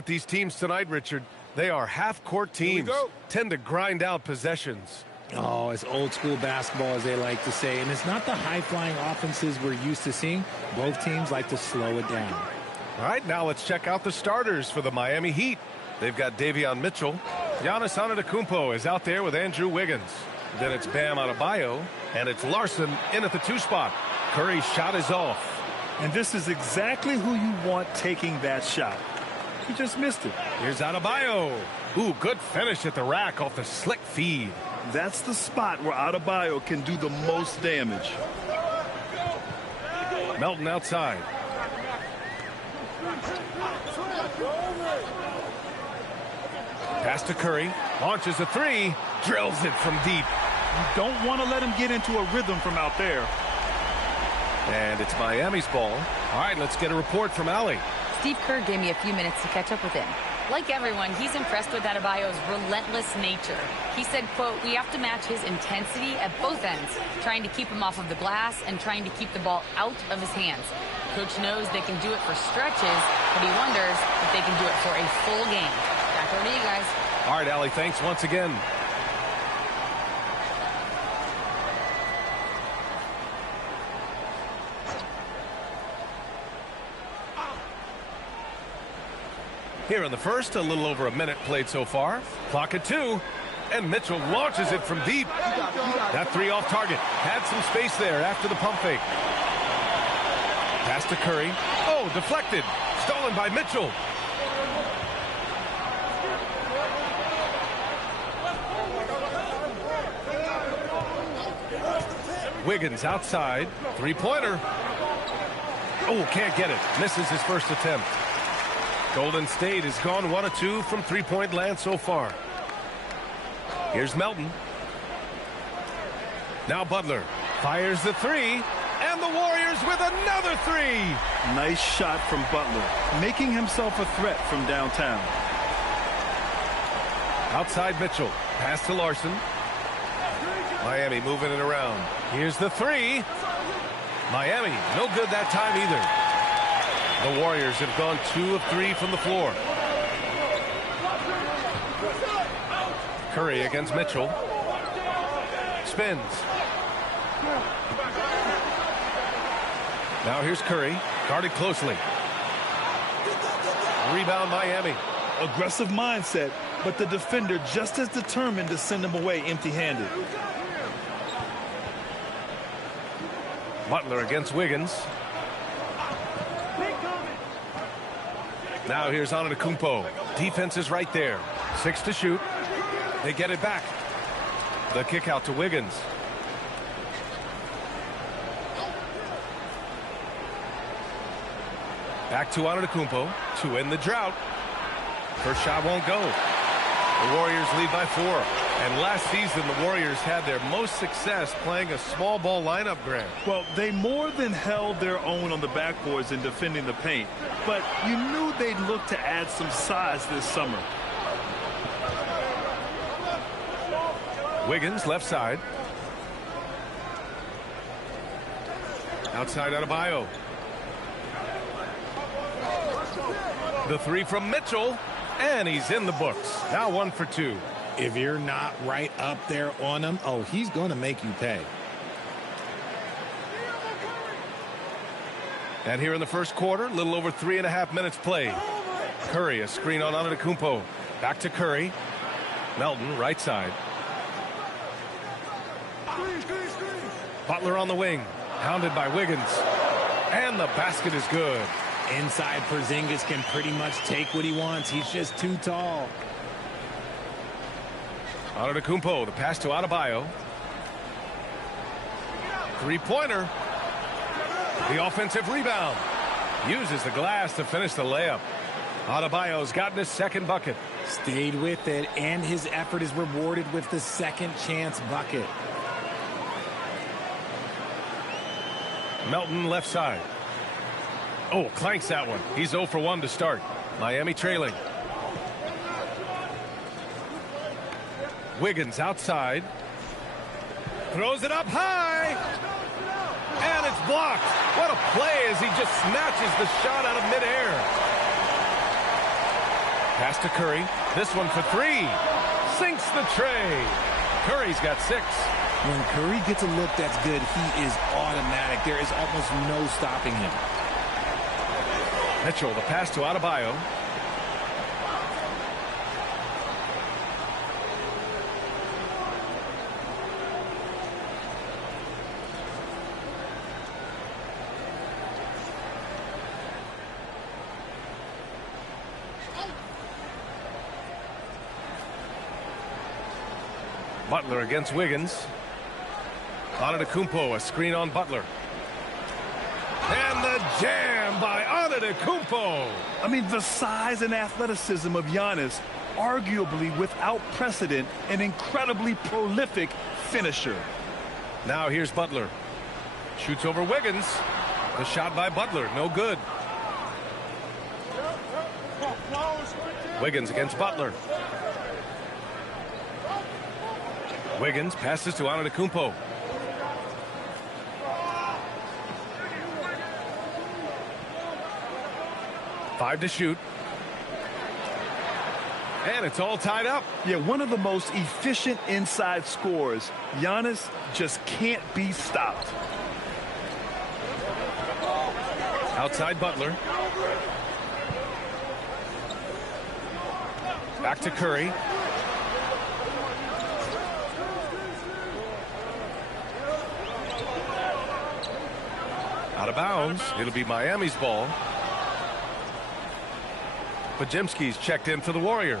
at these teams tonight, Richard. They are half-court teams, tend to grind out possessions. Oh, it's old school basketball, as they like to say. And it's not the high-flying offenses we're used to seeing. Both teams like to slow it down. All right, now let's check out the starters for the Miami Heat. They've got Davion Mitchell. Giannis Antetokounmpo is out there with Andrew Wiggins. Then it's Bam Adebayo, and it's Larson in at the 2 spot. Curry's shot is off. And this is exactly who you want taking that shot. He just missed it. Here's Adebayo. Ooh, good finish at the rack off the slick feed. That's the spot where Adebayo can do the most damage. Melton outside. Pass to Curry. Launches a 3. Drills it from deep. You don't want to let him get into a rhythm from out there. And it's Miami's ball. All right, let's get a report from Allie. Steve Kerr gave me a few minutes to catch up with him. Like everyone, he's impressed with Adebayo's relentless nature. He said, quote, "We have to match his intensity at both ends, trying to keep him off of the glass and trying to keep the ball out of his hands. Coach knows they can do it for stretches, but he wonders if they can do it for a full game." Back over to you guys. All right, Allie, thanks once again. Here in the first, a little over a minute played so far. Clock at 2. And Mitchell launches it from deep. That 3 off target. Had some space there after the pump fake. Pass to Curry. Oh, deflected. Stolen by Mitchell. Wiggins outside. 3-pointer. Oh, can't get it. Misses his first attempt. Golden State has gone 1 of 2 from 3-point land so far. Here's Melton. Now Butler fires the 3, and the Warriors with another 3. Nice shot from Butler, making himself a threat from downtown. Outside Mitchell. Pass to Larson. Miami moving it around. Here's the 3. Miami, no good that time either. The Warriors have gone 2 of 3 from the floor. Curry against Mitchell. Spins. Now here's Curry. Guarded closely. Rebound Miami. Aggressive mindset, but the defender just as determined to send him away empty-handed. Butler against Wiggins. Now here's Antetokounmpo. Defense is right there. 6 to shoot. They get it back. The kick out to Wiggins. Back to Antetokounmpo to end the drought. First shot won't go. The Warriors lead by 4. And last season, the Warriors had their most success playing a small ball lineup, Grant. Well, they more than held their own on the backboards in defending the paint. But you knew they'd look to add some size this summer. Wiggins, left side. Outside Adebayo. The 3 from Mitchell. And he's in the books. Now 1 for 2. If you're not right up there on him, oh, he's going to make you pay. And here in the first quarter, a little over 3.5 minutes played. Curry, a screen on Antetokounmpo. Back to Curry. Melton, right side. Butler on the wing. Hounded by Wiggins. And the basket is good. Inside, Porzingis can pretty much take what he wants. He's just too tall. Antetokounmpo, the pass to Adebayo. 3-pointer. The offensive rebound. Uses the glass to finish the layup. Adebayo's gotten his second bucket. Stayed with it, and his effort is rewarded with the second chance bucket. Melton left side. Oh, clanks that one. He's 0 for 1 to start. Miami trailing. Wiggins outside. Throws it up high. And it's blocked. What a play as he just snatches the shot out of midair. Pass to Curry. This one for three. Sinks the tray. Curry's got 6. When Curry gets a look that's good, he is automatic. There is almost no stopping him. Mitchell, the pass to Adebayo. Butler against Wiggins. Antetokounmpo, a screen on Butler. And the jam by Antetokounmpo. I mean, the size and athleticism of Giannis, arguably without precedent, an incredibly prolific finisher. Now here's Butler. Shoots over Wiggins. The shot by Butler, no good. Wiggins against Butler. Wiggins passes to Antetokounmpo. Five to shoot. And it's all tied up. Yeah, one of the most efficient inside scorers. Giannis just can't be stopped. Outside Butler. Back to Curry. Out of bounds. It'll be Miami's ball. Podziemski's checked in for the Warriors.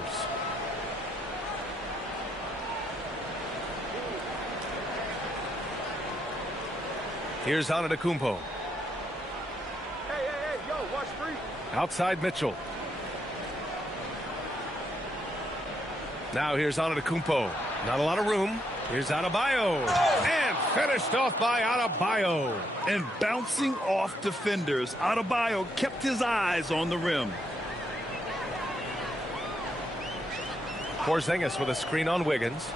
Here's Antetokounmpo. Hey, yo, watch free. Outside Mitchell. Now here's Antetokounmpo. Not a lot of room. Here's Adebayo. And finished off by Adebayo. And bouncing off defenders, Adebayo kept his eyes on the rim. Porzingis with a screen on Wiggins.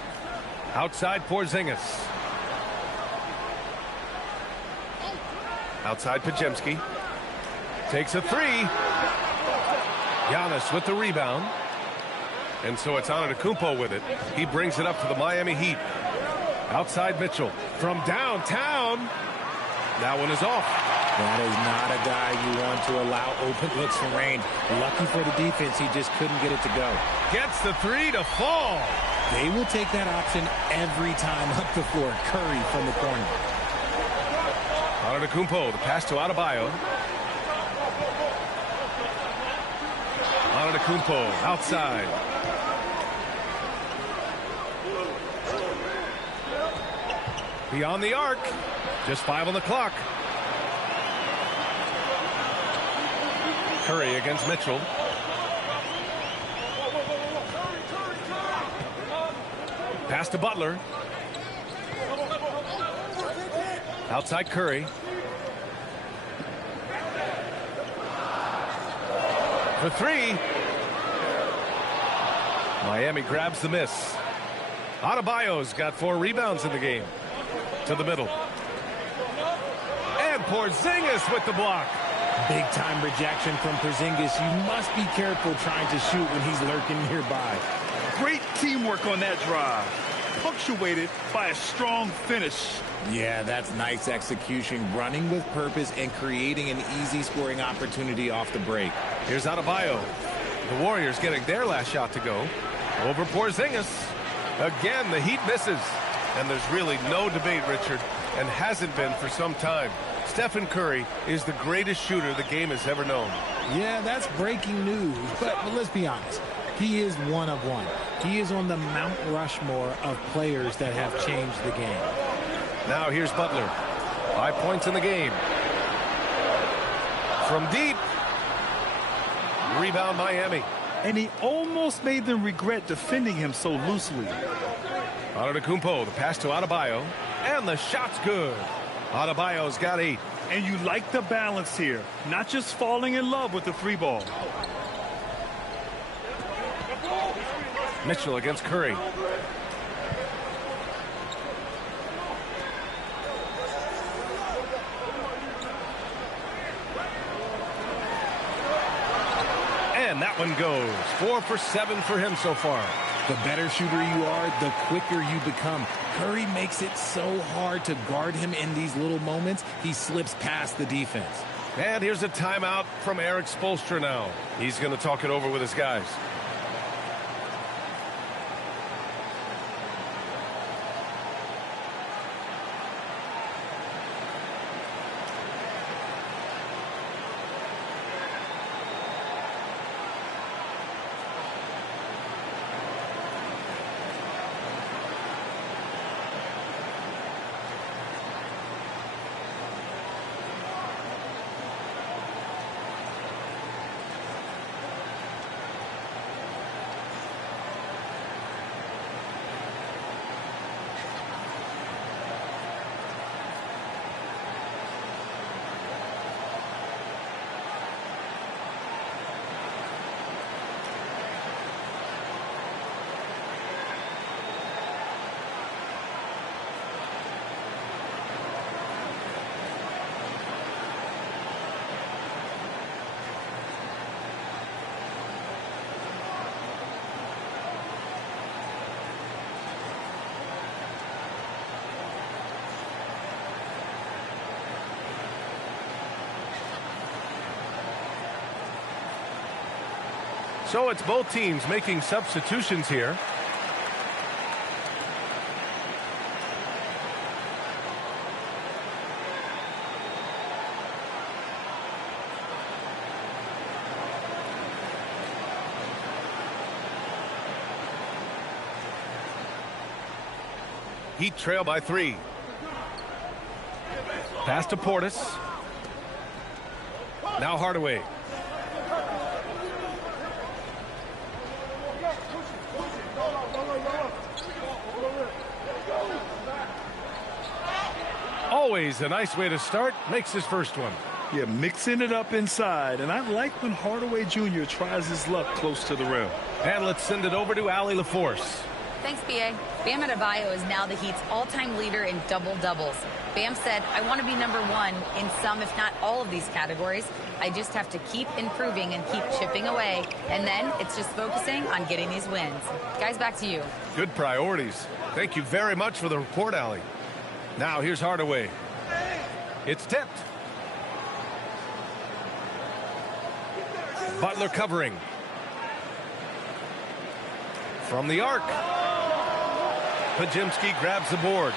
Outside Porzingis. Outside Podziemski. Takes a three. Giannis with the rebound. And so it's Antetokounmpo with it. He brings it up to the Miami Heat. Outside Mitchell. From downtown. That one is off. That is not a guy you want to allow open looks for range. Lucky for the defense, he just couldn't get it to go. Gets the three to fall. They will take that option every time up the floor. Curry from the corner. Antetokounmpo, the pass to Adebayo. Antetokounmpo outside. Beyond the arc. Just 5 on the clock. Curry against Mitchell. Pass to Butler. Outside Curry. For three. Miami grabs the miss. Adebayo's got 4 rebounds in the game. To the middle. And Porzingis with the block. Big time rejection from Porzingis. You must be careful trying to shoot when he's lurking nearby. Great teamwork on that drive. Punctuated by a strong finish. Yeah, that's nice execution. Running with purpose and creating an easy scoring opportunity off the break. Here's Adebayo. The Warriors getting their last shot to go. Over Porzingis. Again, the Heat misses. And there's really no debate, Richard, and hasn't been for some time. Stephen Curry is the greatest shooter the game has ever known. Yeah, that's breaking news, but let's be honest. He is one of one. He is on the Mount Rushmore of players that have changed the game. Now here's Butler. 5 points in the game. From deep. Rebound Miami. And he almost made them regret defending him so loosely. Antetokounmpo, the pass to Adebayo. And the shot's good. Adebayo's got 8. And you like the balance here. Not just falling in love with the 3 ball. Mitchell against Curry. And that one goes. 4 for 7 for him so far. The better shooter you are, the quicker you become. Curry makes it so hard to guard him in these little moments. He slips past the defense. And here's a timeout from Eric Spoelstra now. He's going to talk it over with his guys. So it's both teams making substitutions here. Heat trail by 3. Pass to Portis. Now Hardaway. Always a nice way to start. Makes his first one. Yeah, mixing it up inside. And I like when Hardaway Jr. tries his luck close to the rim. And let's send it over to Allie LaForce. Thanks, B.A. Bam Adebayo is now the Heat's all-time leader in double-doubles. Bam said, I want to be number one in some, if not all of these categories. I just have to keep improving and keep chipping away. And then it's just focusing on getting these wins. Guys, back to you. Good priorities. Thank you very much for the report, Allie. Now here's Hardaway. It's tipped. Butler covering. From the arc. Podziemski grabs the board.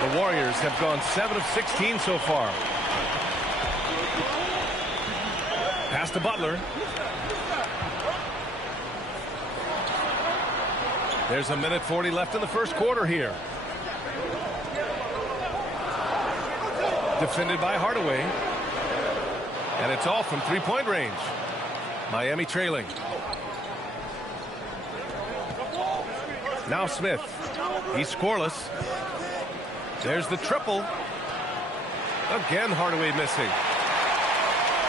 The Warriors have gone 7 of 16 so far. Pass to Butler. There's 1:40 left in the first quarter here. Defended by Hardaway. And it's off from three-point range. Miami trailing. Now Smith. He's scoreless. There's the triple. Again, Hardaway missing.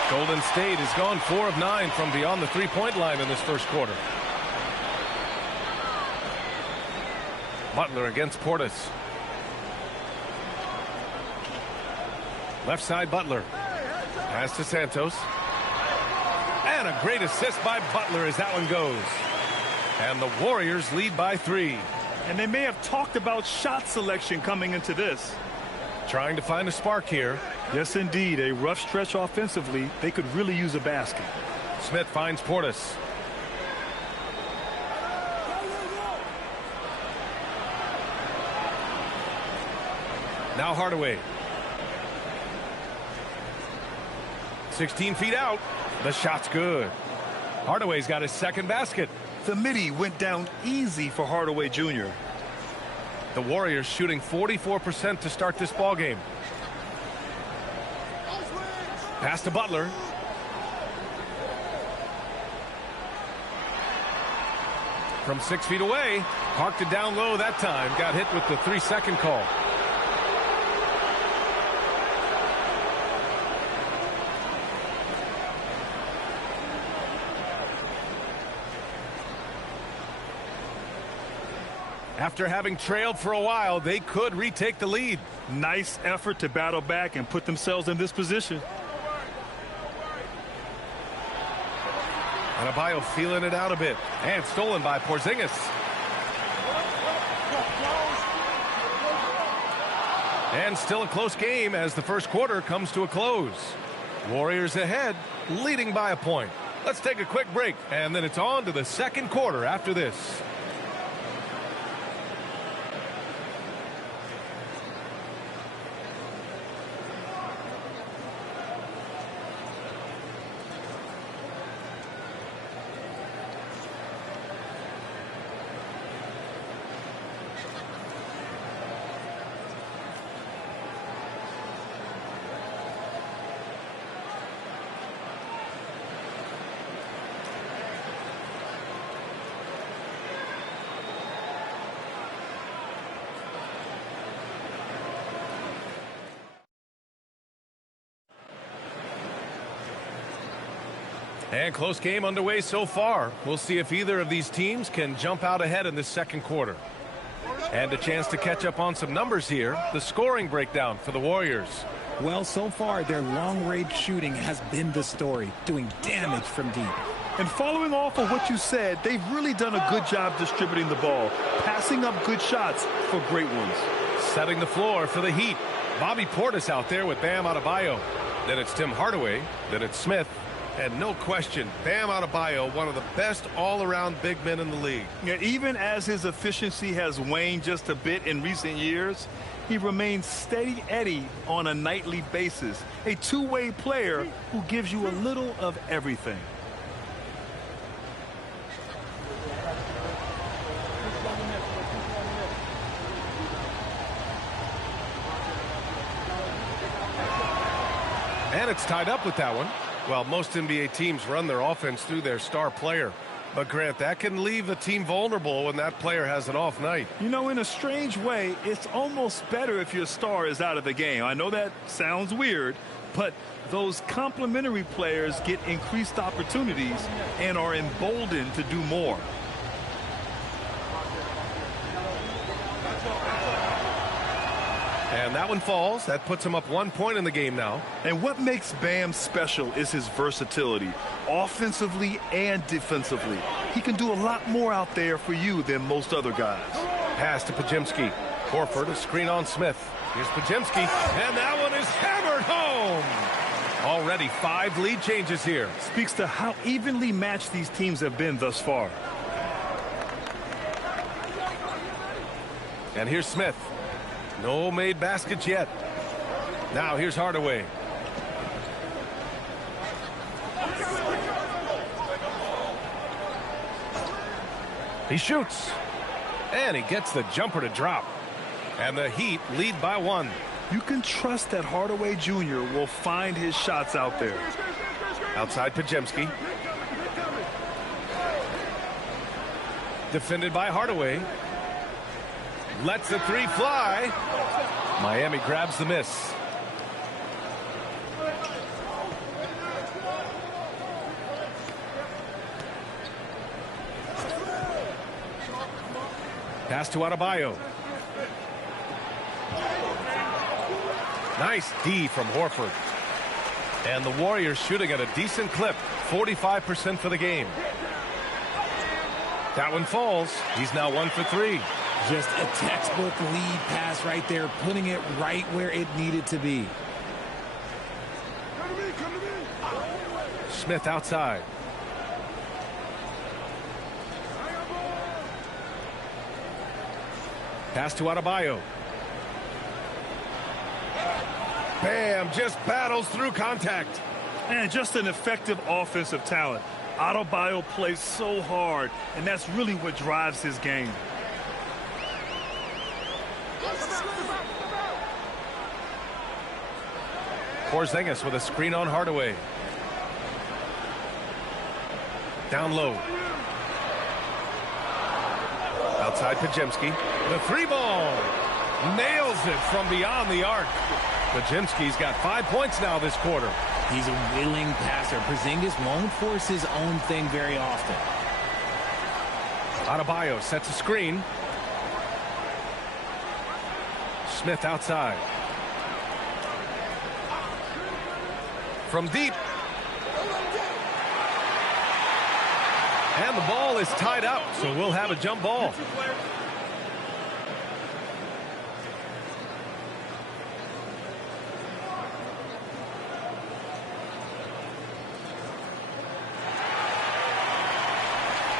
Golden State has gone 4 of 9 from beyond the three-point line in this first quarter. Butler against Portis. Left side Butler. Pass to Santos. And a great assist by Butler as that one goes. And the Warriors lead by 3. And they may have talked about shot selection coming into this. Trying to find a spark here. Yes, indeed. A rough stretch offensively. They could really use a basket. Smith finds Portis. Now Hardaway. 16 feet out. The shot's good. Hardaway's got his second basket. The midi went down easy for Hardaway Jr. The Warriors shooting 44% to start this ball game. Pass to Butler. From 6 feet away. Parked it down low that time. Got hit with the 3-second call. After having trailed for a while, they could retake the lead. Nice effort to battle back and put themselves in this position. And Adebayo feeling it out a bit. And stolen by Porzingis. And still a close game as the first quarter comes to a close. Warriors ahead, leading by a point. Let's take a quick break, and then it's on to the second quarter after this. And close game underway so far. We'll see if either of these teams can jump out ahead in this second quarter. And a chance to catch up on some numbers here. The scoring breakdown for the Warriors. Well, so far, their long-range shooting has been the story, doing damage from deep. And following off of what you said, they've really done a good job distributing the ball, passing up good shots for great ones. Setting the floor for the Heat. Bobby Portis out there with Bam Adebayo. Then it's Tim Hardaway. Then it's Smith. And no question, Bam Adebayo, one of the best all-around big men in the league. Yeah, even as his efficiency has waned just a bit in recent years, he remains steady Eddie on a nightly basis. A two-way player who gives you a little of everything. And it's tied up with that one. Well, most NBA teams run their offense through their star player. But, Grant, that can leave a team vulnerable when that player has an off night. You know, in a strange way, it's almost better if your star is out of the game. I know that sounds weird, but those complementary players get increased opportunities and are emboldened to do more. And that one falls. That puts him up 1 point in the game now. And what makes Bam special is his versatility, offensively and defensively. He can do a lot more out there for you than most other guys. Pass to Podziemski. Horford, a screen on Smith. Here's Podziemski, and that one is hammered home. Already 5 lead changes here. Speaks to how evenly matched these teams have been thus far. And here's Smith. No made baskets yet. Now here's Hardaway. He shoots. And he gets the jumper to drop. And the Heat lead by 1. You can trust that Hardaway Jr. will find his shots out there. Outside Podziemski. Defended by Hardaway. Lets the 3 fly. Miami grabs the miss. Pass to Adebayo. Nice D from Horford. And the Warriors shooting at a decent clip. 45% for the game. That one falls. He's now 1 for 3. Just a textbook lead pass right there, putting it right where it needed to be. Smith outside. Pass to Adebayo. Bam, just battles through contact. And just an effective offensive talent. Adebayo plays so hard, and that's really what drives his game. Porzingis with a screen on Hardaway. Down low. Outside Podziemski. The 3 ball. Nails it from beyond the arc. Podziemski's got 5 points now this quarter. He's a willing passer. Porzingis won't force his own thing very often. Adebayo sets a screen. Smith outside. From deep. And the ball is tied up, so we'll have a jump ball.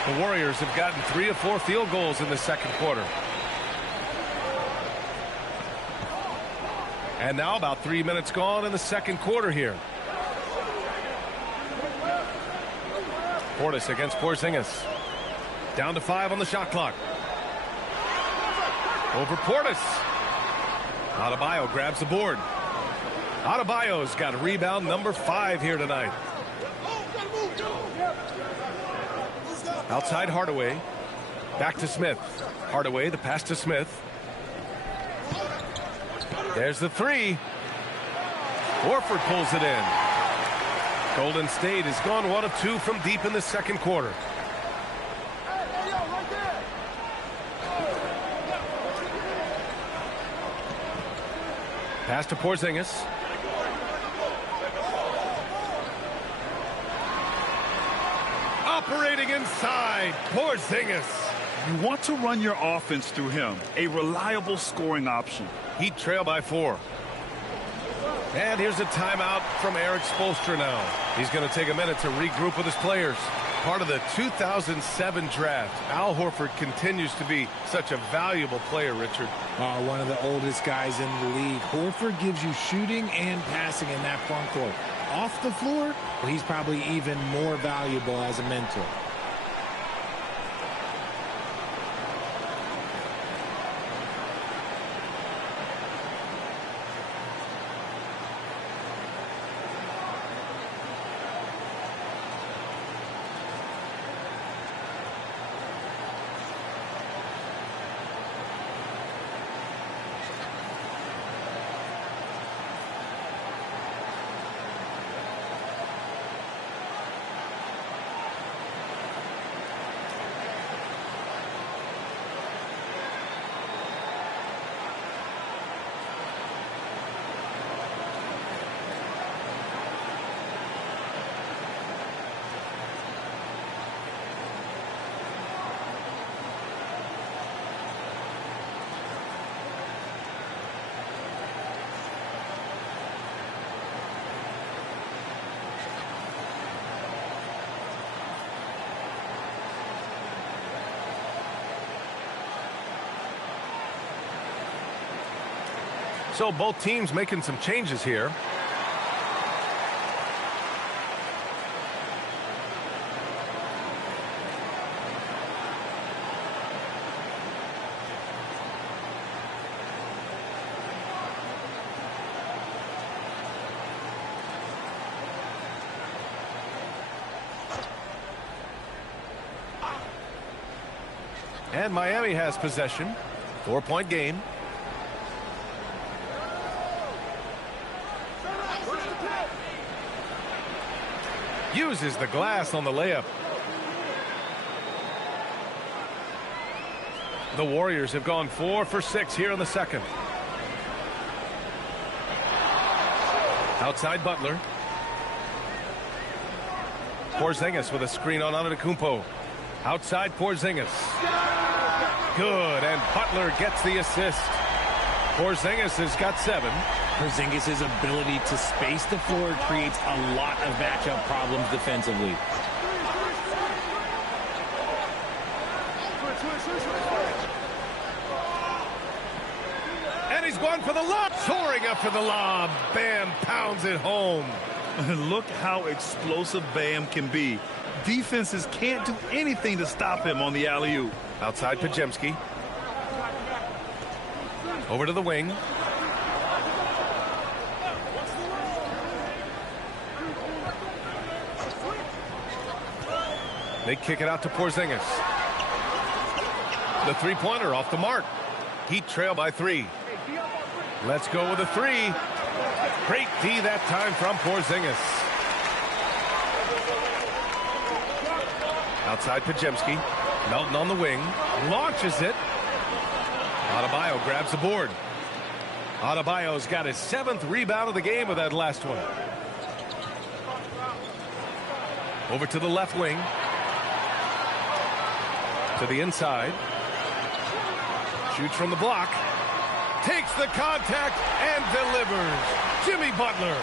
The Warriors have gotten 3 of 4 field goals in the second quarter. And now about 3 minutes gone in the second quarter here. Portis against Porzingis. Down to 5 on the shot clock. Over Portis. Adebayo grabs the board. Adebayo's got rebound number 5 here tonight. Outside Hardaway. Back to Smith. Hardaway, the pass to Smith. There's the 3. Horford pulls it in. Golden State has gone 1 of 2 from deep in the second quarter. Pass to Porzingis. Operating inside, Porzingis. You want to run your offense through him. A reliable scoring option. Heat trail by 4. And here's a timeout from Eric Spoelstra now. He's going to take a minute to regroup with his players. Part of the 2007 draft, Al Horford continues to be such a valuable player, Richard. One of the oldest guys in the league. Horford gives you shooting and passing in that front court. Off the floor, well, he's probably even more valuable as a mentor. So both teams making some changes here. And Miami has possession. 4-point game. Uses the glass on the layup. The Warriors have gone 4 for 6 here in the second. Outside Butler. Porzingis with a screen on Antetokounmpo. Outside Porzingis. Good, and Butler gets the assist. Porzingis has got 7. Porzingis' ability to space the floor creates a lot of matchup problems defensively. And he's going for the lob. Soaring up for the lob. Bam pounds it home. Look how explosive Bam can be. Defenses can't do anything to stop him on the alley-oop. Outside Podziemski. Over to the wing. They kick it out to Porzingis. The three-pointer off the mark. Heat trail by 3. Let's go with a 3. Great D that time from Porzingis. Outside Podziemski. Melton on the wing. Launches it. Adebayo grabs the board. Adebayo's got his 7th rebound of the game with that last one. Over to the left wing. To the inside. Shoots from the block. Takes the contact and delivers. Jimmy Butler.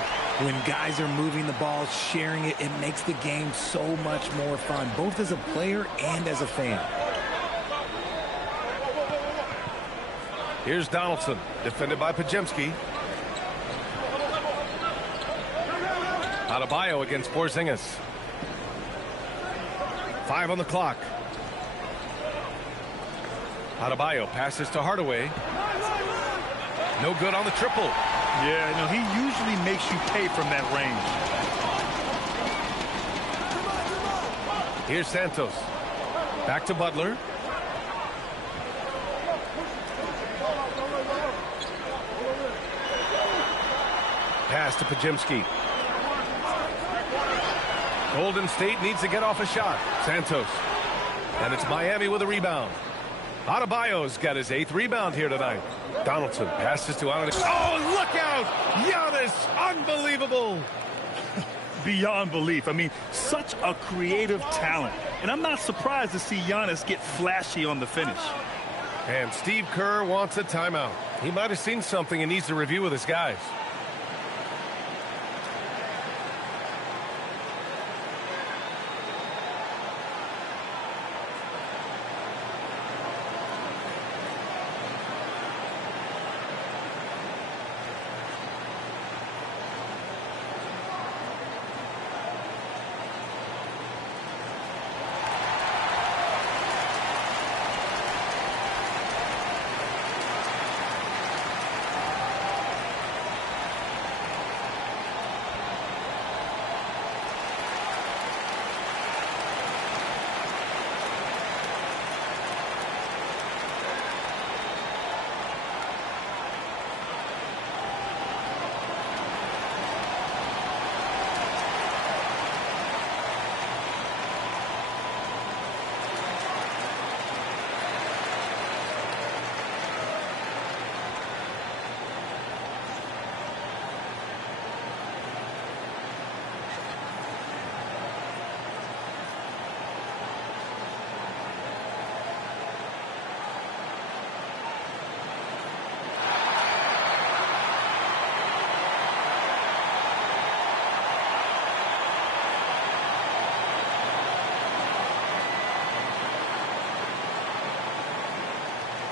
When guys are moving the ball, sharing it, it makes the game so much more fun, both as a player and as a fan. Here's Donaldson, defended by Podziemski. Adebayo against Porzingis. 5 on the clock. Adebayo passes to Hardaway. No good on the triple. Yeah, no, he usually makes you pay from that range. Here's Santos. Back to Butler. Pass to Podziemski. Golden State needs to get off a shot. Santos. And it's Miami with a rebound. Adebayo's got his 8th rebound here tonight. Donaldson passes to Giannis. Oh, look out! Giannis, unbelievable! Beyond belief. I mean, such a creative talent. And I'm not surprised to see Giannis get flashy on the finish. And Steve Kerr wants a timeout. He might have seen something and needs to review with his guys.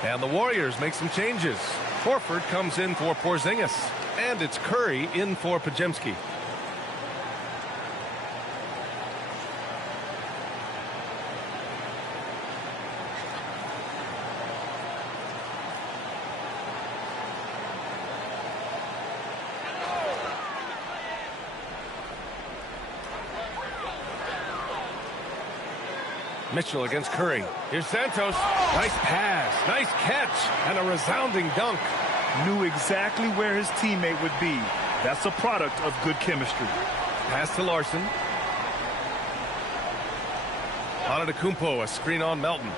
And the Warriors make some changes. Horford comes in for Porzingis. And it's Curry in for Podziemski. Mitchell against Curry. Here's Santos. Nice pass, nice catch, and a resounding dunk. Knew exactly where his teammate would be. That's a product of good chemistry. Pass to Larson. Antetokounmpo, a screen on Melton.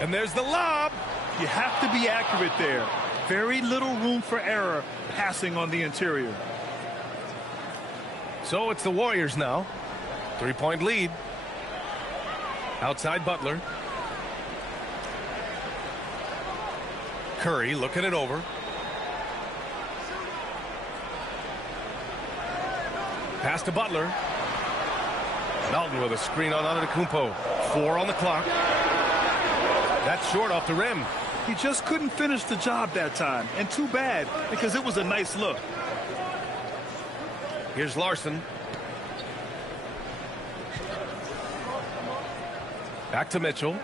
And there's the lob. You have to be accurate there. Very little room for error passing on the interior. So it's the Warriors now. 3-point lead. Outside Butler. Curry looking it over. Pass to Butler. Melton with a screen on Antetokounmpo. 4 on the clock. That's short off the rim. He just couldn't finish the job that time. And too bad, because it was a nice look. Here's Larson. Back to Mitchell.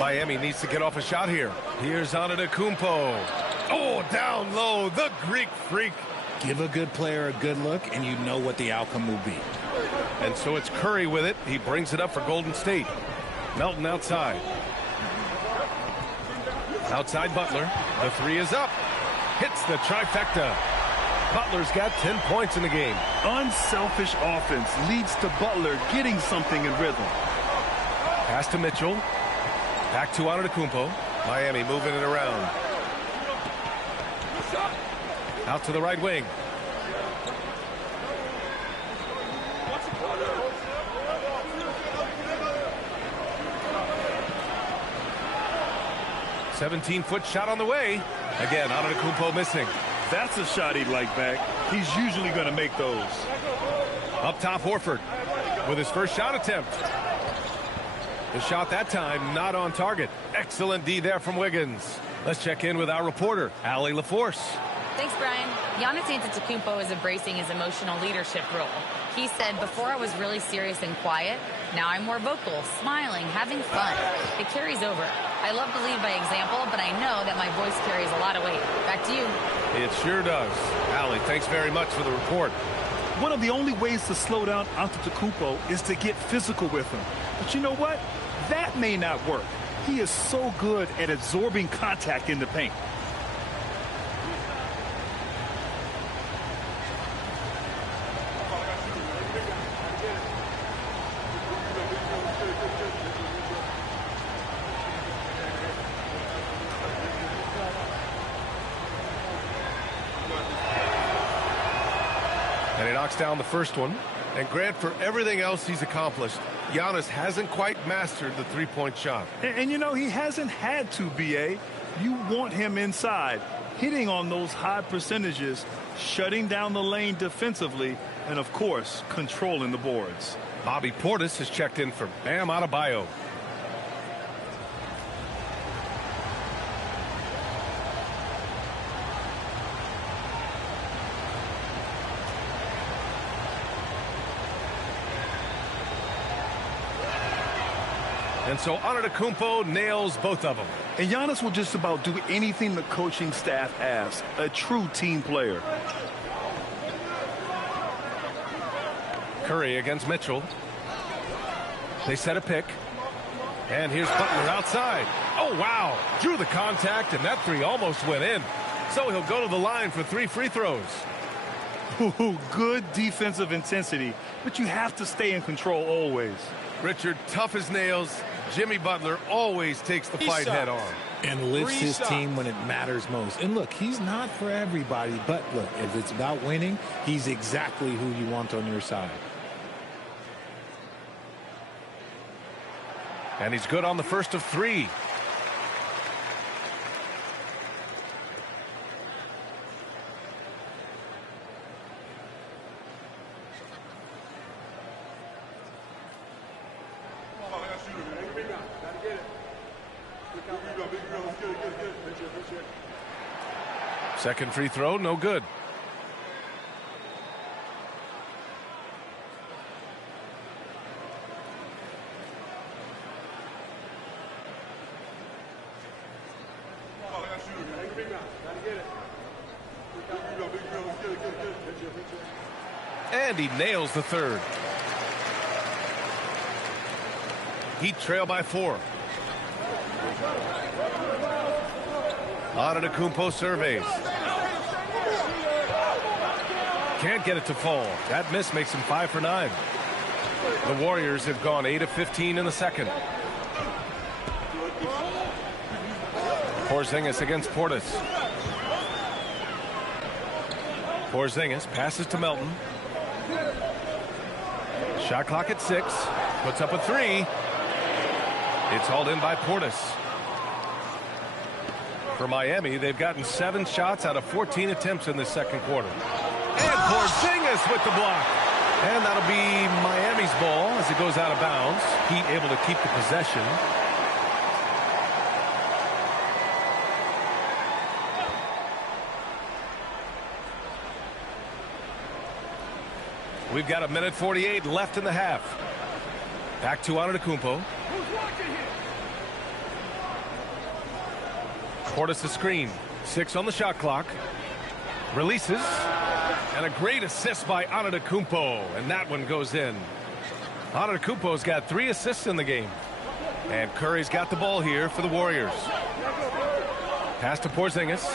Miami needs to get off a shot here. Here's Antetokounmpo. Oh, down low, the Greek freak. Give a good player a good look, and you know what the outcome will be. And so it's Curry with it. He brings it up for Golden State. Melton outside. Outside Butler. The 3 is up. Hits the trifecta. Butler's got 10 points in the game. Unselfish offense leads to Butler getting something in rhythm. Pass to Mitchell. Back to Antetokounmpo. Miami moving it around. Out to the right wing. 17-foot shot on the way. Again, Antetokounmpo missing. That's a shot he'd like back. He's usually going to make those. Up top, Horford with his first shot attempt. The shot that time not on target. Excellent D there from Wiggins. Let's check in with our reporter, Allie LaForce. Thanks, Brian. Giannis Antetokounmpo is embracing his emotional leadership role. He said, before I was really serious and quiet, now I'm more vocal, smiling, having fun. It carries over. I love to lead by example, but I know that my voice carries a lot of weight. Back to you. It sure does. Allie, thanks very much for the report. One of the only ways to slow down Antetokounmpo is to get physical with him. But you know what? That may not work. He is so good at absorbing contact in the paint. And he knocks down the first one. And Grant, for everything else he's accomplished, Giannis hasn't quite mastered the three-point shot. And you know, he hasn't had to, B.A. You want him inside, hitting on those high percentages, shutting down the lane defensively, and, of course, controlling the boards. Bobby Portis has checked in for Bam Adebayo. And so Antetokounmpo nails both of them. And Giannis will just about do anything the coaching staff asks. A true team player. Curry against Mitchell. They set a pick. And here's Butler outside. Oh, wow. Drew the contact, and that three almost went in. So he'll go to the line for 3 free throws. Ooh, good defensive intensity, but you have to stay in control always. Richard, tough as nails. Jimmy Butler always takes the fight head on. And lifts his team when it matters most. And look, he's not for everybody, but look, if it's about winning, he's exactly who you want on your side. And he's good on the first of 3. Second free throw, no good. And he nails the third. Heat trail by 4. Antetokounmpo surveys. Can't get it to fall. That miss makes him 5 for 9. The Warriors have gone 8 of 15 in the second. Porzingis against Portis. Porzingis passes to Melton. Shot clock at 6. Puts up a 3. It's hauled in by Portis. For Miami, they've gotten 7 shots out of 14 attempts in the second quarter. And Porzingis with the block. And that'll be Miami's ball as it goes out of bounds. Heat able to keep the possession. We've got 1:48 left in the half. Back to Antetokounmpo. Portis the screen. 6 on the shot clock. Releases. And a great assist by Antetokounmpo. And that one goes in. Antetokounmpo's got 3 assists in the game. And Curry's got the ball here for the Warriors. Pass to Porzingis.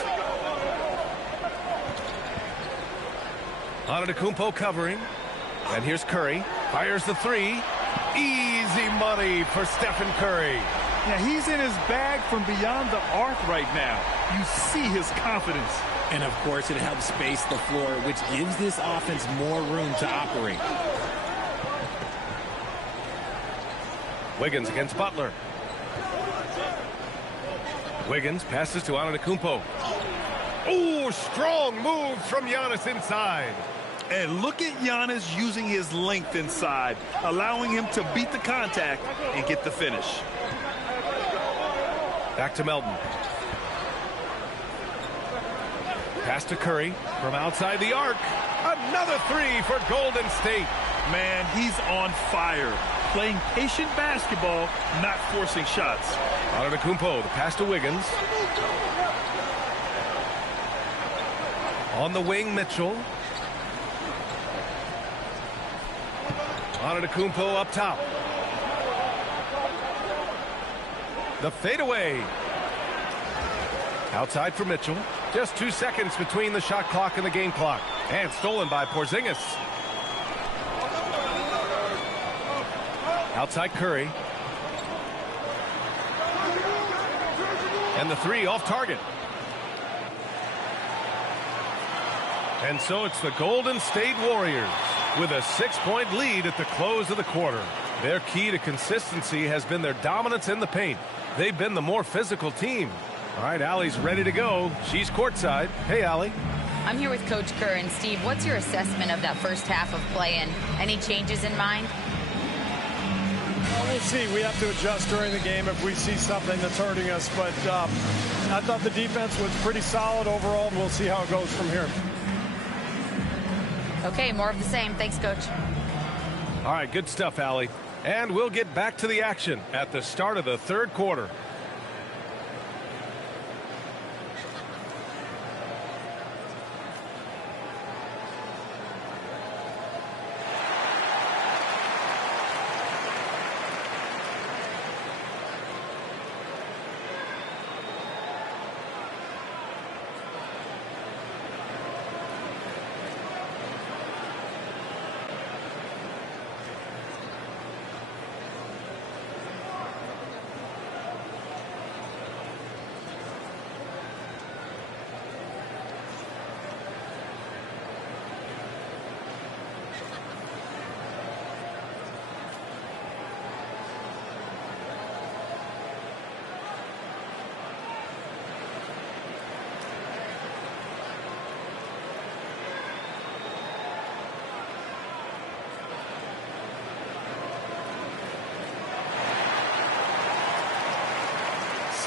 Antetokounmpo covering. And here's Curry. Fires the 3. Easy money for Stephen Curry. Yeah, he's in his bag from beyond the arc right now. You see his confidence. And, of course, it helps space the floor, which gives this offense more room to operate. Wiggins against Butler. Wiggins passes to Antetokounmpo. Oh, strong move from Giannis inside. And look at Giannis using his length inside, allowing him to beat the contact and get the finish. Back to Melton. Pass to Curry from outside the arc. Another three for Golden State. Man, he's on fire. Playing patient basketball, not forcing shots. Antetokounmpo, the pass to Wiggins. On the wing, Mitchell. Antetokounmpo up top. The fadeaway. Outside for Mitchell. Just 2 seconds between the shot clock and the game clock. And stolen by Porzingis. Outside Curry. And the three off target. And so it's the Golden State Warriors with a 6-point lead at the close of the quarter. Their key to consistency has been their dominance in the paint. They've been the more physical team. All right, Allie's ready to go. She's courtside. Hey, Allie. I'm here with Coach Kerr. And Steve, what's your assessment of that first half of play and any changes in mind? Well, we'll see. We have to adjust during the game if we see something that's hurting us. But I thought the defense was pretty solid overall. We'll see how it goes from here. Okay, more of the same. Thanks, Coach. All right, good stuff, Allie. And we'll get back to the action at the start of the third quarter.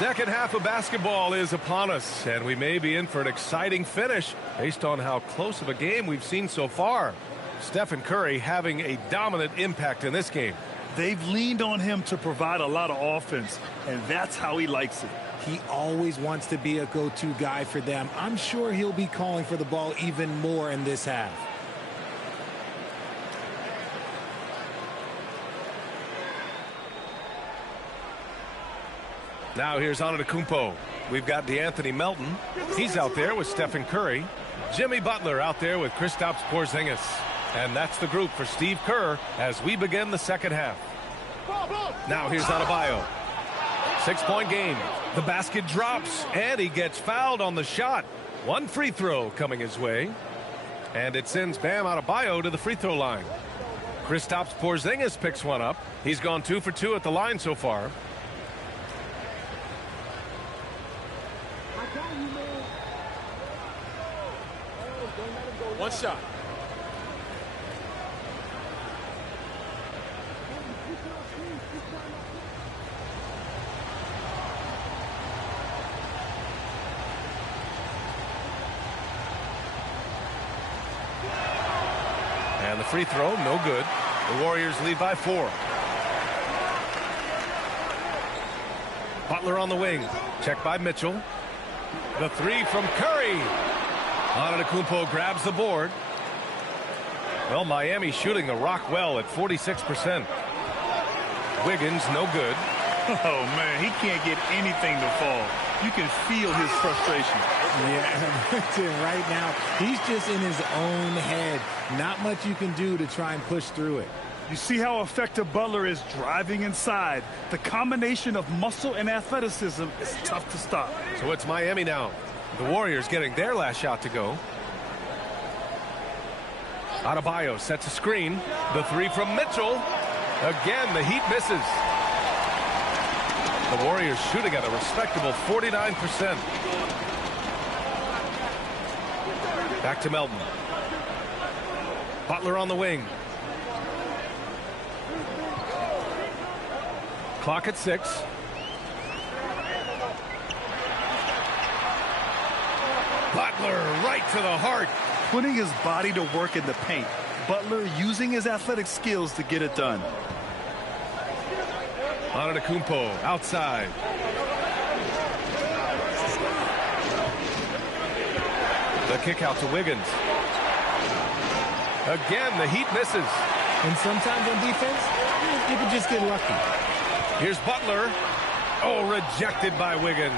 Second half of basketball is upon us, and we may be in for an exciting finish based on how close of a game we've seen so far. Stephen Curry having a dominant impact in this game. They've leaned on him to provide a lot of offense, and that's how he likes it. He always wants to be a go-to guy for them. I'm sure he'll be calling for the ball even more in this half. Now here's Antetokounmpo. We've got DeAnthony Melton. He's out there with Stephen Curry. Jimmy Butler out there with Kristaps Porzingis. And that's the group for Steve Kerr as we begin the second half. Now here's Adebayo. 6-point game. The basket drops, and he gets fouled on the shot. One free throw coming his way. And it sends Bam Adebayo to the free throw line. Kristaps Porzingis picks one up. He's gone 2 for 2 at the line so far. One shot. And the free throw, no good. The Warriors lead by 4. Butler on the wing. Checked by Mitchell. The three from Curry. Antetokounmpo grabs the board. Well, Miami shooting the rock well at 46%. Wiggins, no good. Oh, man, he can't get anything to fall. You can feel his frustration. Yeah, right now, he's just in his own head. Not much you can do to try and push through it. You see how effective Butler is driving inside. The combination of muscle and athleticism is tough to stop. So it's Miami now. The Warriors getting their last shot to go. Adebayo sets a screen. The three from Mitchell. Again, the Heat misses. The Warriors shooting at a respectable 49%. Back to Melton. Butler on the wing. Clock at 6. Butler right to the heart. Putting his body to work in the paint. Butler using his athletic skills to get it done. Antetokounmpo outside. The kick out to Wiggins. Again, the Heat misses. And sometimes on defense, you can just get lucky. Here's Butler. Oh, rejected by Wiggins.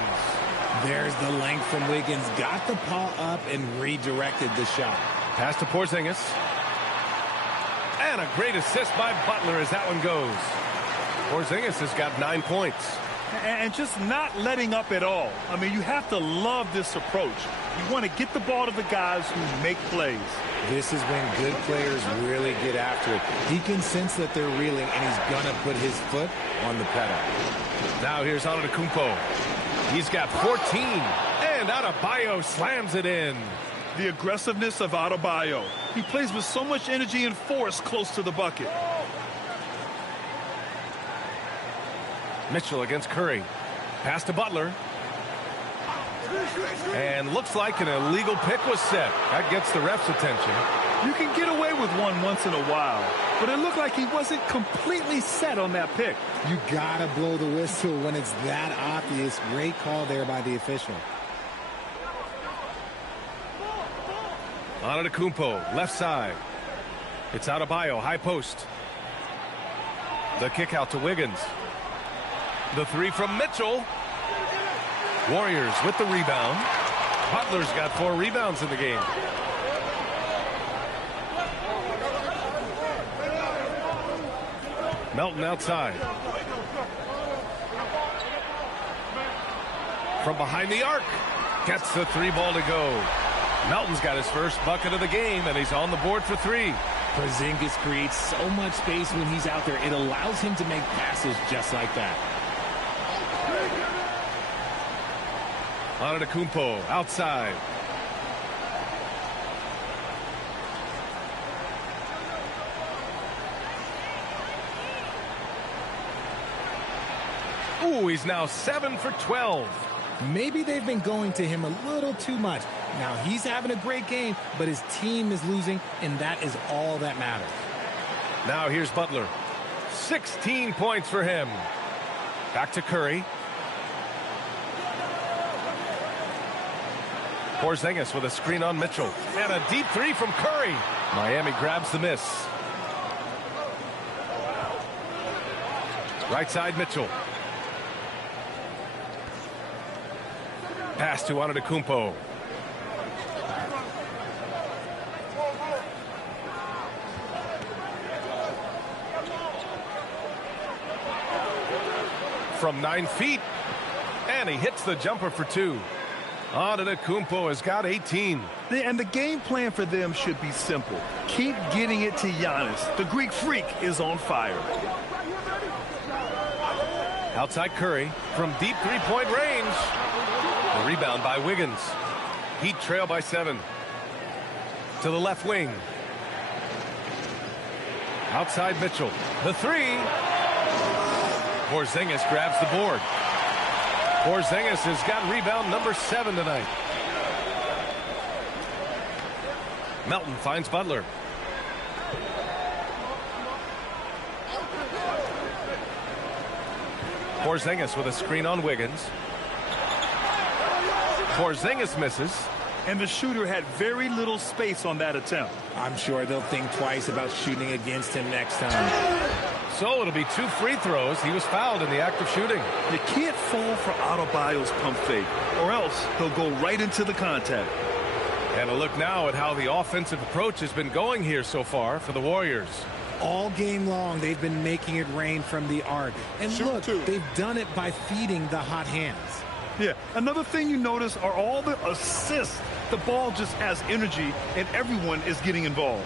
There's the length from Wiggins. Got the paw up and redirected the shot. Pass to Porzingis. And a great assist by Butler as that one goes. Porzingis has got 9 points. And just not letting up at all. I mean, you have to love this approach. You want to get the ball to the guys who make plays. This is when good players really get after it. He can sense that they're reeling, and he's going to put his foot on the pedal. Now here's Antetokounmpo. He's got 14. And Adebayo slams it in. The aggressiveness of Adebayo. He plays with so much energy and force close to the bucket. Mitchell against Curry. Pass to Butler. And looks like an illegal pick was set. That gets the ref's attention. You can get away with one once in a while, but it looked like he wasn't completely set on that pick. You got to blow the whistle when it's that obvious. Great call there by the official. Antetokounmpo, left side. It's Adebayo, high post. The kick out to Wiggins. The three from Mitchell. Warriors with the rebound. Butler's got 4 rebounds in the game. Melton outside. From behind the arc. Gets the 3 ball to go. Melton's got his first bucket of the game, and he's on the board for 3. Porzingis creates so much space when he's out there. It allows him to make passes just like that. Antetokounmpo outside. Ooh, he's now 7 for 12. Maybe they've been going to him a little too much. Now he's having a great game, but his team is losing, and that is all that matters. Now here's Butler. 16 points for him. Back to Curry. Porzingis with a screen on Mitchell. And a deep 3 from Curry. Miami grabs the miss. Right side Mitchell. Pass to Antetokounmpo. From 9 feet. And he hits the jumper for 2. Antetokounmpo has got 18. And the game plan for them should be simple. Keep getting it to Giannis. The Greek freak is on fire. Outside Curry from deep 3-point range. The rebound by Wiggins. Heat trail by 7. To the left wing. Outside Mitchell. The 3. Porzingis grabs the board. Porzingis has got rebound number 7 tonight. Melton finds Butler. Porzingis with a screen on Wiggins. Porzingis misses. And the shooter had very little space on that attempt. I'm sure they'll think twice about shooting against him next time. So it'll be 2 free throws. He was fouled in the act of shooting. You can't fall for Adebayo's pump fake, or else he'll go right into the contact. And a look now at how the offensive approach has been going here so far for the Warriors. All game long, they've been making it rain from the arc. And look, they've done it by feeding the hot hands. Yeah, another thing you notice are all the assists. The ball just has energy, and everyone is getting involved.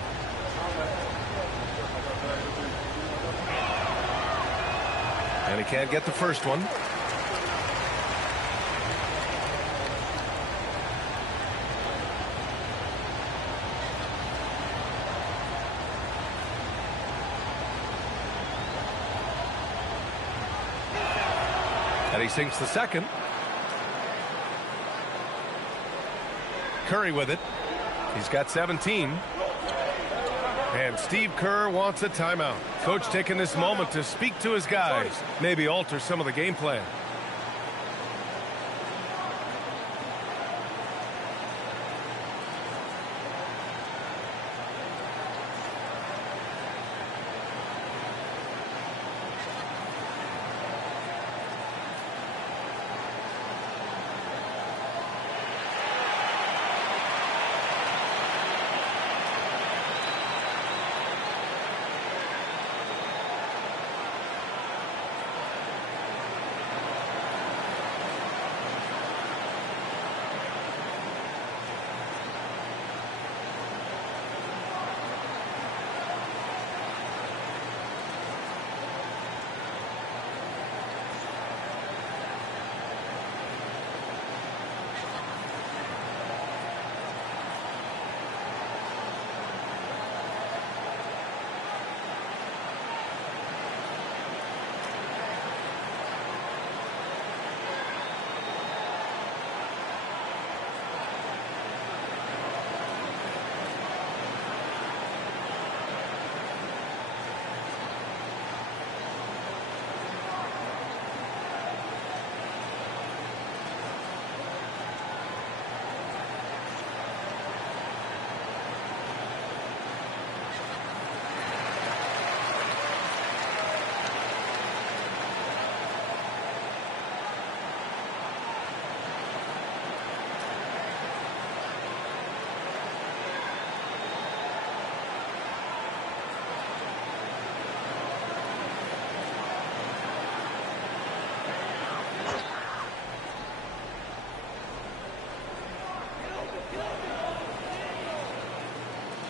And he can't get the first one. And he sinks the second. Curry with it. He's got 17. And Steve Kerr wants a timeout. Coach taking this moment to speak to his guys. Maybe alter some of the game plan.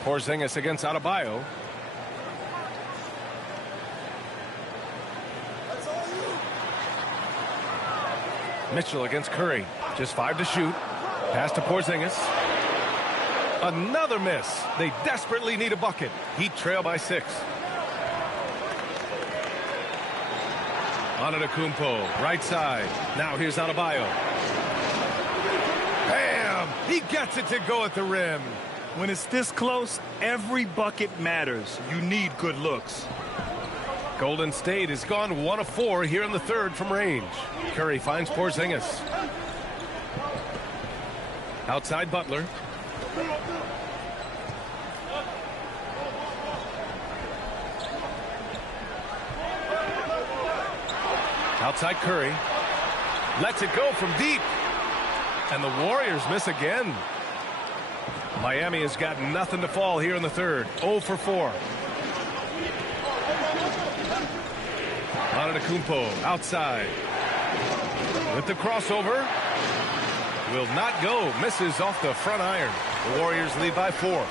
Porzingis against Adebayo. Mitchell against Curry. Just 5 to shoot. Pass to Porzingis. Another miss. They desperately need a bucket. Heat trail by 6. Antetokounmpo, right side. Now here's Adebayo. Bam! He gets it to go at the rim. When it's this close, every bucket matters. You need good looks. Golden State has gone 1 of 4 here in the third from range. Curry finds Porzingis. Outside Butler. Outside Curry. Lets it go from deep. And the Warriors miss again. Miami has got nothing to fall here in the third. 0 for 4. Antetokounmpo outside. With the crossover. Will not go. Misses off the front iron. The Warriors lead by 4.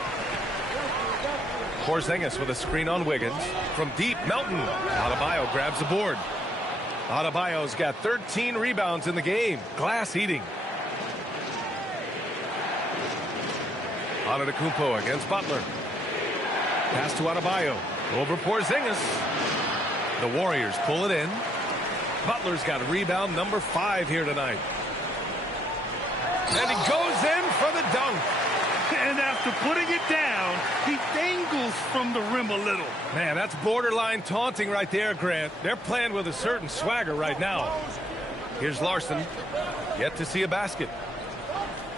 Porzingis with a screen on Wiggins. From deep, Melton. Adebayo grabs the board. Adebayo's got 13 rebounds in the game. Glass eating. Antetokounmpo against Butler. Pass to Adebayo. Over Porzingis. The Warriors pull it in. Butler's got rebound number 5 here tonight. And he goes in for the dunk. And after putting it down, he dangles from the rim a little. Man, that's borderline taunting right there, Grant. They're playing with a certain swagger right now. Here's Larson. Yet to see a basket.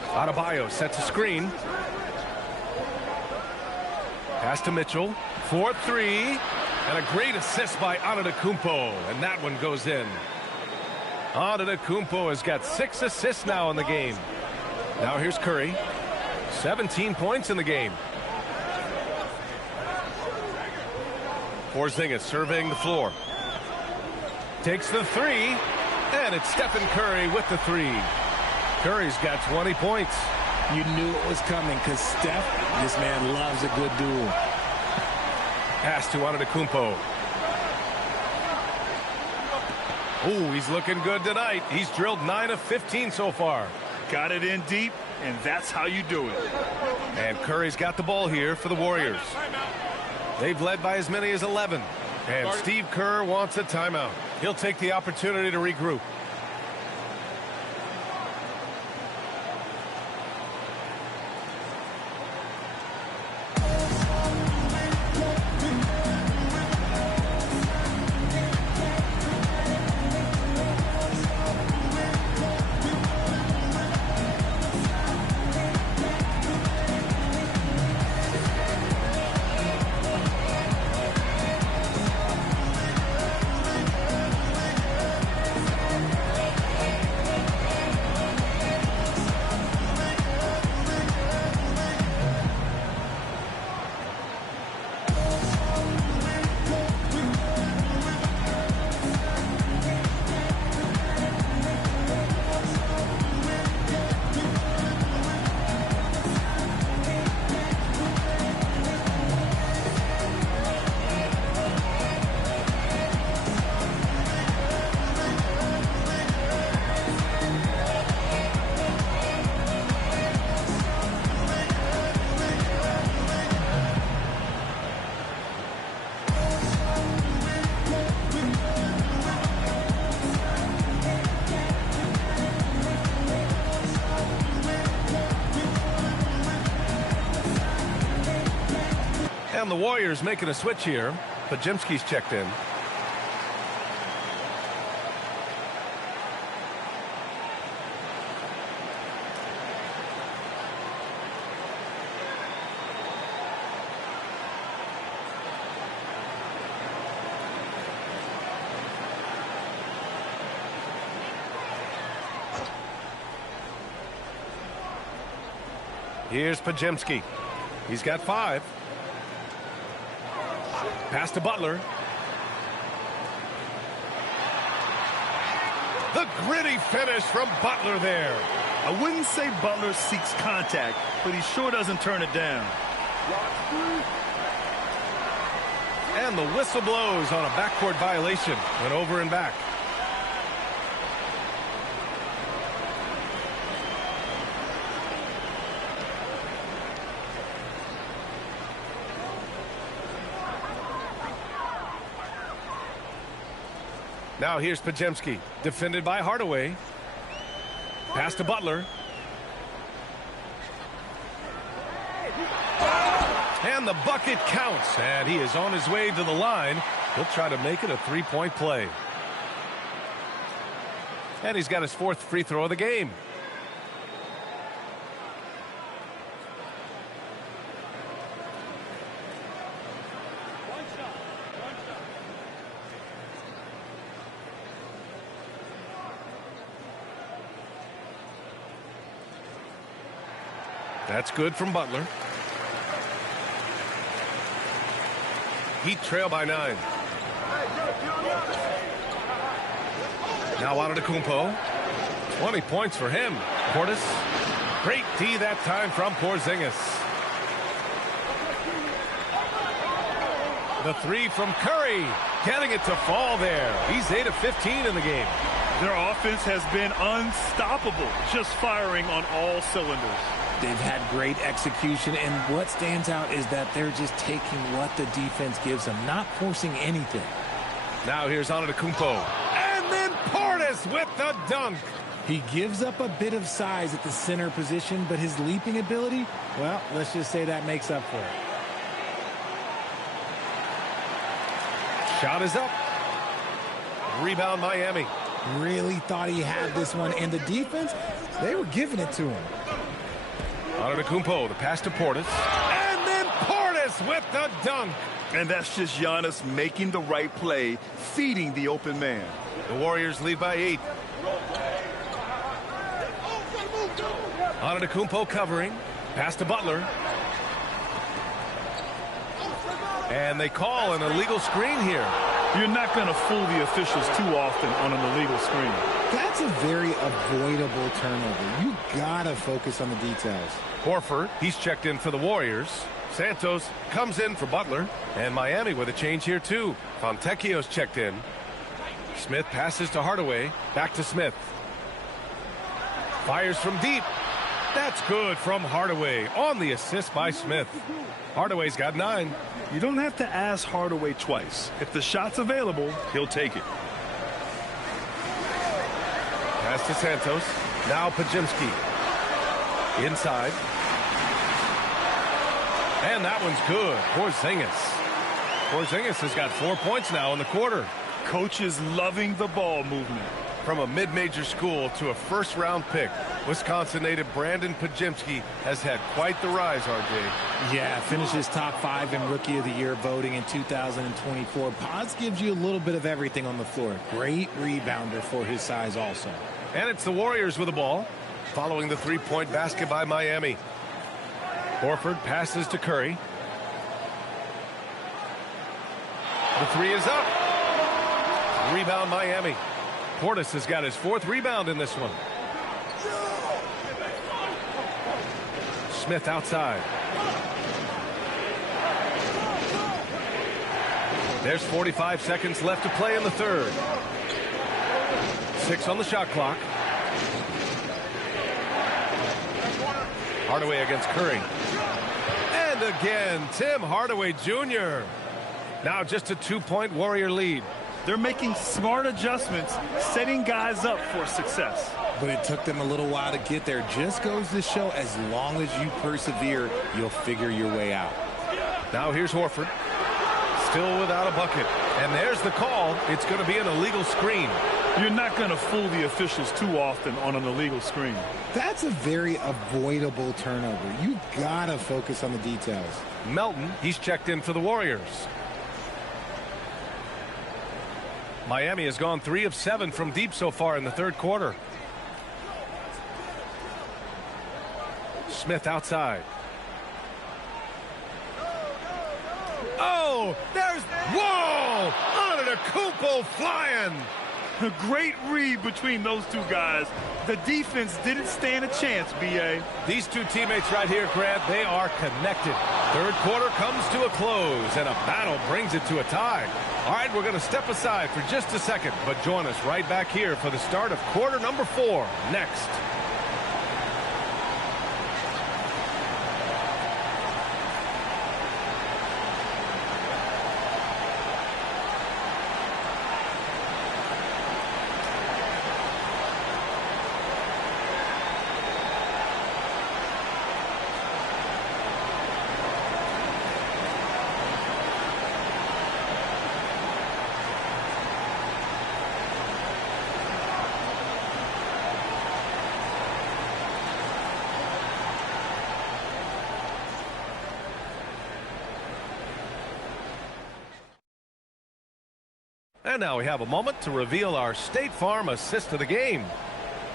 Adebayo sets a screen. Pass to Mitchell. 4-3. And a great assist by Antetokounmpo. And that one goes in. Antetokounmpo has got 6 assists now in the game. Now here's Curry. 17 points in the game. Porzingis surveying the floor. Takes the 3. And it's Stephen Curry with the 3. Curry's got 20 points. You knew it was coming because Steph, this man loves a good duel. Pass to Antetokounmpo. Ooh, he's looking good tonight. He's drilled 9 of 15 so far. Got it in deep, and that's how you do it. And Curry's got the ball here for the Warriors. They've led by as many as 11. And Steve Kerr wants a timeout. He'll take the opportunity to regroup. And the Warriors making a switch here. Podziemski's checked in. Here's Podziemski. He's got 5. Pass to Butler. The gritty finish from Butler there. I wouldn't say Butler seeks contact, but he sure doesn't turn it down. And the whistle blows on a backcourt violation. Went over and back. Now here's Podziemski, defended by Hardaway. Pass to Butler. And the bucket counts, and he is on his way to the line. He'll try to make it a three-point play. And he's got his 4th free throw of the game. That's good from Butler. Heat trail by 9. Now Antetokounmpo. 20 points for him. Portis. Great D that time from Porzingis. The 3 from Curry. Getting it to fall there. He's 8 of 15 in the game. Their offense has been unstoppable, just firing on all cylinders. They've had great execution, and what stands out is that they're just taking what the defense gives them, not forcing anything. Now here's Antetokounmpo. And then Portis with the dunk. He gives up a bit of size at the center position, but his leaping ability, well, let's just say that makes up for it. Shot is up. Rebound Miami. Really thought he had this one, and the defense, they were giving it to him. Antetokounmpo, the pass to Portis. And then Portis with the dunk. And that's just Giannis making the right play, feeding the open man. The Warriors lead by 8. Antetokounmpo covering. Pass to Butler. And they call an illegal screen here. You're not going to fool the officials too often on an illegal screen. That's a very avoidable turnover. You gotta focus on the details. Horford, he's checked in for the Warriors. Santos comes in for Butler. And Miami with a change here too. Fontecchio's checked in. Smith passes to Hardaway. Back to Smith. Fires from deep. That's good from Hardaway on the assist by Smith. Hardaway's got 9. You don't have to ask Hardaway twice. If the shot's available, he'll take it. Pass to Santos. Now Podziemski. Inside. And that one's good. Porzingis. Porzingis has got 4 points now in the quarter. Coach is loving the ball movement. From a mid-major school to a first-round pick, Wisconsin native Brandon Podziemski has had quite the rise, RJ. Yeah, finishes top 5 in Rookie of the Year voting in 2024. Pods gives you a little bit of everything on the floor. Great rebounder for his size also. And it's the Warriors with the ball, following the three-point basket by Miami. Horford passes to Curry. The 3 is up. Rebound Miami. Portis has got his 4th rebound in this one. Smith outside. There's 45 seconds left to play in the third. 6 on the shot clock. Hardaway against Curry. And again, Tim Hardaway Jr. Now just a 2-point Warrior lead. They're making smart adjustments, setting guys up for success. But it took them a little while to get there. Just goes to show, as long as you persevere, you'll figure your way out. Now here's Horford. Still without a bucket. And there's the call. It's going to be an illegal screen. You're not going to fool the officials too often on an illegal screen. That's a very avoidable turnover. You got to focus on the details. Melton, he's checked in for the Warriors. Miami has gone 3 of 7 from deep so far in the third quarter. Smith outside. Oh, there's... Whoa! Antetokounmpo flying! A great read between those two guys. The defense didn't stand a chance, B.A. These two teammates right here, Grant, they are connected. Third quarter comes to a close, and a battle brings it to a tie. All right, we're going to step aside for just a second, but join us right back here for the start of quarter number 4 next. And now we have a moment to reveal our State Farm assist of the game.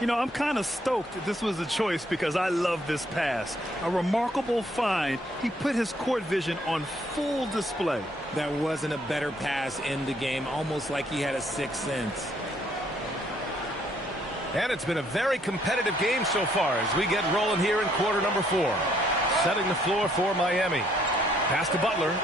You know, I'm kind of stoked that this was a choice because I love this pass. A remarkable find. He put his court vision on full display. That wasn't a better pass in the game, almost like he had a sixth sense. And it's been a very competitive game so far as we get rolling here in quarter number 4. Setting the floor for Miami. Pass to Butler.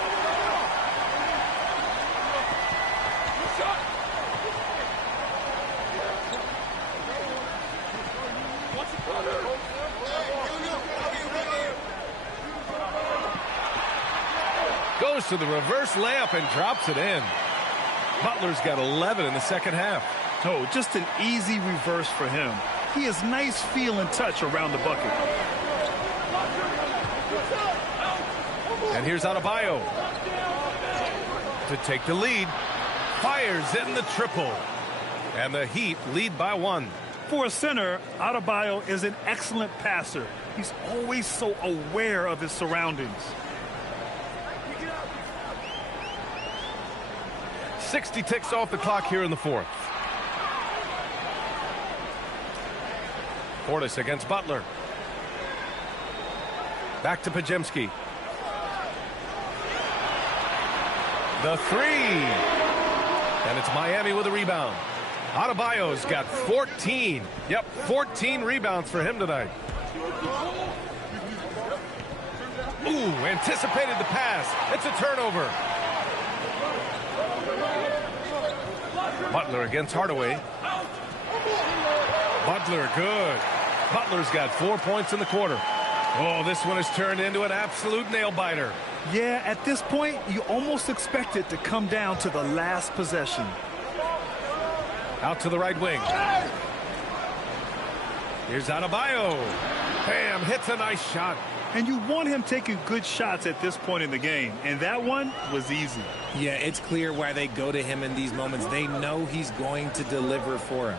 Goes to the reverse layup and drops it in. Butler's got 11 in the second half. Oh, just an easy reverse for him. He has nice feel and touch around the bucket. And here's Adebayo to take the lead. Fires in the triple. And the Heat lead by 1. For a center, Adebayo is an excellent passer. He's always so aware of his surroundings. 60 ticks off the clock here in the fourth. Portis against Butler. Back to Podziemski. The 3. And it's Miami with a rebound. Adebayo's got 14. Yep, 14 rebounds for him tonight. Ooh, anticipated the pass. It's a turnover. Butler against Hardaway. Butler, good. Butler's got 4 points in the quarter. Oh, this one has turned into an absolute nail-biter. Yeah, at this point, you almost expect it to come down to the last possession. Out to the right wing. Here's Adebayo. Bam, hits a nice shot. And you want him taking good shots at this point in the game. And that one was easy. Yeah, it's clear why they go to him in these moments. They know he's going to deliver for him.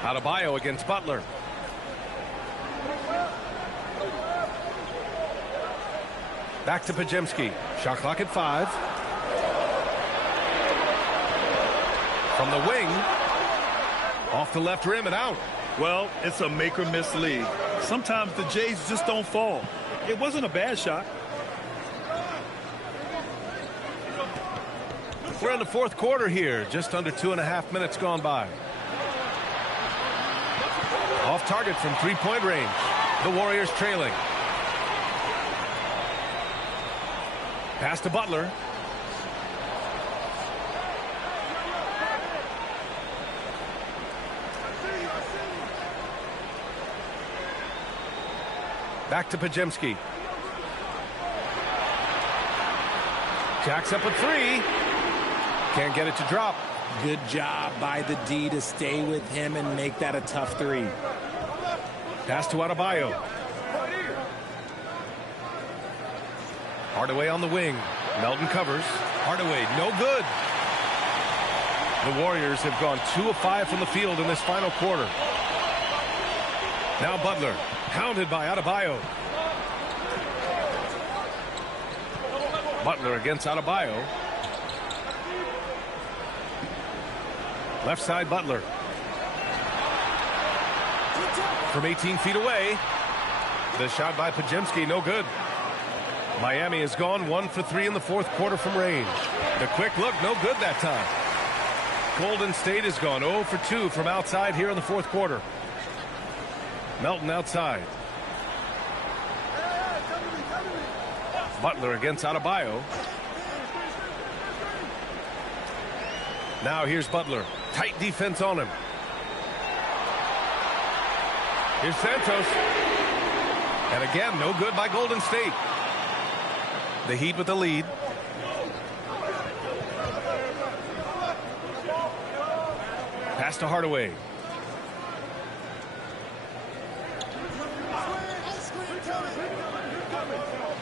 Adebayo against Butler. Back to Podziemski. Shot clock at 5. From the wing. Off the left rim and out. Well, it's a make or miss league. Sometimes the Jays just don't fall. It wasn't a bad shot. We're in the fourth quarter here. Just under 2.5 minutes gone by. Off target from three-point range. The Warriors trailing. Pass to Butler. Back to Podziemski. Jacks up a 3. Can't get it to drop. Good job by the D to stay with him and make that a tough 3. Pass to Adebayo. Hardaway on the wing. Melton covers. Hardaway, no good. The Warriors have gone 2 of 5 from the field in this final quarter. Now Butler, hounded by Adebayo. Butler against Adebayo. Left side Butler. From 18 feet away. The shot by Podziemski, no good. Miami has gone 1 for 3 in the fourth quarter from range. The quick look, no good that time. Golden State has gone 0 for 2 from outside here in the fourth quarter. Melton outside. Butler against Adebayo. Now here's Butler. Tight defense on him. Here's Santos. And again, no good by Golden State. The Heat with the lead. Pass to Hardaway.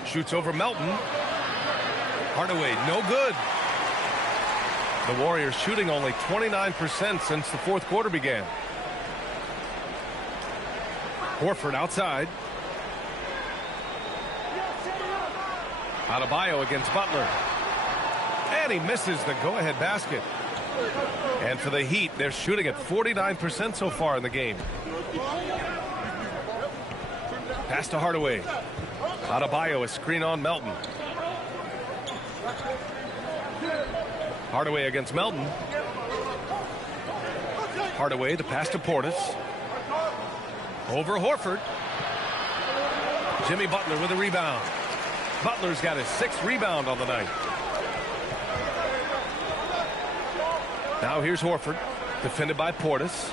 Shoots over Melton. Hardaway, no good. The Warriors shooting only 29% since the fourth quarter began. Horford outside. Adebayo against Butler. And he misses the go-ahead basket. And for the Heat, they're shooting at 49% so far in the game. Pass to Hardaway. Adebayo, a screen on Melton. Hardaway against Melton. Hardaway, the pass to Portis. Over Horford. Jimmy Butler with a rebound. Butler's got his 6th rebound on the night. Now here's Horford, defended by Portis.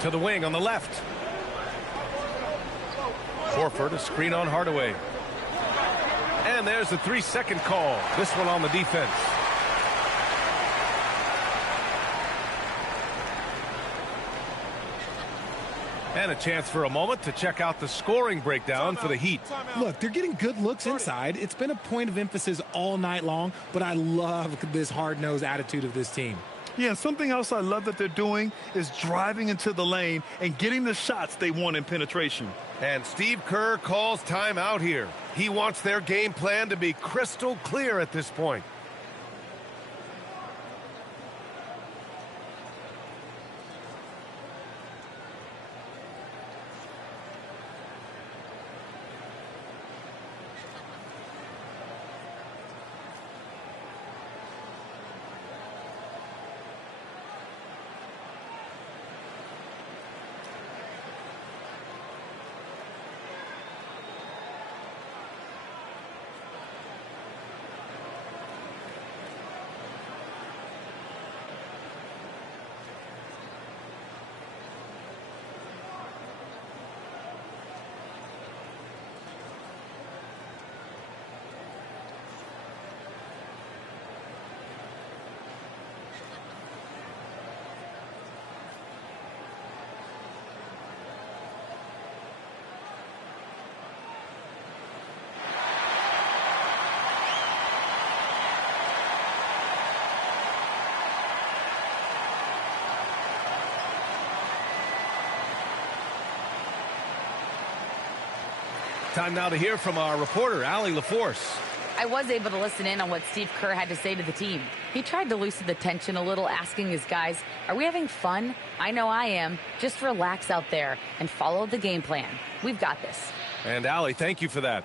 To the wing on the left. Horford, a screen on Hardaway. And there's the 3-second call. This one on the defense. And a chance for a moment to check out the scoring breakdown for the Heat. Look, they're getting good looks inside. It's been a point of emphasis all night long, but I love this hard-nosed attitude of this team. Yeah, something else I love that they're doing is driving into the lane and getting the shots they want in penetration. And Steve Kerr calls timeout here. He wants their game plan to be crystal clear at this point. Time now to hear from our reporter, Allie LaForce. I was able to listen in on what Steve Kerr had to say to the team. He tried to loosen the tension a little, asking his guys, are we having fun? I know I am. Just relax out there and follow the game plan. We've got this. And Allie, thank you for that.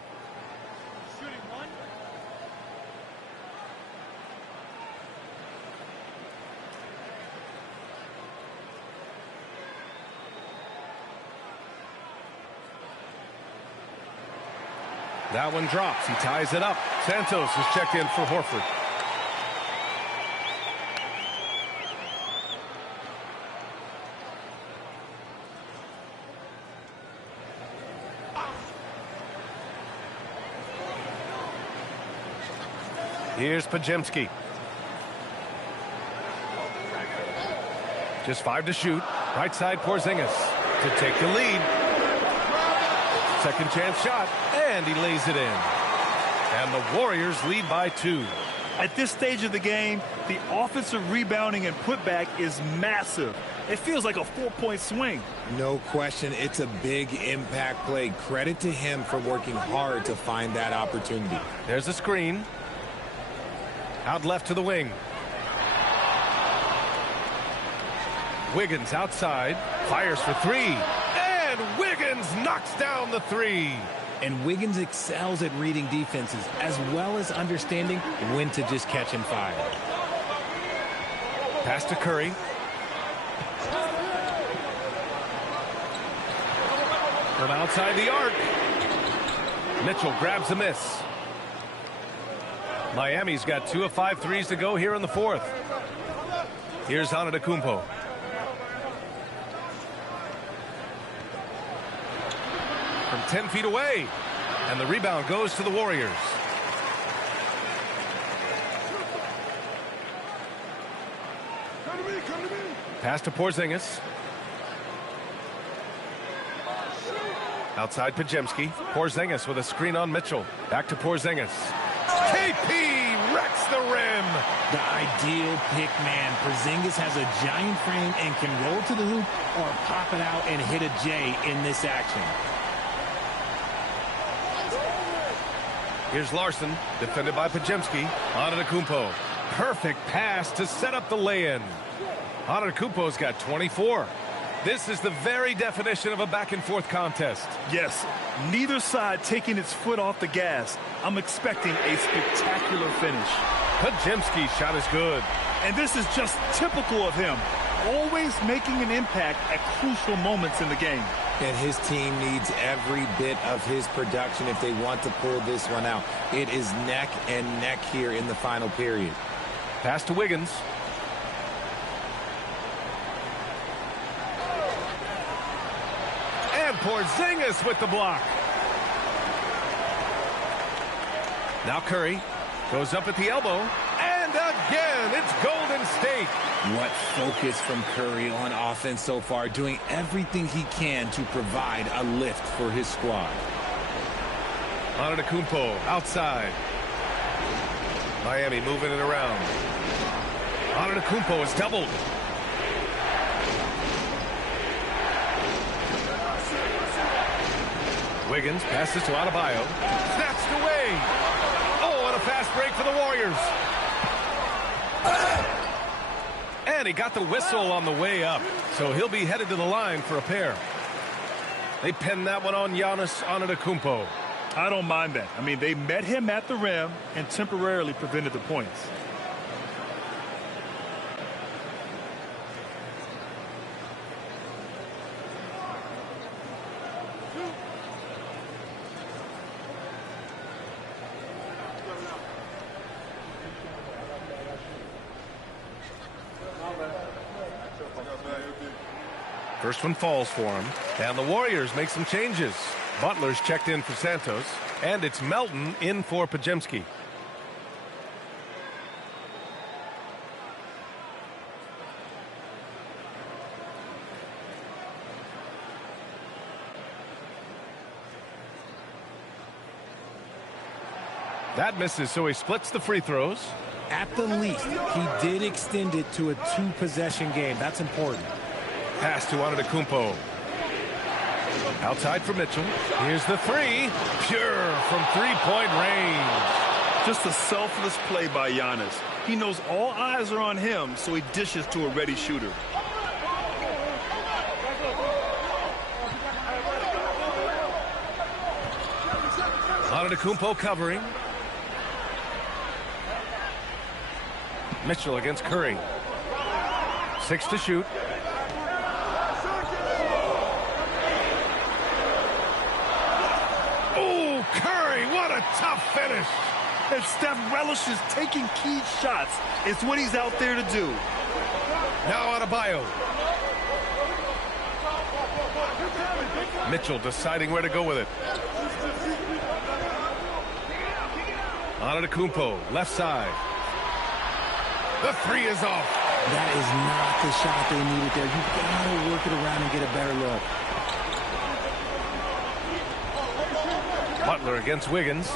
That one drops. He ties it up. Santos is checked in for Horford. Here's Podziemski. Just 5 to shoot. Right side Porzingis to take the lead. Second chance shot. And he lays it in. And the Warriors lead by 2. At this stage of the game, the offensive rebounding and putback is massive. It feels like a 4-point swing. No question, it's a big impact play. Credit to him for working hard to find that opportunity. There's a screen. Out left to the wing. Wiggins outside. Fires for 3. And Wiggins knocks down the 3. And Wiggins excels at reading defenses as well as understanding when to just catch and fire. Pass to Curry. From outside the arc. Mitchell grabs a miss. Miami's got 2 of 5 threes to go here in the 4th. Here's Antetokounmpo. From 10 feet away. And the rebound goes to the Warriors. Pass to Porzingis. Outside Podziemski. Porzingis with a screen on Mitchell. Back to Porzingis. KP wrecks the rim. The ideal pick man. Porzingis has a giant frame and can roll to the hoop or pop it out and hit a J in this action. Here's Larson, defended by Podziemski. Antetokounmpo. Perfect pass to set up the lay-in. Antetokounmpo's got 24. This is the very definition of a back-and-forth contest. Yes, neither side taking its foot off the gas. I'm expecting a spectacular finish. Podziemski's shot is good. And this is just typical of him. Always making an impact at crucial moments in the game. And his team needs every bit of his production if they want to pull this one out. It is neck and neck here in the final period. Pass to Wiggins. And Porzingis with the block. Now Curry goes up at the elbow. And again, it's Golden State. What focus from Curry on offense so far, doing everything he can to provide a lift for his squad. Antetokounmpo outside. Miami moving it around. Antetokounmpo is doubled. Wiggins passes to Adebayo. Snatched away. Oh, and a fast break for the Warriors. And he got the whistle on the way up, so he'll be headed to the line for a pair. They pinned that one on Giannis Antetokounmpo. I don't mind that. I mean, they met him at the rim and temporarily prevented the points. First one falls for him, and the Warriors make some changes. Butler's checked in for Santos, and it's Melton in for Podziemski. That misses, so he splits the free throws. At the least, he did extend it to a 2-possession game. That's important. Pass to Antetokounmpo. Outside for Mitchell. Here's the 3. Pure from 3-point range. Just a selfless play by Giannis. He knows all eyes are on him, so he dishes to a ready shooter. Antetokounmpo covering. Mitchell against Curry. 6 to shoot. Oh, Curry, what a tough finish. And Steph relishes taking key shots. It's what he's out there to do. Now Adebayo. Mitchell deciding where to go with it. Antetokounmpo, left side. The 3 is off. That is not the shot they needed there. You've got to work it around and get a better look. Butler against Wiggins.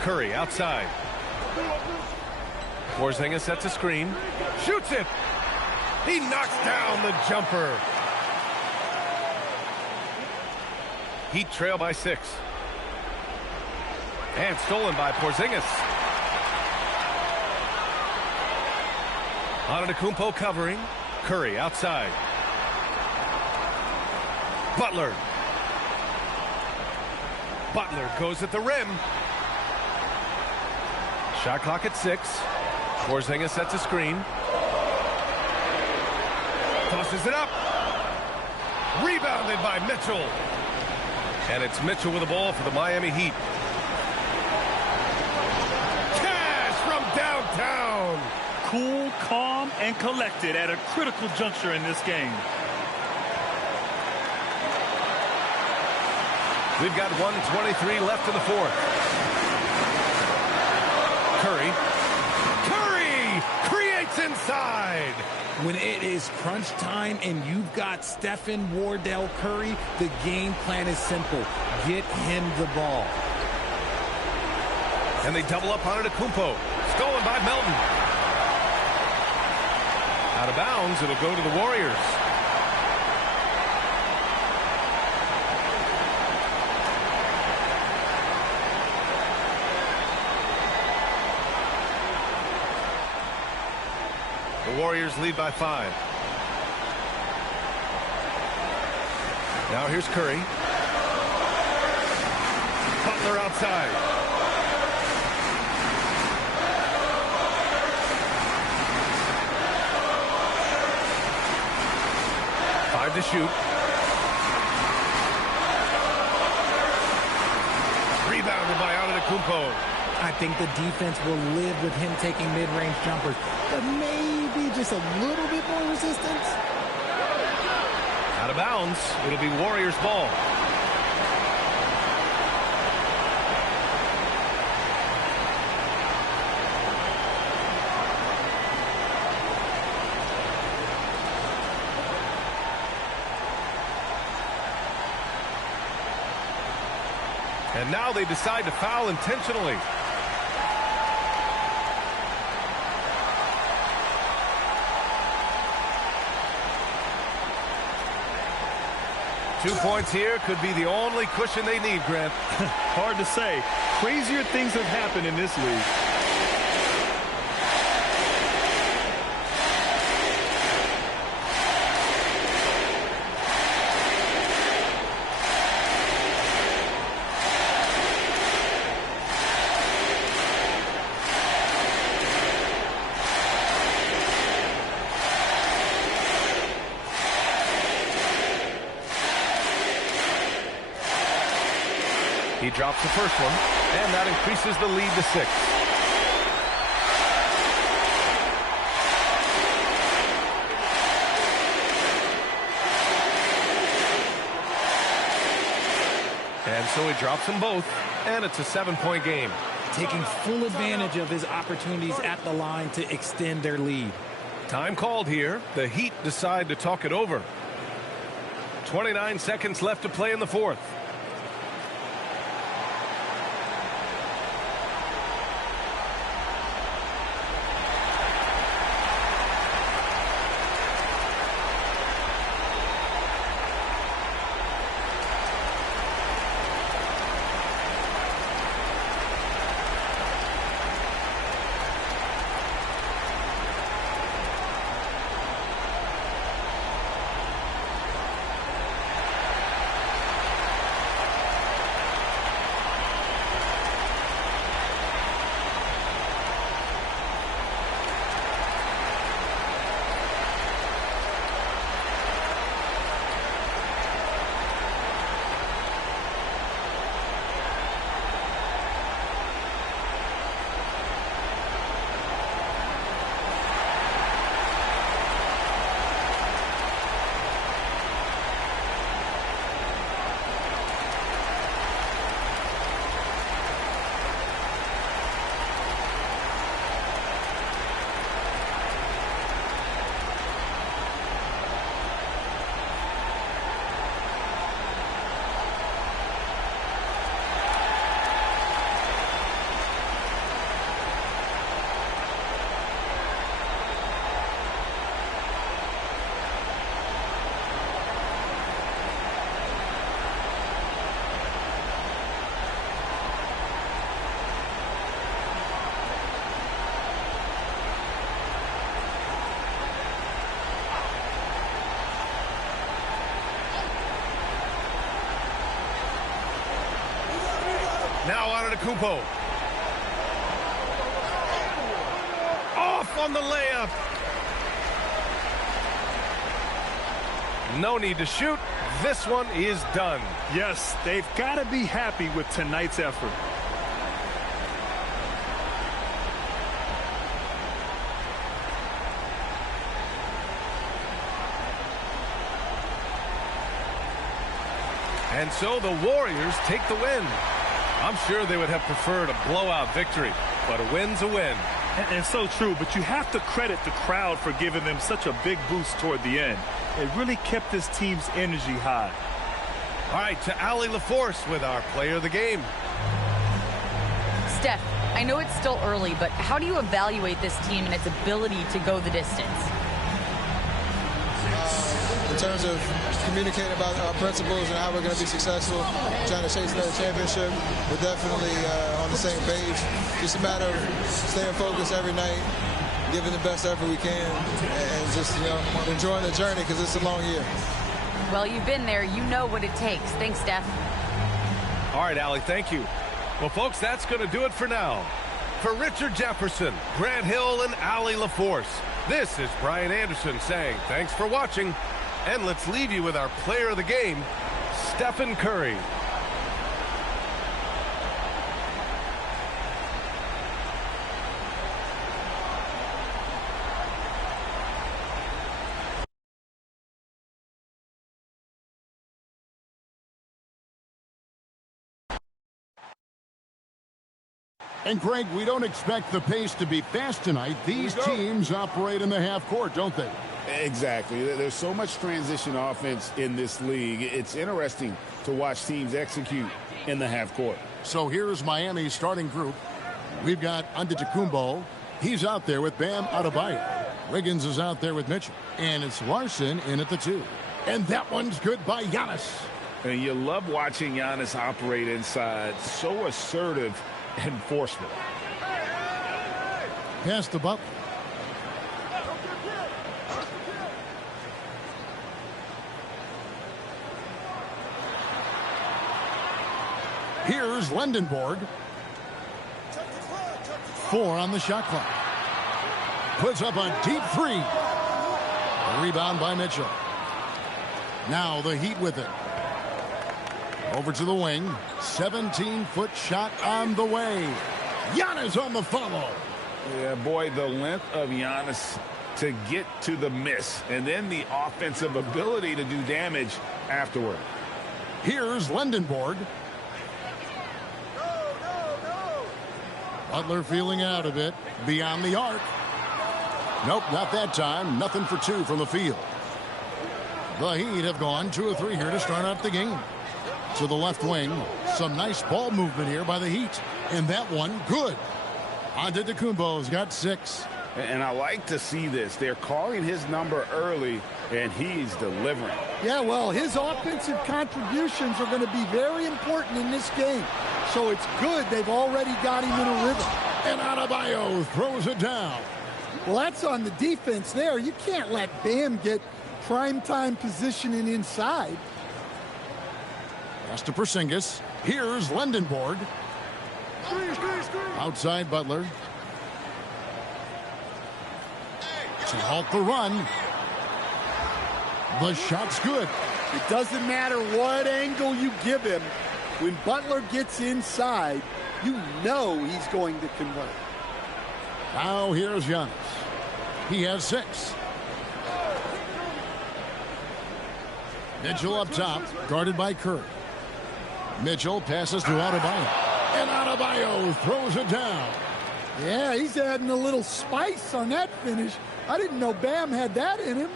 Curry outside. Porzingis sets a screen. Shoots it. He knocks down the jumper. Heat trail by 6. And stolen by Porzingis. Antetokounmpo covering. Curry outside. Butler. Butler goes at the rim. Shot clock at 6. Porzingis sets a screen. Tosses it up. Rebounded by Mitchell. And it's Mitchell with the ball for the Miami Heat. Cash from downtown. Cool, calm, and collected at a critical juncture in this game. We've got 1:23 left in the fourth. Curry. Curry creates inside. When it is crunch time and you've got Stephen Wardell Curry, the game plan is simple. Get him the ball. And they double up on Antetokounmpo. Stolen by Melton. Out of bounds, it'll go to the Warriors. The Warriors lead by 5. Now here's Curry. Butler outside. To shoot. Rebounded by Antetokounmpo. I think the defense will live with him taking mid-range jumpers, but maybe just a little bit more resistance. Out of bounds. It'll be Warriors ball. And now they decide to foul intentionally. Two points here could be the only cushion they need, Grant. Hard to say. Crazier things have happened in this league. He drops the first one, and that increases the lead to 6. And so he drops them both, and it's a 7-point game. Taking full advantage of his opportunities at the line to extend their lead. Time called here. The Heat decide to talk it over. 29 seconds left to play in the fourth. Now on to Kupo. Off on the layup. No need to shoot. This one is done. Yes, they've got to be happy with tonight's effort. And so the Warriors take the win. I'm sure they would have preferred a blowout victory, but a win's a win. And so true, but you have to credit the crowd for giving them such a big boost toward the end. It really kept this team's energy high. All right, to Allie LaForce with our player of the game. Steph, I know it's still early, but how do you evaluate this team and its ability to go the distance? In terms of communicating about our principles and how we're going to be successful, trying to chase another championship, we're definitely on the same page. Just a matter of staying focused every night, giving the best effort we can, and just, enjoying the journey because it's a long year. Well, you've been there. You know what it takes. Thanks, Steph. All right, Allie, thank you. Well, folks, that's going to do it for now. For Richard Jefferson, Grant Hill, and Allie LaForce, this is Brian Anderson saying thanks for watching. And let's leave you with our player of the game, Stephen Curry. And, Greg, we don't expect the pace to be fast tonight. These teams operate in the half court, don't they? Exactly. There's so much transition offense in this league. It's interesting to watch teams execute in the half court. So here's Miami's starting group. We've got Antetokounmpo. He's out there with Bam Adebayo. Wiggins is out there with Mitchell. And it's Larson in at the 2. And that one's good by Giannis. And you love watching Giannis operate inside. So assertive and forceful. Pass to Butler. Here's Lendenborg. 4 on the shot clock. Puts up a deep 3. A rebound by Mitchell. Now the Heat with it. Over to the wing. 17-foot shot on the way. Giannis on the follow. Yeah, boy, the length of Giannis to get to the miss. And then the offensive ability to do damage afterward. Here's Lendenborg. Butler feeling out a bit. Beyond the arc. Nope, not that time. Nothing for 2 from the field. The Heat have gone 2 of 3 here to start out the game. To the left wing. Some nice ball movement here by the Heat. And that one, good. Antetokounmpo's got 6. And I like to see this. They're calling his number early, and he's delivering. Yeah, well, his offensive contributions are going to be very important in this game. So it's good they've already got him in a rhythm. And Adebayo throws it down. Well, that's on the defense there. You can't let Bam get primetime positioning inside. Pass to Porzingis. Here's Lendenborg. Outside Butler. To halt the run. The shot's good. It doesn't matter what angle you give him. When Butler gets inside, you know he's going to convert. Now here's Giannis. He has 6. Mitchell up top, guarded by Curry. Mitchell passes to Adebayo. And Adebayo throws it down. Yeah, he's adding a little spice on that finish. I didn't know Bam had that in him.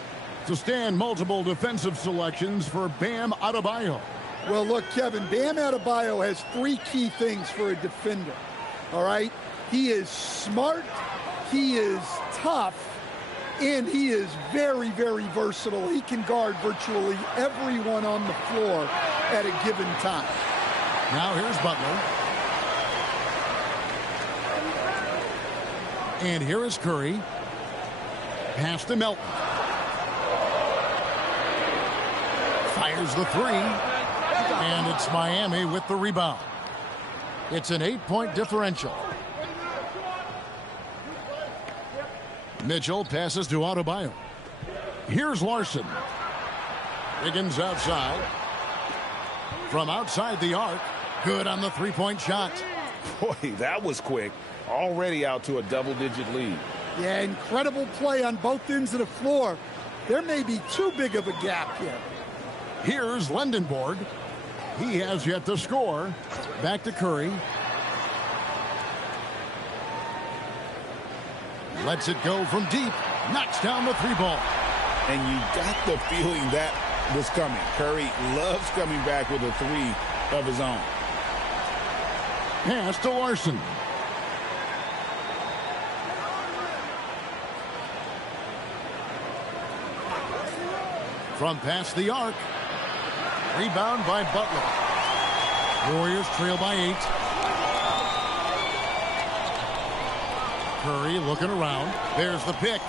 To stand multiple defensive selections for Bam Adebayo. Well, look, Kevin, Bam Adebayo has 3 key things for a defender. All right? He is smart, he is tough, and he is very, very versatile. He can guard virtually everyone on the floor at a given time. Now here's Butler. And here is Curry. Pass to Melton. Fires the 3. And it's Miami with the rebound. It's an 8-point differential. Mitchell passes to Adebayo. Here's Larson. Wiggins outside. From outside the arc. Good on the three-point shot. Boy, that was quick. Already out to a double-digit lead. Yeah, incredible play on both ends of the floor. There may be too big of a gap here. Here's Lendenborg. He has yet to score. Back to Curry. Lets it go from deep. Knocks down the three ball. And you got the feeling that was coming. Curry loves coming back with a three of his own. Pass to Larson. From past the arc. Rebound by Butler. Warriors trail by 8. Curry looking around. There's the pick.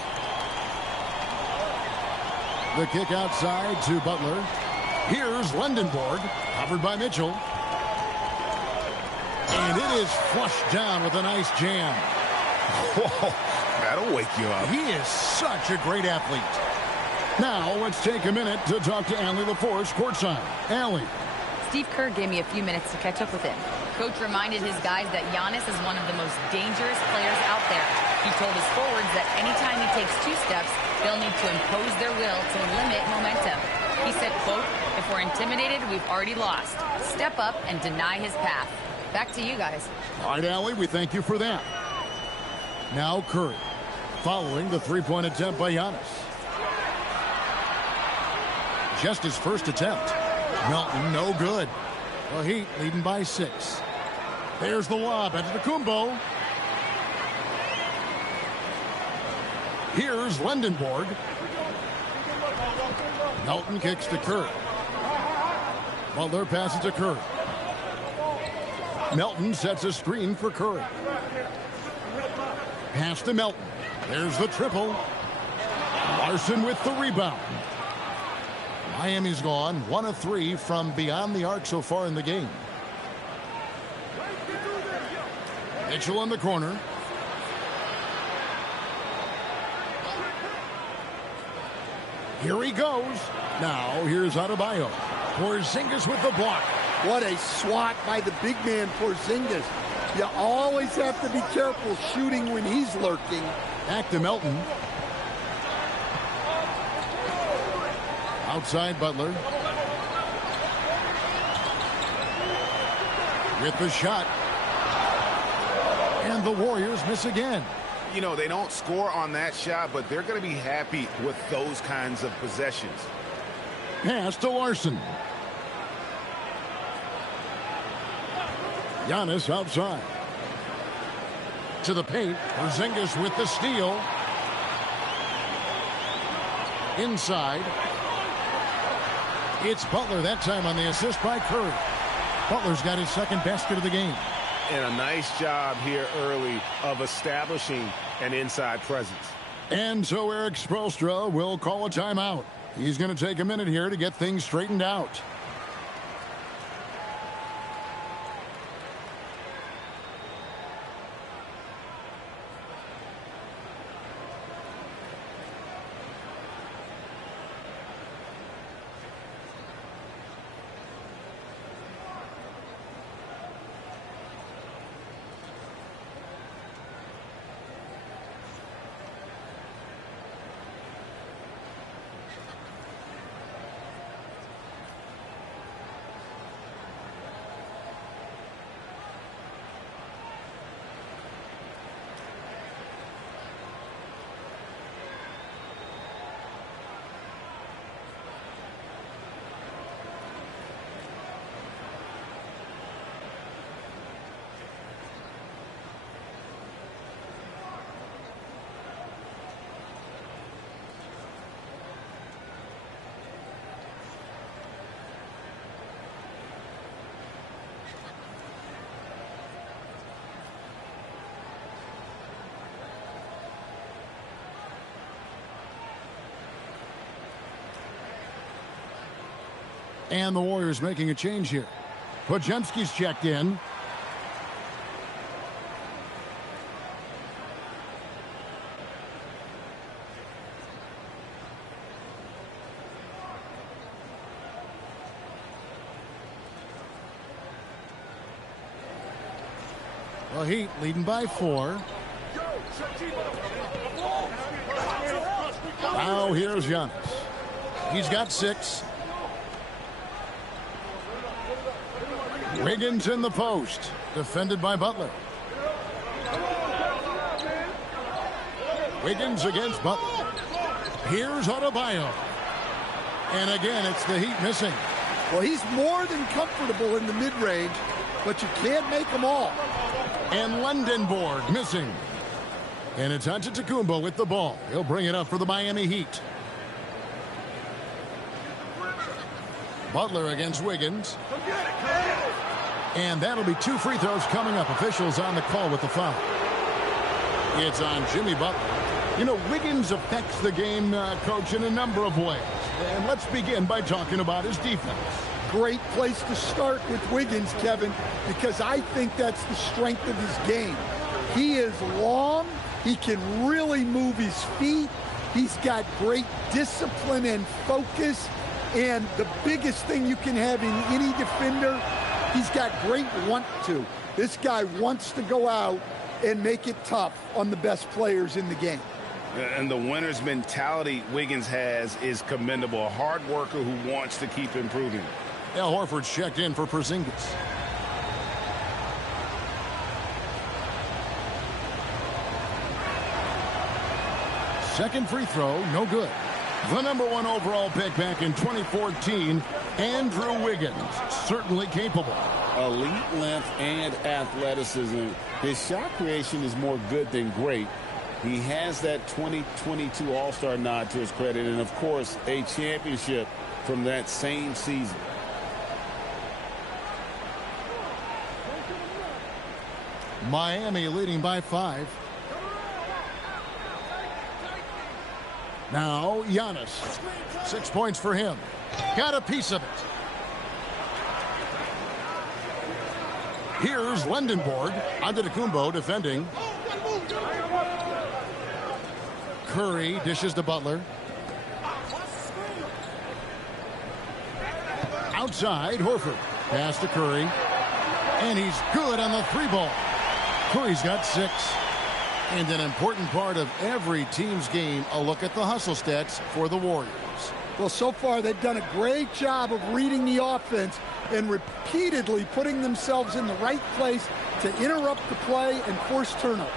The kick outside to Butler. Here's Lendenborg. Covered by Mitchell. And it is flushed down with a nice jam. Whoa, that'll wake you up. He is such a great athlete. Now let's take a minute to talk to Allie LaForce courtside. Allie. Steve Kerr gave me a few minutes to catch up with him. Coach reminded his guys that Giannis is one of the most dangerous players out there. He told his forwards that anytime he takes 2 steps, they'll need to impose their will to limit momentum. He said, quote, "If we're intimidated, we've already lost. Step up and deny his path." Back to you guys. All right, Allie, we thank you for that. Now Curry, following the three-point attempt by Giannis. Just his first attempt. Melton, no good. The Heat leading by 6. There's the lob at Antetokounmpo. Here's Lendenborg. Melton kicks to Curry. Butler passes to Curry. Melton sets a screen for Curry. Pass to Melton. There's the triple. Larson with the rebound. Miami's gone 1 of 3 from beyond the arc so far in the game. Mitchell in the corner. Here he goes. Now here's Adebayo. Porzingis with the block. What a swat by the big man Porzingis. You always have to be careful shooting when he's lurking. Back to Melton. Outside Butler. With the shot. And the Warriors miss again. You know, they don't score on that shot, but they're going to be happy with those kinds of possessions. Pass to Larson. Giannis outside. To the paint. Porzingis with the steal. Inside. It's Butler that time on the assist by Curry. Butler's got his second basket of the game. And a nice job here early of establishing an inside presence. And so Eric Spoelstra will call a timeout. He's going to take a minute here to get things straightened out. And the Warriors making a change here. Podziemski's checked in. The Heat leading by 4. Now here's Giannis. He's got 6. Wiggins in the post. Defended by Butler. Wiggins against Butler. Here's Adebayo. And again, it's the Heat missing. Well, he's more than comfortable in the mid-range, but you can't make them all. And Lendenborg missing. And it's Antetokounmpo with the ball. He'll bring it up for the Miami Heat. Butler against Wiggins. And that'll be 2 free throws coming up. Officials on the call with the foul. It's on Jimmy Butler. You know, Wiggins affects the game, Coach, in a number of ways. And let's begin by talking about his defense. Great place to start with Wiggins, Kevin, because I think that's the strength of his game. He is long. He can really move his feet. He's got great discipline and focus. And the biggest thing you can have in any defender, he's got great want to. This guy wants to go out and make it tough on the best players in the game. And the winner's mentality Wiggins has is commendable. A hard worker who wants to keep improving. Al Horford's checked in for Porzingis. Second free throw, no good. The #1 overall pick back in 2014, Andrew Wiggins, certainly capable. Elite length and athleticism. His shot creation is more good than great. He has that 2022 All-Star nod to his credit, and of course, a championship from that same season. Miami leading by 5. Now Giannis. 6 points for him. Got a piece of it. Here's Lendenborg. Antetokounmpo defending. Curry dishes to Butler. Outside, Horford. Pass to Curry. And he's good on the 3-ball. Curry's got 6. And an important part of every team's game, a look at the hustle stats for the Warriors. Well, so far they've done a great job of reading the offense and repeatedly putting themselves in the right place to interrupt the play and force turnovers.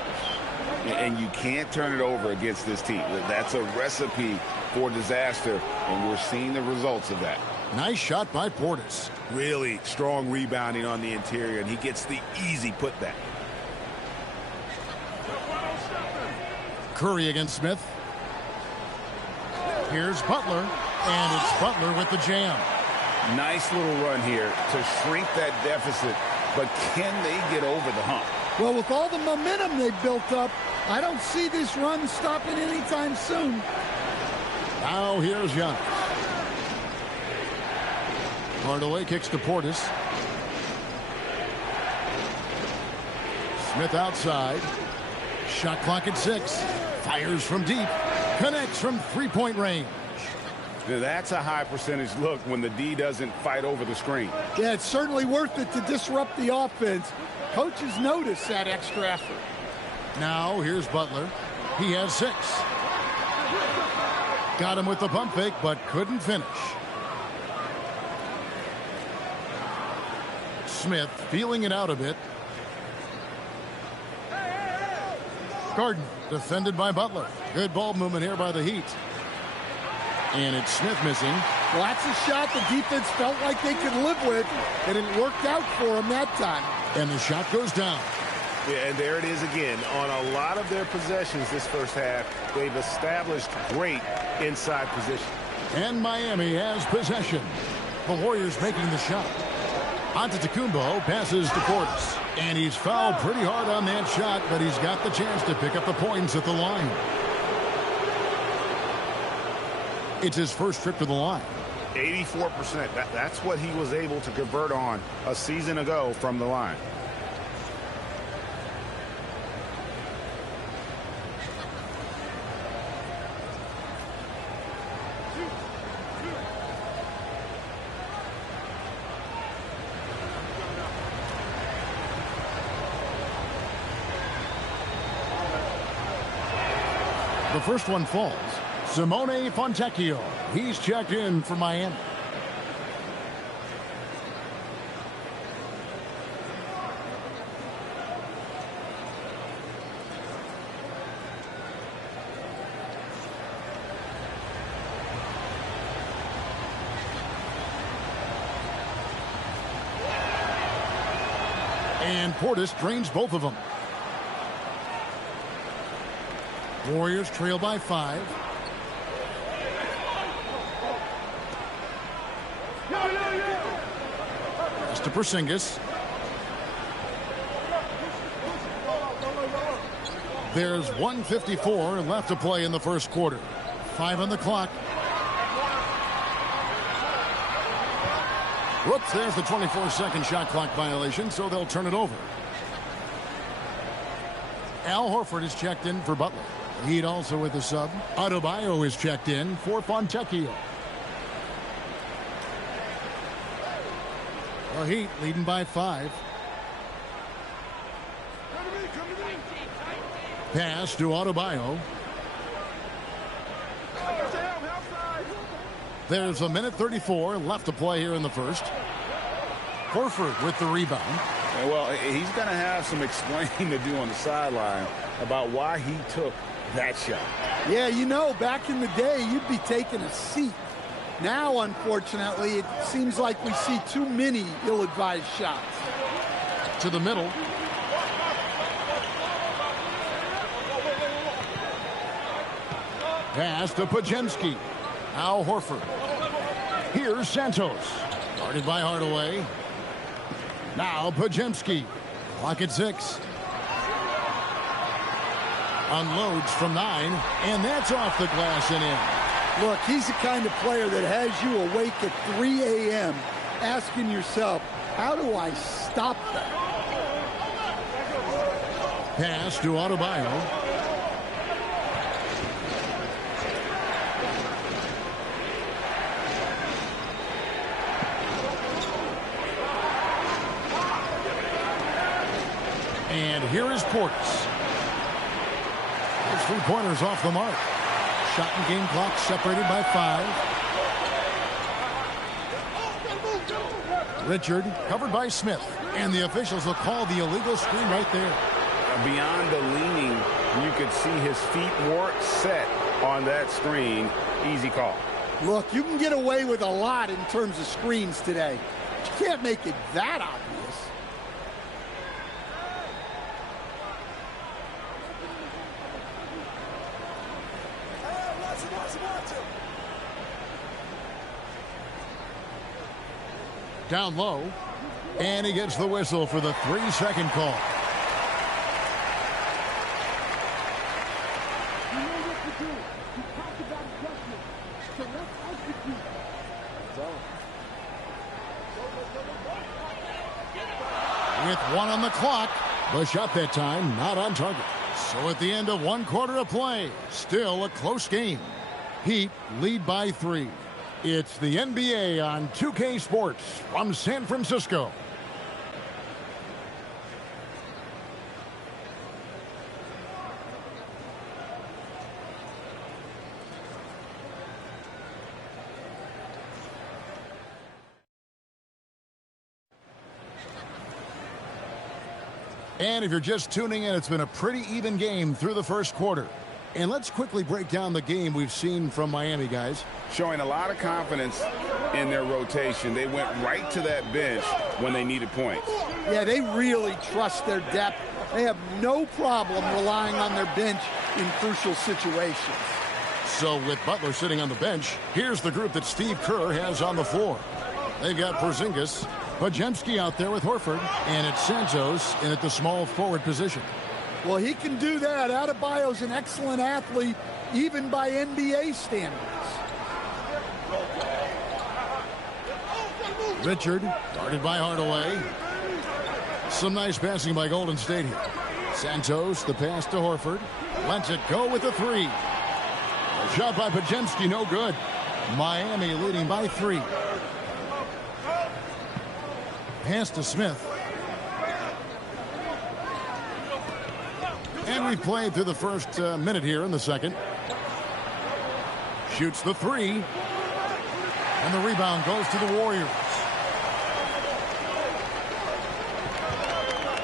And you can't turn it over against this team. That's a recipe for disaster, and we're seeing the results of that. Nice shot by Portis. Really strong rebounding on the interior, and he gets the easy putback. Curry against Smith. Here's Butler, and it's Butler with the jam. Nice little run here to shrink that deficit, but can they get over the hump? Well, with all the momentum they've built up, I don't see this run stopping anytime soon. Now here's Giannis. Hardaway kicks to Portis. Smith outside. Shot clock at 6. Fires from deep. Connects from 3-point range. That's a high percentage look when the D doesn't fight over the screen. Yeah, it's certainly worth it to disrupt the offense. Coaches notice that extra effort. Now here's Butler. He has 6. Got him with the pump fake, but couldn't finish. Smith feeling it out a bit. Gordon defended by Butler. Good ball movement here by the Heat. And it's Smith missing. Well, that's a shot the defense felt like they could live with, and it worked out for them that time. And the shot goes down. Yeah, and there it is again. On a lot of their possessions this first half, they've established great inside position. And Miami has possession. The Warriors making the shot. Antetokounmpo passes to Portis. And he's fouled pretty hard on that shot, but he's got the chance to pick up the points at the line. It's his first trip to the line. 84%. That's what he was able to convert on a season ago from the line. The first one falls. Simone Fontecchio. He's checked in for Miami. And Portis drains both of them. Warriors trail by 5. Pass to Porzingis. There's 1:54 left to play in the first quarter. 5 on the clock. Whoops, there's the 24-second shot clock violation, so they'll turn it over. Al Horford is checked in for Butler. Heat also with the sub. Adebayo is checked in for Fontecchio. The Heat leading by 5. Pass to Adebayo. There's 1:34 left to play here in the first. Horford with the rebound. Well, he's going to have some explaining to do on the sideline about why he took that shot. Yeah, you know, back in the day, you'd be taking a seat. Now, unfortunately, it seems like we see too many ill-advised shots. To the middle. Pass to Podziemski. Al Horford. Here's Santos. Guarded by Hardaway. Now Podziemski. Clock at 6. Unloads from 9. And that's off the glass and in. Look, he's the kind of player that has you awake at 3 a.m. asking yourself, how do I stop that? Pass to Adebayo. And here is Portis. His 3-pointers off the mark. Shot and game clock separated by 5. Richard covered by Smith. And the officials will call the illegal screen right there. Beyond the leaning, you could see his feet weren't set on that screen. Easy call. Look, you can get away with a lot in terms of screens today. But you can't make it that obvious. Down low, and he gets the whistle for the 3-second call. With 1 on the clock, the shot that time not on target. So at the end of 1 quarter of play, still a close game. Heat lead by 3. It's the NBA on 2K Sports from San Francisco. And if you're just tuning in, it's been a pretty even game through the first quarter. And let's quickly break down the game we've seen from Miami, guys. Showing a lot of confidence in their rotation. They went right to that bench when they needed points. Yeah, they really trust their depth. They have no problem relying on their bench in crucial situations. So with Butler sitting on the bench, here's the group that Steve Kerr has on the floor. They've got Porzingis, Podziemski out there with Horford, and it's Santos in at the small forward position. Well, he can do that. Adebayo's an excellent athlete, even by NBA standards. Richard, guarded by Hardaway. Some nice passing by Golden State here. Santos, the pass to Horford. Lets it go with the 3. A shot by Podziemski, no good. Miami leading by 3. Pass to Smith. And we've played through the first minute here in the second. Shoots the three. And the rebound goes to the Warriors.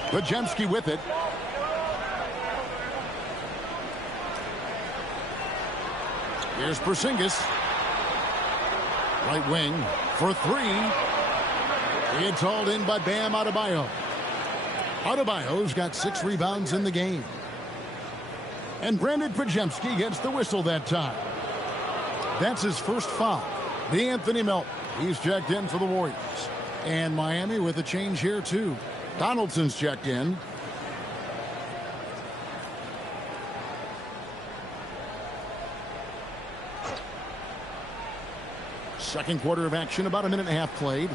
Podziemski with it. Here's Porzingis. Right wing for three. It's hauled in by Bam Adebayo. Adebayo's got 6 rebounds in the game. And Brandon Podziemski gets the whistle that time. That's his first foul. D'Anthony Melton. He's checked in for the Warriors. And Miami with a change here too. Donaldson's checked in. Second quarter of action, about a minute and a half played.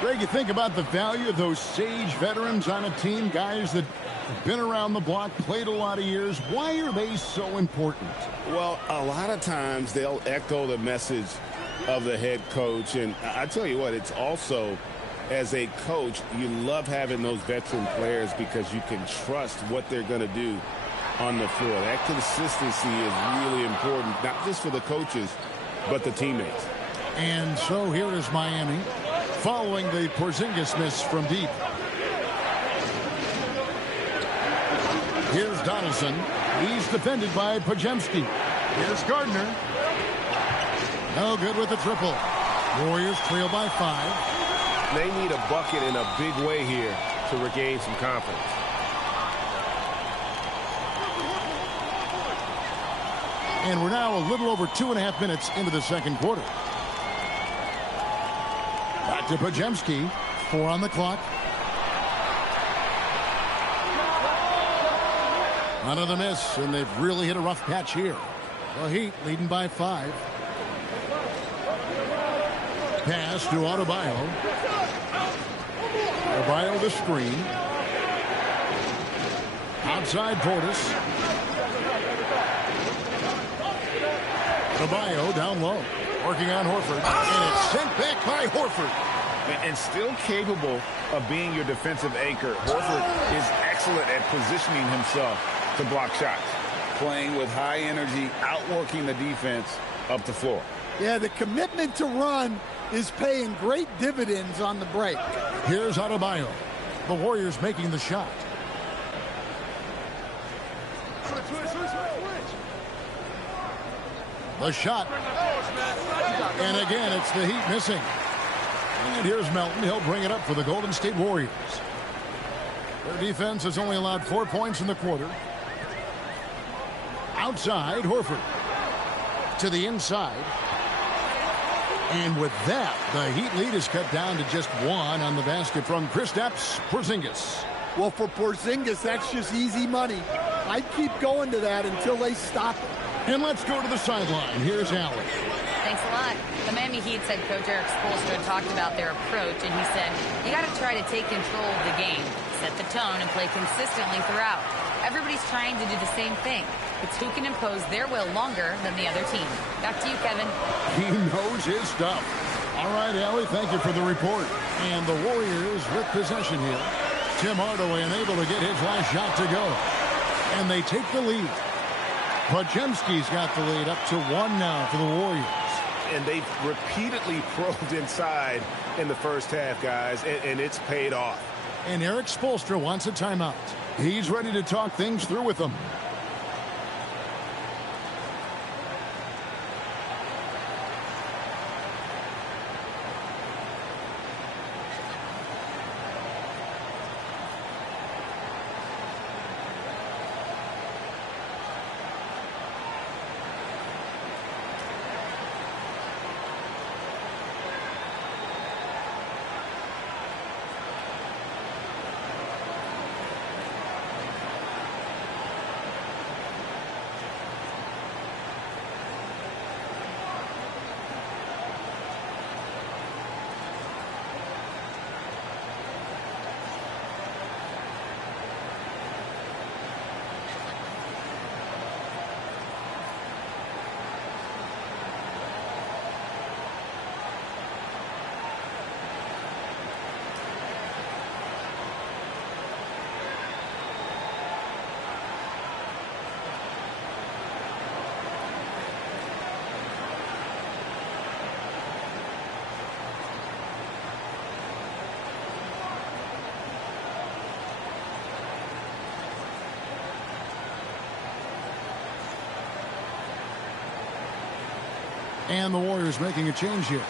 Greg, you think about the value of those sage veterans on a team, guys that have been around the block, played a lot of years. Why are they so important? Well, a lot of times they'll echo the message of the head coach. And I tell you what, it's also, as a coach, you love having those veteran players because you can trust what they're going to do on the floor. That consistency is really important, not just for the coaches, but the teammates. And so here is Miami following the Porzingis miss from deep. Here's Donaldson. He's defended by Podziemski. Here's Gardner. No good with the triple. Warriors trail by 5. They need a bucket in a big way here to regain some confidence. And we're now a little over 2.5 minutes into the second quarter. Back to Podziemski. 4 on the clock. Another miss, and they've really hit a rough patch here. The Heat leading by 5. Pass to Adebayo. Adebayo the screen. Outside Portis. Adebayo down low. Working on Horford. And it's sent back by Horford. And still capable of being your defensive anchor. Horford is excellent at positioning himself to block shots. Playing with high energy, outworking the defense up the floor. Yeah, the commitment to run is paying great dividends on the break. Here's Adebayo. The Warriors making the shot. The shot. And again, it's the Heat missing. And here's Melton. He'll bring it up for the Golden State Warriors. Their defense has only allowed 4 points in the quarter. Outside, Horford. To the inside. And with that, the Heat lead is cut down to just 1 on the basket from Kristaps Porzingis. Well, for Porzingis, that's just easy money. I'd keep going to that until they stop it. And let's go to the sideline. Here's Allen. Thanks a lot. The Miami Heat's head coach Eric Spoelstra talked about their approach, and he said, you got to try to take control of the game, set the tone, and play consistently throughout. Everybody's trying to do the same thing. It's who can impose their will longer than the other team. Back to you, Kevin. He knows his stuff. All right, Allie, thank you for the report. And the Warriors with possession here. Tim Hardaway unable to get his last shot to go. And they take the lead. Podziemski's got the lead up to 1 now for the Warriors. And they've repeatedly probed inside in the first half, guys, and it's paid off. And Eric Spoelstra wants a timeout. He's ready to talk things through with them. And the Warriors making a change here.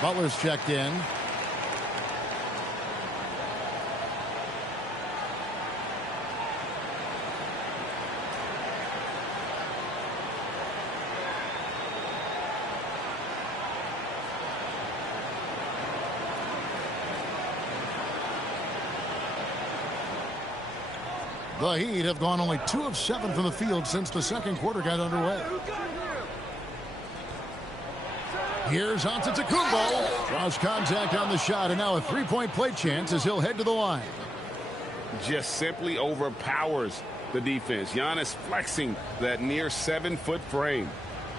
Butler's checked in. The Heat have gone only 2 of 7 from the field since the second quarter got underway. Here's Antetokounmpo. Draws contact on the shot, and now a three-point play chance as he'll head to the line. Just simply overpowers the defense. Giannis flexing that near 7-foot frame.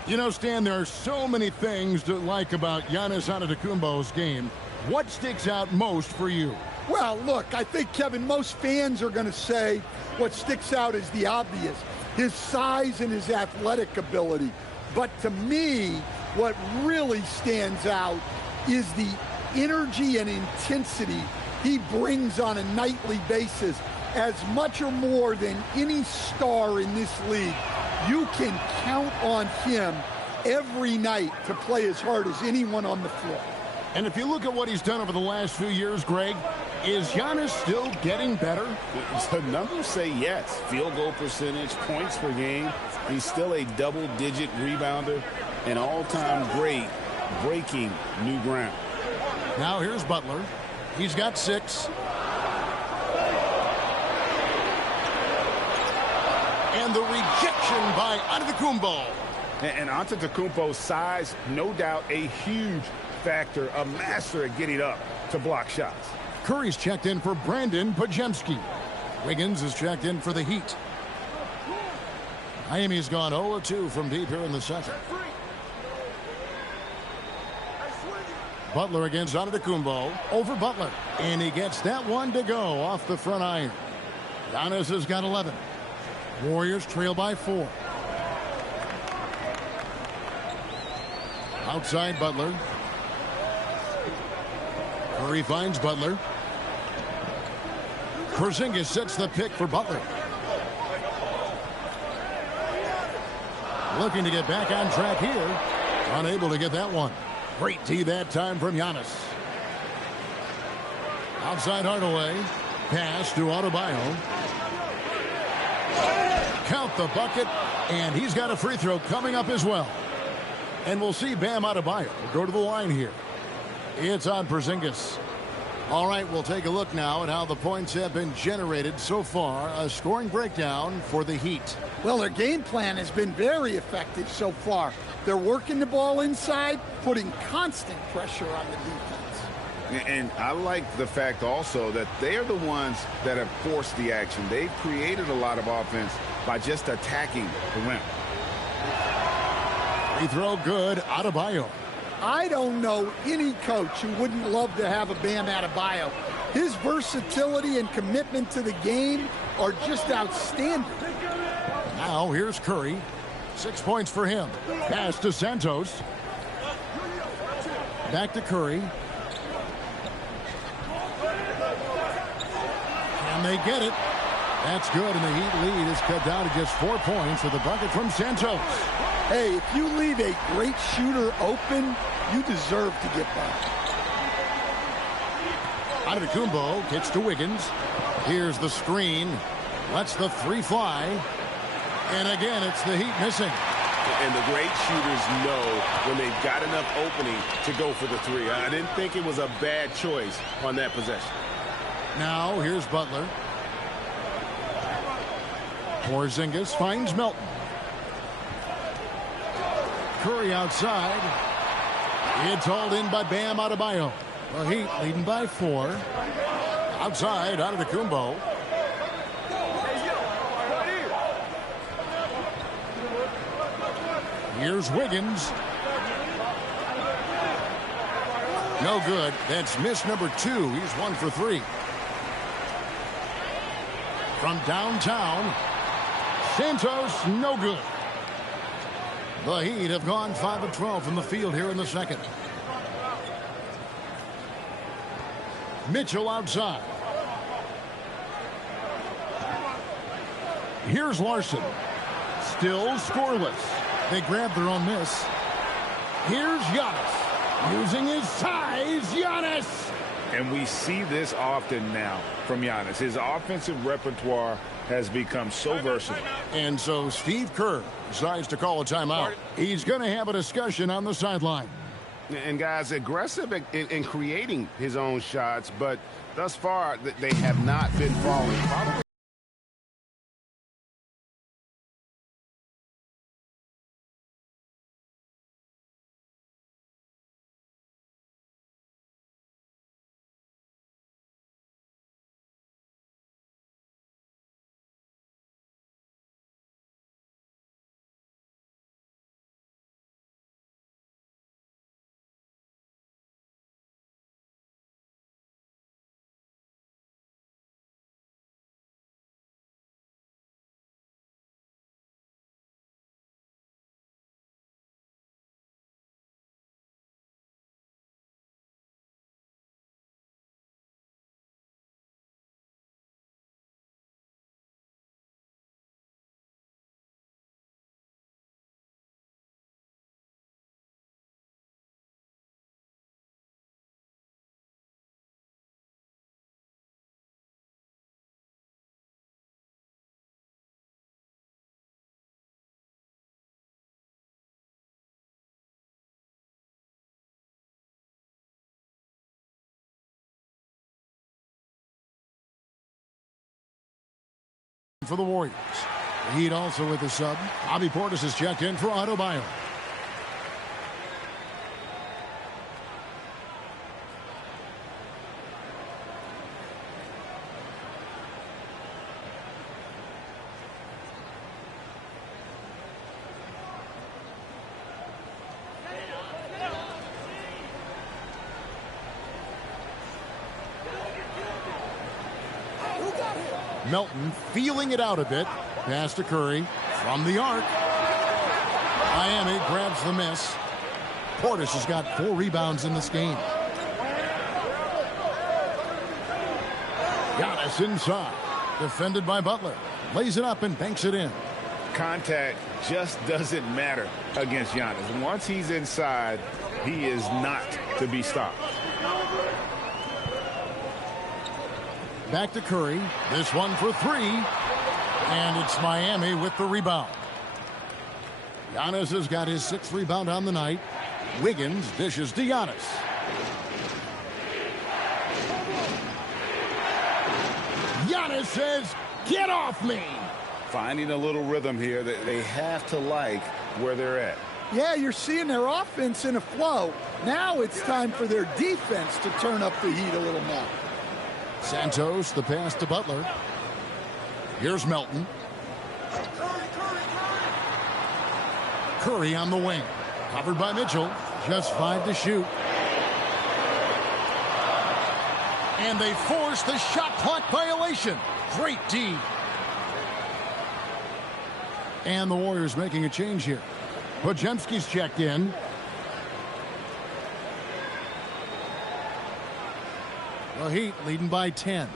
You know, Stan, there are so many things to like about Giannis Antetokounmpo's game. What sticks out most for you? Well, look, I think, Kevin, most fans are going to say what sticks out is the obvious, his size and his athletic ability. But to me, what really stands out is the energy and intensity he brings on a nightly basis. As much or more than any star in this league, you can count on him every night to play as hard as anyone on the floor. And if you look at what he's done over the last few years, Greg, is Giannis still getting better? The numbers say yes. Field goal percentage, points per game. He's still a double-digit rebounder, an all-time great, breaking new ground. Now here's Butler. He's got 6. And the rejection by Antetokounmpo. And Antetokounmpo's size, no doubt a huge factor, a master at getting up to block shots. Curry's checked in for Brandon Podziemski. Wiggins is checked in for the Heat. Miami's gone 0-2 from deep here in the second. Butler against Antetokounmpo. Over Butler. And he gets that one to go off the front iron. Giannis has got 11. Warriors trail by 4. Outside Butler. Curry finds Butler. Porzingis sets the pick for Butler. Looking to get back on track here. Unable to get that one. Great D that time from Giannis. Outside Hardaway. Pass to Adebayo. Count the bucket. And he's got a free throw coming up as well. And we'll see Bam Adebayo go to the line here. It's on Porzingis. All right, we'll take a look now at how the points have been generated so far. A scoring breakdown for the Heat. Well, their game plan has been very effective so far. They're working the ball inside, putting constant pressure on the defense. And I like the fact also that they are the ones that have forced the action. They've created a lot of offense by just attacking the rim. Free throw good. Adebayo. I don't know any coach who wouldn't love to have a Bam Adebayo. His versatility and commitment to the game are just outstanding. Now here's Curry. 6 points for him. Pass to Santos. Back to Curry. Can they get it? That's good, and the Heat lead is cut down to just 4 points with a bucket from Santos. Hey, if you leave a great shooter open, you deserve to get back. Antetokounmpo gets to Wiggins. Here's the screen. Lets the 3 fly. And again, it's the Heat missing. And the great shooters know when they've got enough opening to go for the 3. I didn't think it was a bad choice on that possession. Now here's Butler. Porzingis finds Melton. Curry outside. It's hauled in by Bam Adebayo. The Heat leading by 4. Outside, Antetokounmpo. Here's Wiggins. No good. That's miss number 2. He's 1 for 3. From downtown, Santos, no good. The Heat have gone 5 of 12 from the field here in the second. Mitchell outside. Here's Larson. Still scoreless. They grab their own miss. Here's Giannis. Using his size, Giannis. And we see this often now from Giannis. His offensive repertoire has become so versatile. And so Steve Kerr decides to call a timeout. He's going to have a discussion on the sideline. And guys, aggressive in creating his own shots, but thus far they have not been falling. Probably. For the Warriors. The Heat also with the sub. Bobby Portis has checked in for Adebayo. Melton feeling it out a bit. Pass to Curry from the arc. Miami grabs the miss. Portis has got 4 rebounds in this game. Giannis inside. Defended by Butler. Lays it up and banks it in. Contact just doesn't matter against Giannis. Once he's inside, he is not to be stopped. Back to Curry. This one for 3. And it's Miami with the rebound. Giannis has got his 6th rebound on the night. Wiggins dishes to Giannis. Giannis says, "Get off me." Finding a little rhythm here that they have to like where they're at. Yeah, you're seeing their offense in a flow. Now it's time for their defense to turn up the heat a little more. Santos, the pass to Butler. Here's Melton. Curry on the wing. Covered by Mitchell. Just 5 to shoot. And they force the shot clock violation. Great D. And the Warriors making a change here. Podziemski's checked in. The Heat leading by 10.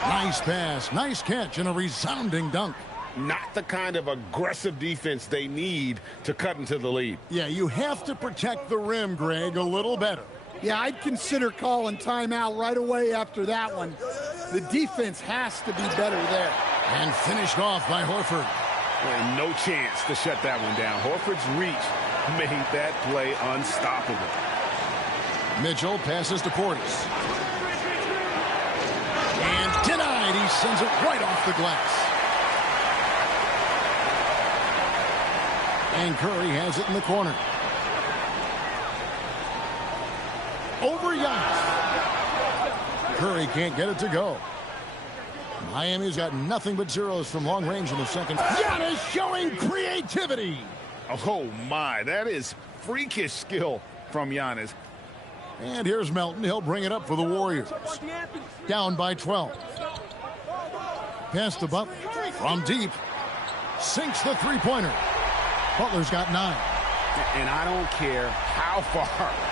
Nice pass, nice catch, and a resounding dunk. Not the kind of aggressive defense they need to cut into the lead. Yeah, you have to protect the rim, Greg, a little better. Yeah, I'd consider calling timeout right away after that one. The defense has to be better there. And finished off by Horford. And no chance to shut that one down. Horford's reach made that play unstoppable. Mitchell passes to Portis. And denied. He sends it right off the glass. And Curry has it in the corner. Over Giannis. Curry can't get it to go. Miami's got nothing but zeros from long range in the second. Giannis showing creativity. Oh, my. That is freakish skill from Giannis. And here's Melton. He'll bring it up for the Warriors. Down by 12. Pass to Butler. From deep. Sinks the three-pointer. Butler's got 9. And I don't care how far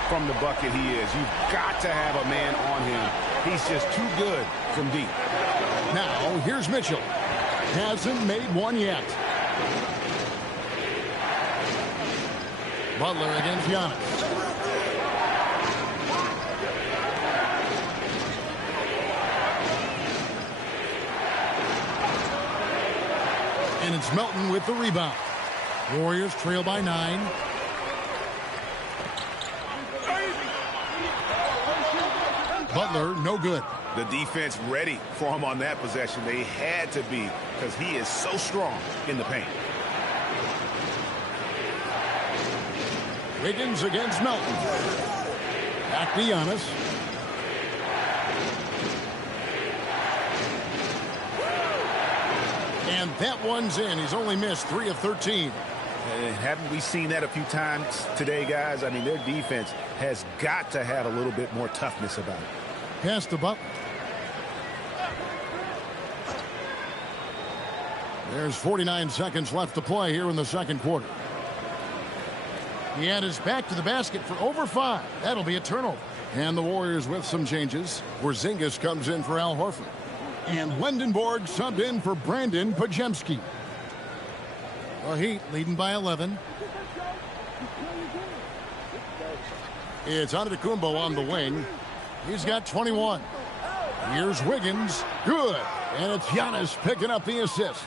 from the bucket he is. You've got to have a man on him. He's just too good from deep. Now, here's Mitchell. Hasn't made one yet. Butler against Giannis. And it's Melton with the rebound. Warriors trail by 9. Butler, no good. The defense ready for him on that possession. They had to be, because he is so strong in the paint. Wiggins against Melton. Back to Giannis. And that one's in. He's only missed 3 of 13. Haven't we seen that a few times today, guys? I mean, their defense has got to have a little bit more toughness about it. Pass to Butler. There's 49 seconds left to play here in the second quarter. He had his back to the basket for over 5. That'll be a turnover. And the Warriors with some changes. Porzingis comes in for Al Horford. And Wendenborg subbed in for Brandon Podziemski. The Heat leading by 11. It's Antetokounmpo on the wing. He's got 21. Here's Wiggins. Good. And it's Giannis picking up the assist.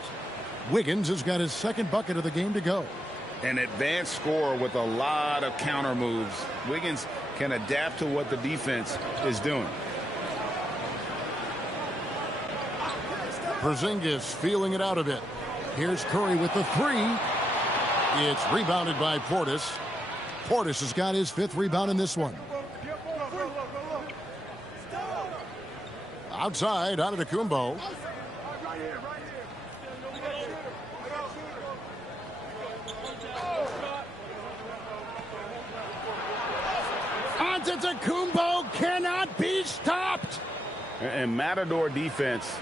Wiggins has got his second bucket of the game to go. An advanced scorer with a lot of counter moves. Wiggins can adapt to what the defense is doing. Porzingis feeling it out a bit. Here's Curry with the 3. It's rebounded by Portis. Portis has got his 5th rebound in this one. Outside, Antetokounmpo. Antetokounmpo cannot be stopped. And Matador defense,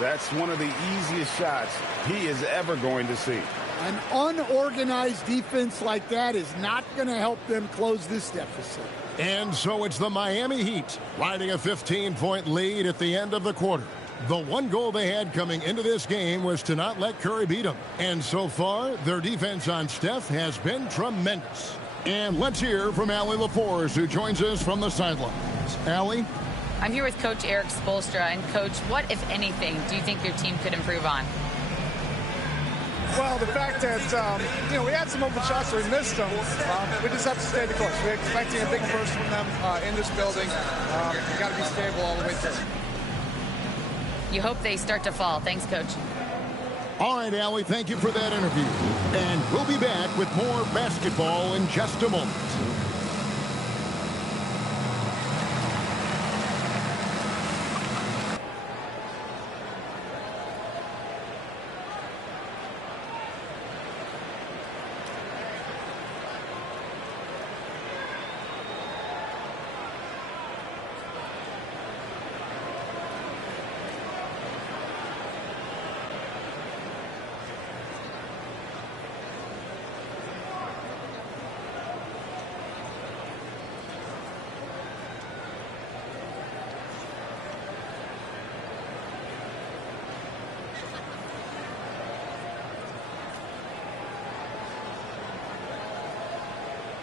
that's one of the easiest shots he is ever going to see. An unorganized defense like that is not going to help them close this deficit. And so it's the Miami Heat riding a 15-point lead at the end of the quarter. The one goal they had coming into this game was to not let Curry beat them. And so far, their defense on Steph has been tremendous. And let's hear from Allie LaForce, who joins us from the sidelines. Allie? I'm here with Coach Eric Spoelstra. And, Coach, what, if anything, do you think your team could improve on? Well, the fact that, we had some open shots, so we missed them. We just have to stay the course. We're expecting a big burst from them in this building. You got to be stable all the way through. You hope they start to fall. Thanks, Coach. All right, Allie, thank you for that interview. And we'll be back with more basketball in just a moment.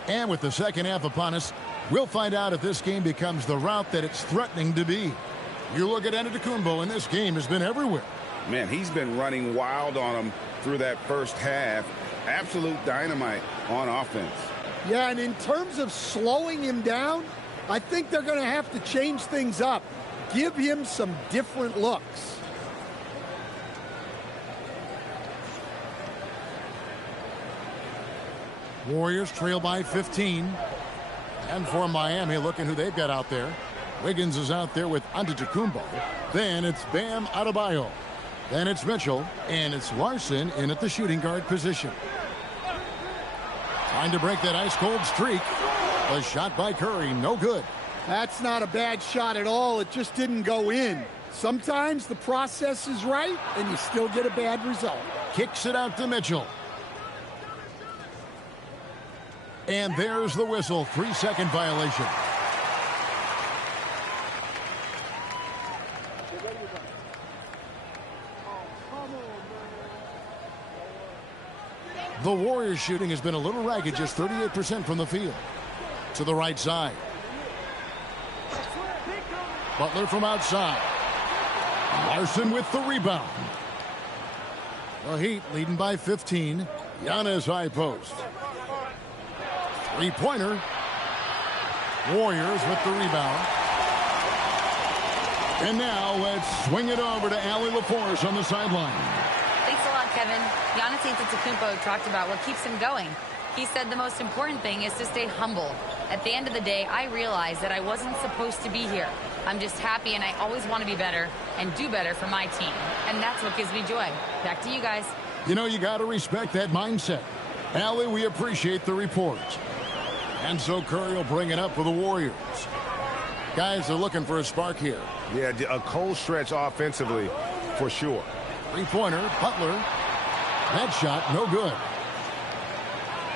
And with the second half upon us, we'll find out if this game becomes the route that it's threatening to be. You look at Antetokounmpo, and this game has been everywhere. Man, he's been running wild on him through that first half. Absolute dynamite on offense. Yeah, and in terms of slowing him down, I think they're going to have to change things up. Give him some different looks. Warriors trail by 15. And for Miami, looking who they've got out there. Wiggins is out there with Antetokounmpo. Then it's Bam Adebayo. Then it's Mitchell. And it's Larson in at the shooting guard position. Trying to break that ice-cold streak. A shot by Curry, no good. That's not a bad shot at all. It just didn't go in. Sometimes the process is right, and you still get a bad result. Kicks it out to Mitchell. And there's the whistle. 3-second violation. The Warriors shooting has been a little ragged, just 38% from the field. To the right side. Butler from outside. Larson with the rebound. The Heat leading by 15. Giannis high post. Three-pointer. Warriors with the rebound. And now let's swing it over to Allie LaForce on the sideline. Thanks a lot, Kevin. Giannis Antetokounmpo talked about what keeps him going. He said the most important thing is to stay humble. At the end of the day, I realized that I wasn't supposed to be here. I'm just happy, and I always want to be better and do better for my team. And that's what gives me joy. Back to you guys. You know, you got to respect that mindset. Allie, we appreciate the report. And so Curry will bring it up for the Warriors. Guys are looking for a spark here. Yeah, a cold stretch offensively, for sure. Three-pointer, Butler. That shot, no good.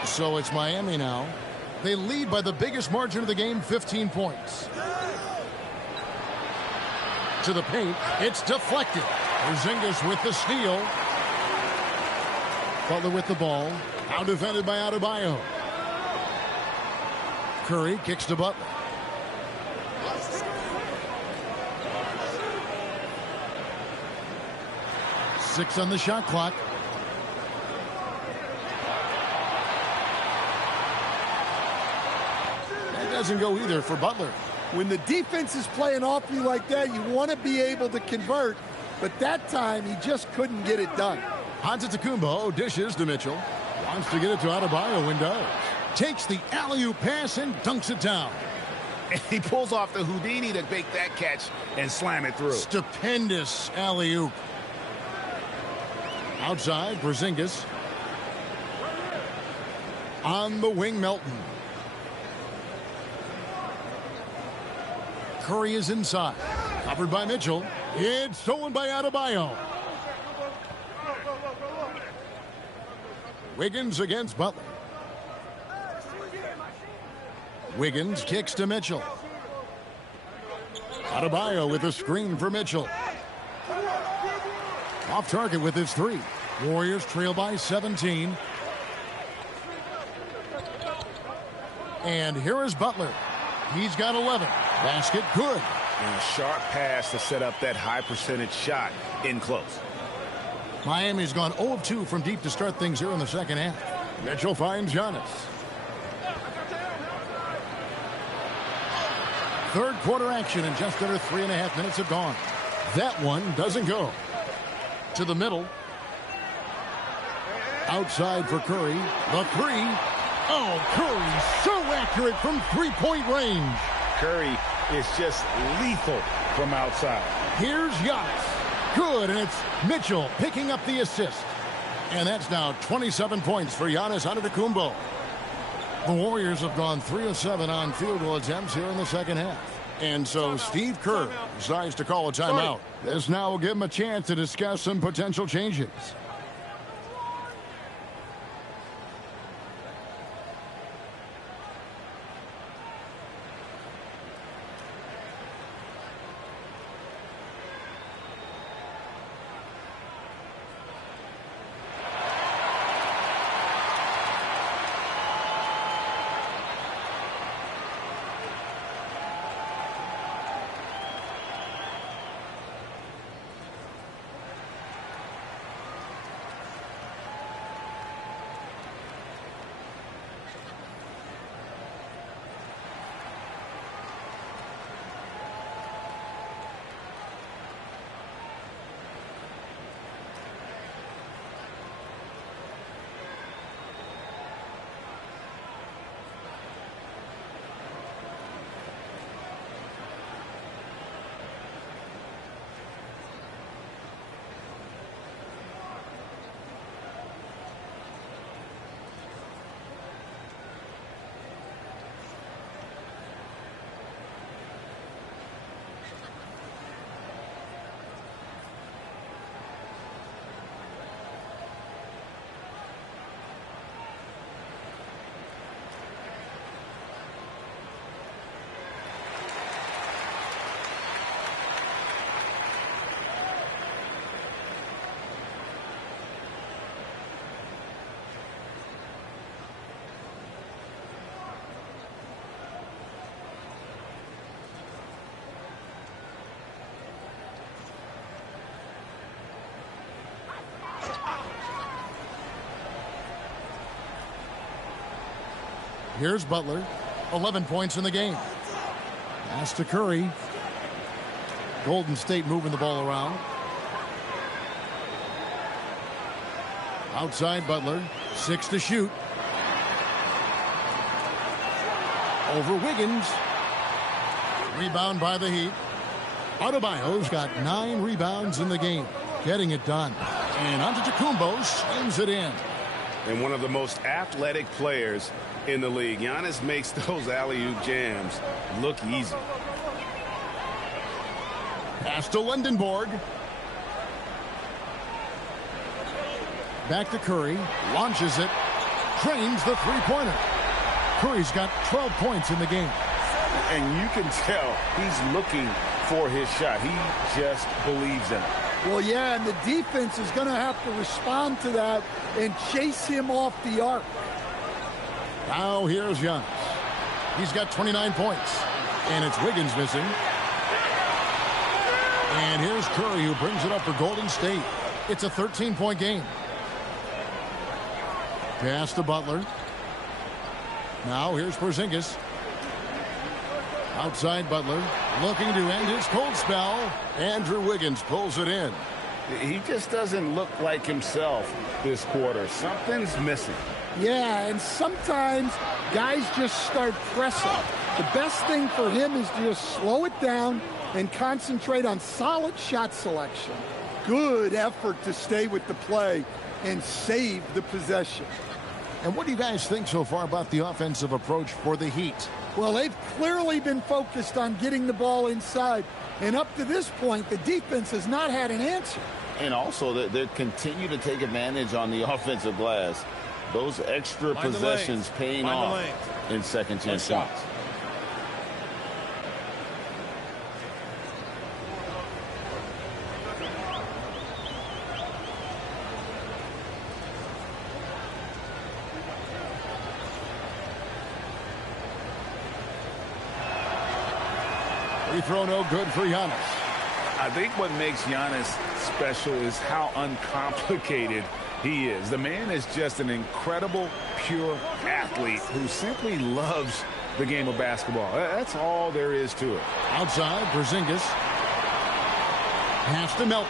So it's Miami now. They lead by the biggest margin of the game, 15 points. To the paint, it's deflected. Porzingis with the steal. Butler with the ball. Now defended by Adebayo. Curry kicks to Butler. Six on the shot clock. That doesn't go either for Butler. When the defense is playing off you like that, you want to be able to convert. But that time, he just couldn't get it done. Antetokounmpo dishes to Mitchell. Wants to get it to Adebayo and does. Takes the alley-oop pass and dunks it down. And he pulls off the Houdini to make that catch and slam it through. Stupendous alley-oop. Outside, Porzingis. On the wing, Melton. Curry is inside. Covered by Mitchell. It's stolen by Adebayo. Wiggins against Butler. Wiggins kicks to Mitchell. Adebayo with a screen for Mitchell. Off target with his three. Warriors trail by 17. And here is Butler. He's got 11. Basket good. And a sharp pass to set up that high percentage shot in close. Miami's gone 0 of 2 from deep to start things here in the second half. Mitchell finds Giannis. Third quarter action and just under 3.5 minutes have gone. That one doesn't go. To the middle. Outside for Curry. The three. Oh, Curry so accurate from three-point range. Curry is just lethal from outside. Here's Giannis. Good, and it's Mitchell picking up the assist. And that's now 27 points for Giannis Antetokounmpo. The Warriors have gone 3 of 7 on field goal attempts here in the second half. And so Steve Kerr decides to call a timeout. This now will give him a chance to discuss some potential changes. Here's Butler. 11 points in the game. Pass to Curry. Golden State moving the ball around. Outside Butler. 6 to shoot. Over Wiggins. Rebound by the Heat. Adebayo's got 9 rebounds in the game. Getting it done. And Antetokounmpo slams it in. And one of the most athletic players in the league. Giannis makes those alley-oop jams look easy. Pass to Lindenborg. Back to Curry. Launches it. Trains the three-pointer. Curry's got 12 points in the game. And you can tell he's looking for his shot. He just believes in it. Well, yeah, and the defense is going to have to respond to that and chase him off the arc. Now here's Giannis. He's got 29 points. And it's Wiggins missing. And here's Curry, who brings it up for Golden State. It's a 13-point game. Pass to Butler. Now here's Porzingis. Outside Butler. Looking to end his cold spell. Andrew Wiggins pulls it in. He just doesn't look like himself this quarter. Something's missing. Yeah, and sometimes guys just start pressing. The best thing for him is to just slow it down and concentrate on solid shot selection. Good effort to stay with the play and save the possession. And what do you guys think so far about the offensive approach for the Heat? Well, they've clearly been focused on getting the ball inside. And up to this point, the defense has not had an answer. And also, they continue to take advantage on the offensive glass. Those extra possessions paying off in second chance shots. Free throw no good for Giannis. I think what makes Giannis special is how uncomplicated he is. The man is just an incredible, pure athlete who simply loves the game of basketball. That's all there is to it. Outside, Porzingis. Pass to Melton.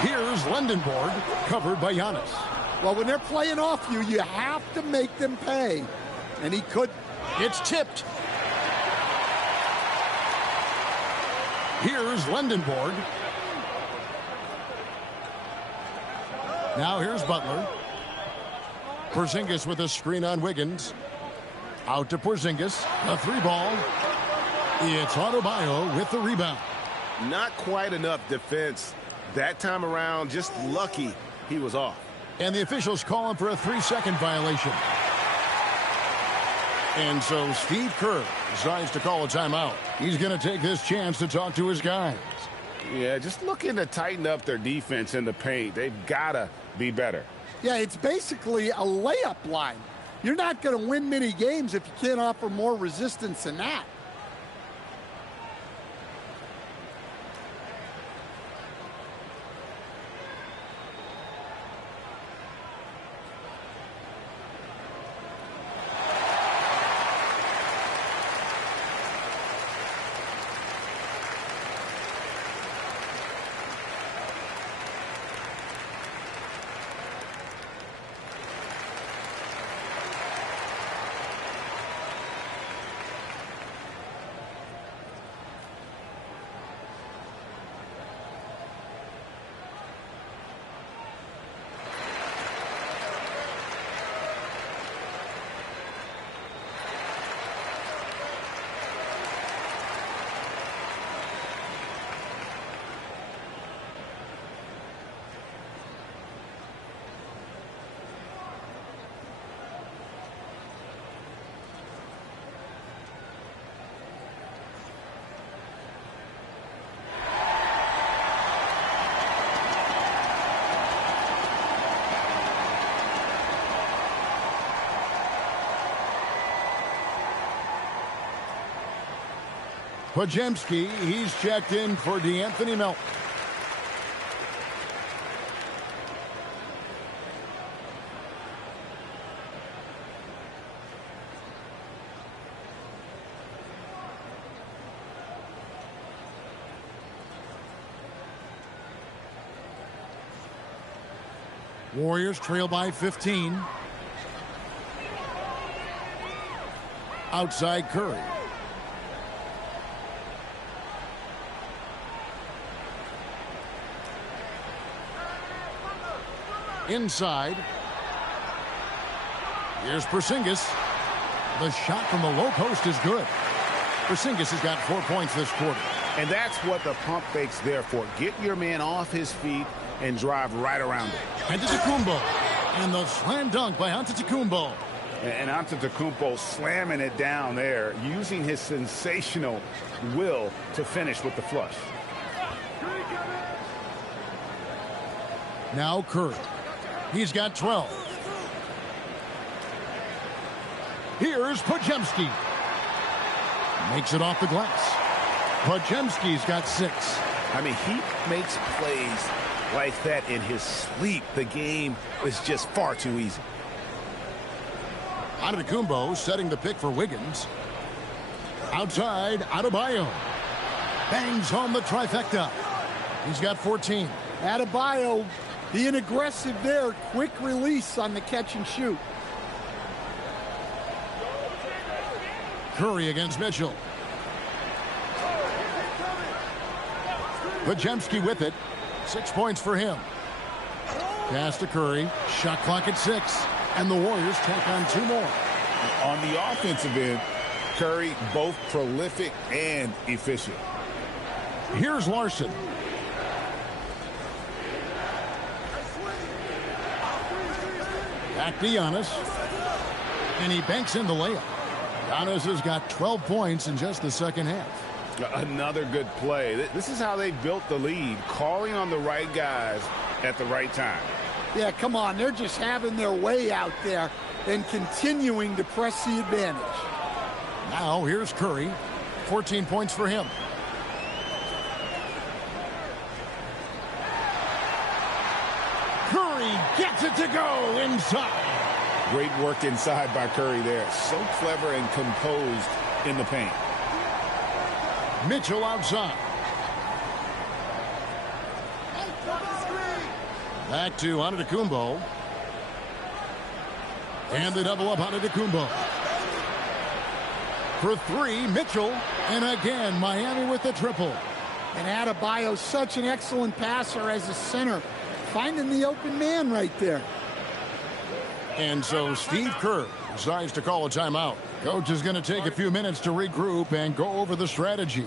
Here's Lindenborg, covered by Giannis. Well, when they're playing off you, you have to make them pay. And he could. It's tipped. Here's Lindenborg. Now here's Butler. Porzingis with a screen on Wiggins. Out to Porzingis. The three ball. It's Adebayo with the rebound. Not quite enough defense that time around. Just lucky he was off. And the officials call him for a 3-second violation. And so Steve Kerr decides to call a timeout. He's going to take this chance to talk to his guys. Yeah, just looking to tighten up their defense in the paint. They've got to be better. Yeah, it's basically a layup line. You're not going to win many games if you can't offer more resistance than that. Podziemski, he's checked in for DeAnthony Melton. Warriors trail by 15. Outside Curry. Inside. Here's Porzingis. The shot from the low post is good. Porzingis has got 4 points this quarter. And that's what the pump fake's there for. Get your man off his feet and drive right around him. Antetokounmpo. And the slam dunk by Antetokounmpo. And Antetokounmpo slamming it down there, using his sensational will to finish with the flush. Now Curry. He's got 12. Here's Podziemski. Makes it off the glass. Podziemski's got 6. I mean, he makes plays like that in his sleep. The game is just far too easy. Antetokounmpo setting the pick for Wiggins. Outside, Adebayo. Bangs home the trifecta. He's got 14. Adebayo being aggressive there. Quick release on the catch and shoot. Curry against Mitchell. Podziemski with it. 6 points for him. Pass to Curry. Shot clock at 6. And the Warriors take on 2 more. On the offensive end, Curry both prolific and efficient. Here's Larson. Back to Giannis. And he banks in the layup. Giannis has got 12 points in just the second half. Another good play. This is how they built the lead, calling on the right guys at the right time. Yeah, come on. They're just having their way out there and continuing to press the advantage. Now here's Curry. 14 points for him. Curry gets it to go inside. Great work inside by Curry there. So clever and composed in the paint. Mitchell outside. Back to Antetokounmpo. And the double up Antetokounmpo. For 3, Mitchell. And again, Miami with the triple. And Adebayo, such an excellent passer as a center. Finding the open man right there. And so Steve Kerr decides to call a timeout. Coach is going to take a few minutes to regroup and go over the strategy.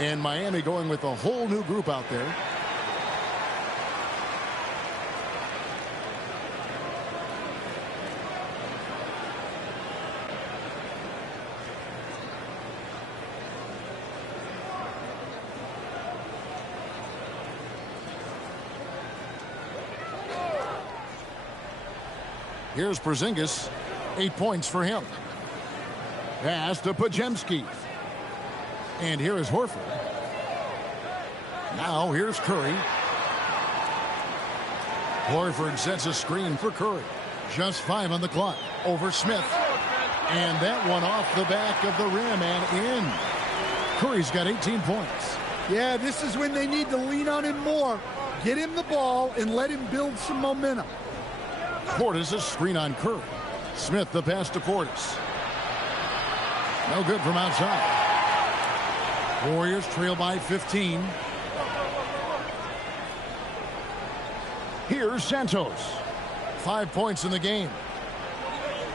And Miami going with a whole new group out there. Here's Porzingis. 8 points for him. Pass to Podziemski. And here is Horford. Now here's Curry. Horford sets a screen for Curry. Just 5 on the clock. Over Smith. And that one off the back of the rim and in. Curry's got 18 points. Yeah, this is when they need to lean on him more. Get him the ball and let him build some momentum. Portis a screen on Curry. Smith the pass to Portis. No good from outside. Warriors trail by 15. Here's Santos. 5 points in the game.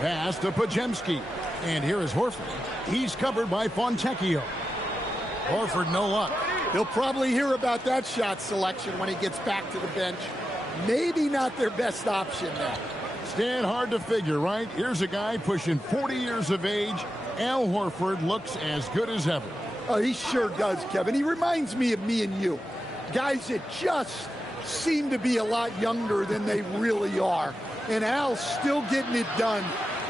Pass to Podziemski. And here is Horford. He's covered by Fontecchio. Horford no luck. He'll probably hear about that shot selection when he gets back to the bench. Maybe not their best option now. Stan, hard to figure, right? Here's a guy pushing 40 years of age. Al Horford looks as good as ever. Oh, he sure does, Kevin. He reminds me of me and you. Guys that just seem to be a lot younger than they really are. And Al's still getting it done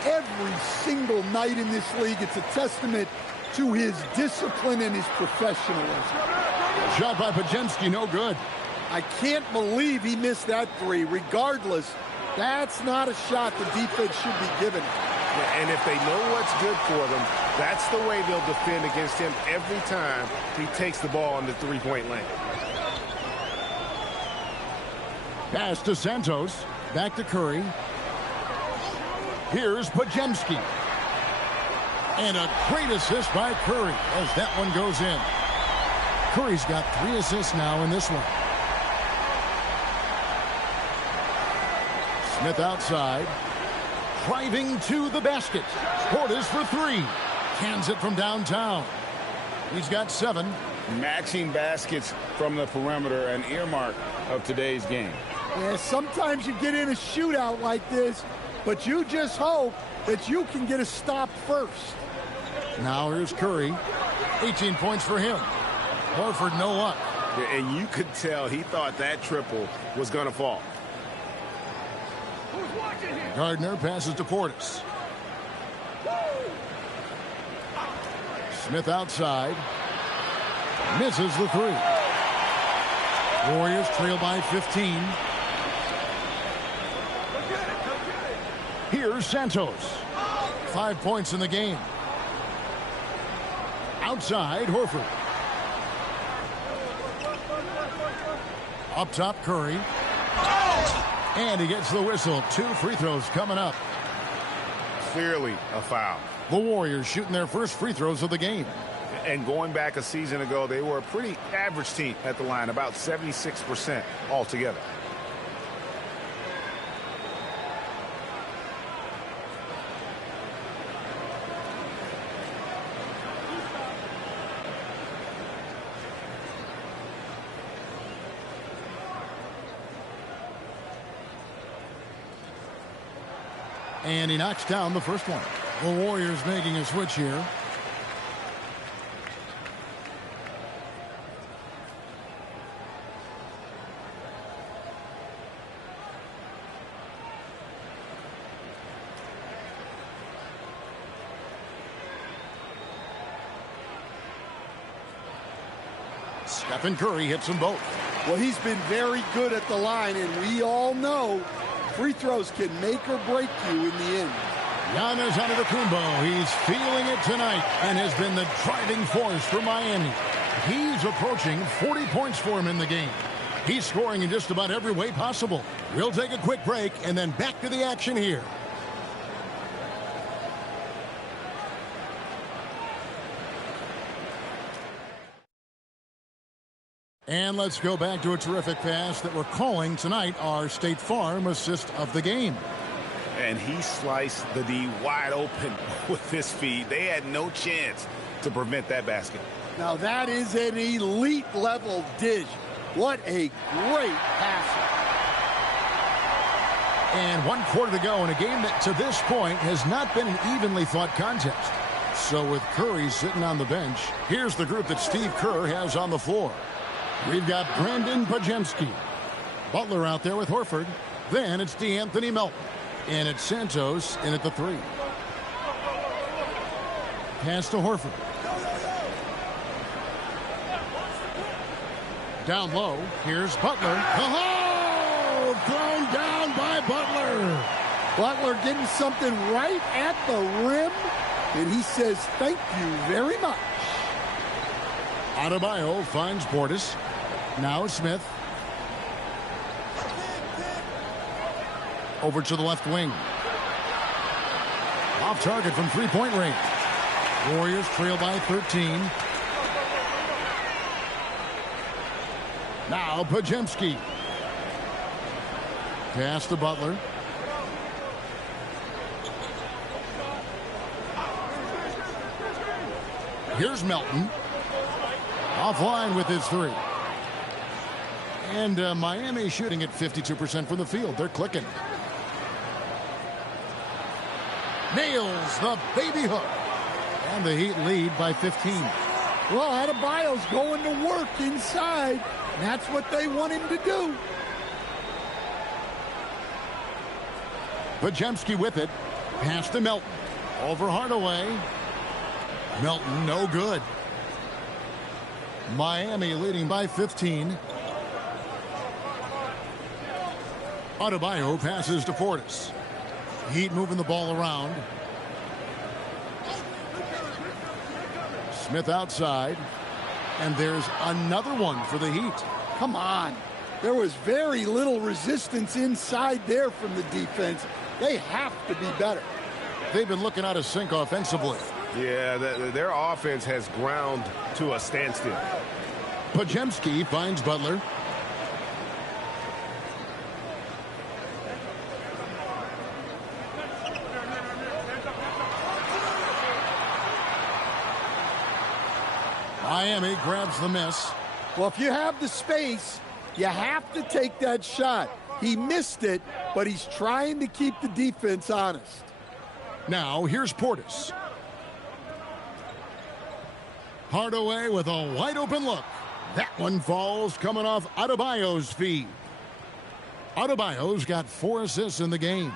every single night in this league. It's a testament to his discipline and his professionalism. Shot by Podziemski, no good. I can't believe he missed that three. Regardless, that's not a shot the defense should be giving. And if they know what's good for them, that's the way they'll defend against him every time he takes the ball in the three-point lane. Pass to Santos. Back to Curry. Here's Podziemski. And a great assist by Curry as that one goes in. Curry's got 3 assists now in this one. Smith outside. Driving to the basket. Portis for 3. Cans it from downtown. He's got 7. Matching baskets from the perimeter, an earmark of today's game. Yeah, sometimes you get in a shootout like this, but you just hope that you can get a stop first. Now here's Curry. 18 points for him. Horford no luck. And you could tell he thought that triple was going to fall. Gardner passes to Portis. Smith outside. Misses the 3. Warriors trail by 15. Here's Santos. 5 points in the game. Outside, Horford. Up top, Curry. And he gets the whistle. 2 free throws coming up. Clearly a foul. The Warriors shooting their first free throws of the game. And going back a season ago, they were a pretty average team at the line, about 76% altogether. And he knocks down the first one. The Warriors making a switch here. Stephen Curry hits them both. Well, he's been very good at the line, and we all know free throws can make or break you in the end. Giannis Antetokounmpo, he's feeling it tonight and has been the driving force for Miami. He's approaching 40 points for him in the game. He's scoring in just about every way possible. We'll take a quick break and then back to the action here. And let's go back to a terrific pass that we're calling tonight our State Farm assist of the game. And he sliced the D wide open with his feed. They had no chance to prevent that basket. Now that is an elite level dish. What a great passer. And 1 quarter to go in a game that to this point has not been an evenly fought contest. So with Curry sitting on the bench, here's the group that Steve Kerr has on the floor. We've got Brandon Podziemski. Butler out there with Horford. Then it's DeAnthony Melton. And it's Santos in at the 3. Pass to Horford. Down low. Here's Butler. Oh! Thrown down by Butler. Butler getting something right at the rim, and he says thank you very much. Adebayo finds Portis. Now Smith. Over to the left wing. Off target from three-point range. Warriors trail by 13. Now Podziemski. Pass to Butler. Here's Melton. Offline with his three. And Miami shooting at 52% from the field. They're clicking. Nails the baby hook. And the Heat lead by 15. Well, Adebayo's going to work inside. And that's what they want him to do. Podziemski with it. Pass to Melton. Over Hardaway. Melton no good. Miami leading by 15. Adebayo passes to Portis. Heat moving the ball around. Smith outside. And there's another one for the Heat. Come on. There was very little resistance inside there from the defense. They have to be better. They've been looking out of sync offensively. Yeah, their offense has ground to a standstill. Podziemski finds Butler. Miami grabs the miss. Well, if you have the space, you have to take that shot. He missed it, but he's trying to keep the defense honest. Now, here's Portis. Hardaway with a wide open look. That one falls coming off Adebayo's feet. Adebayo's got 4 assists in the game.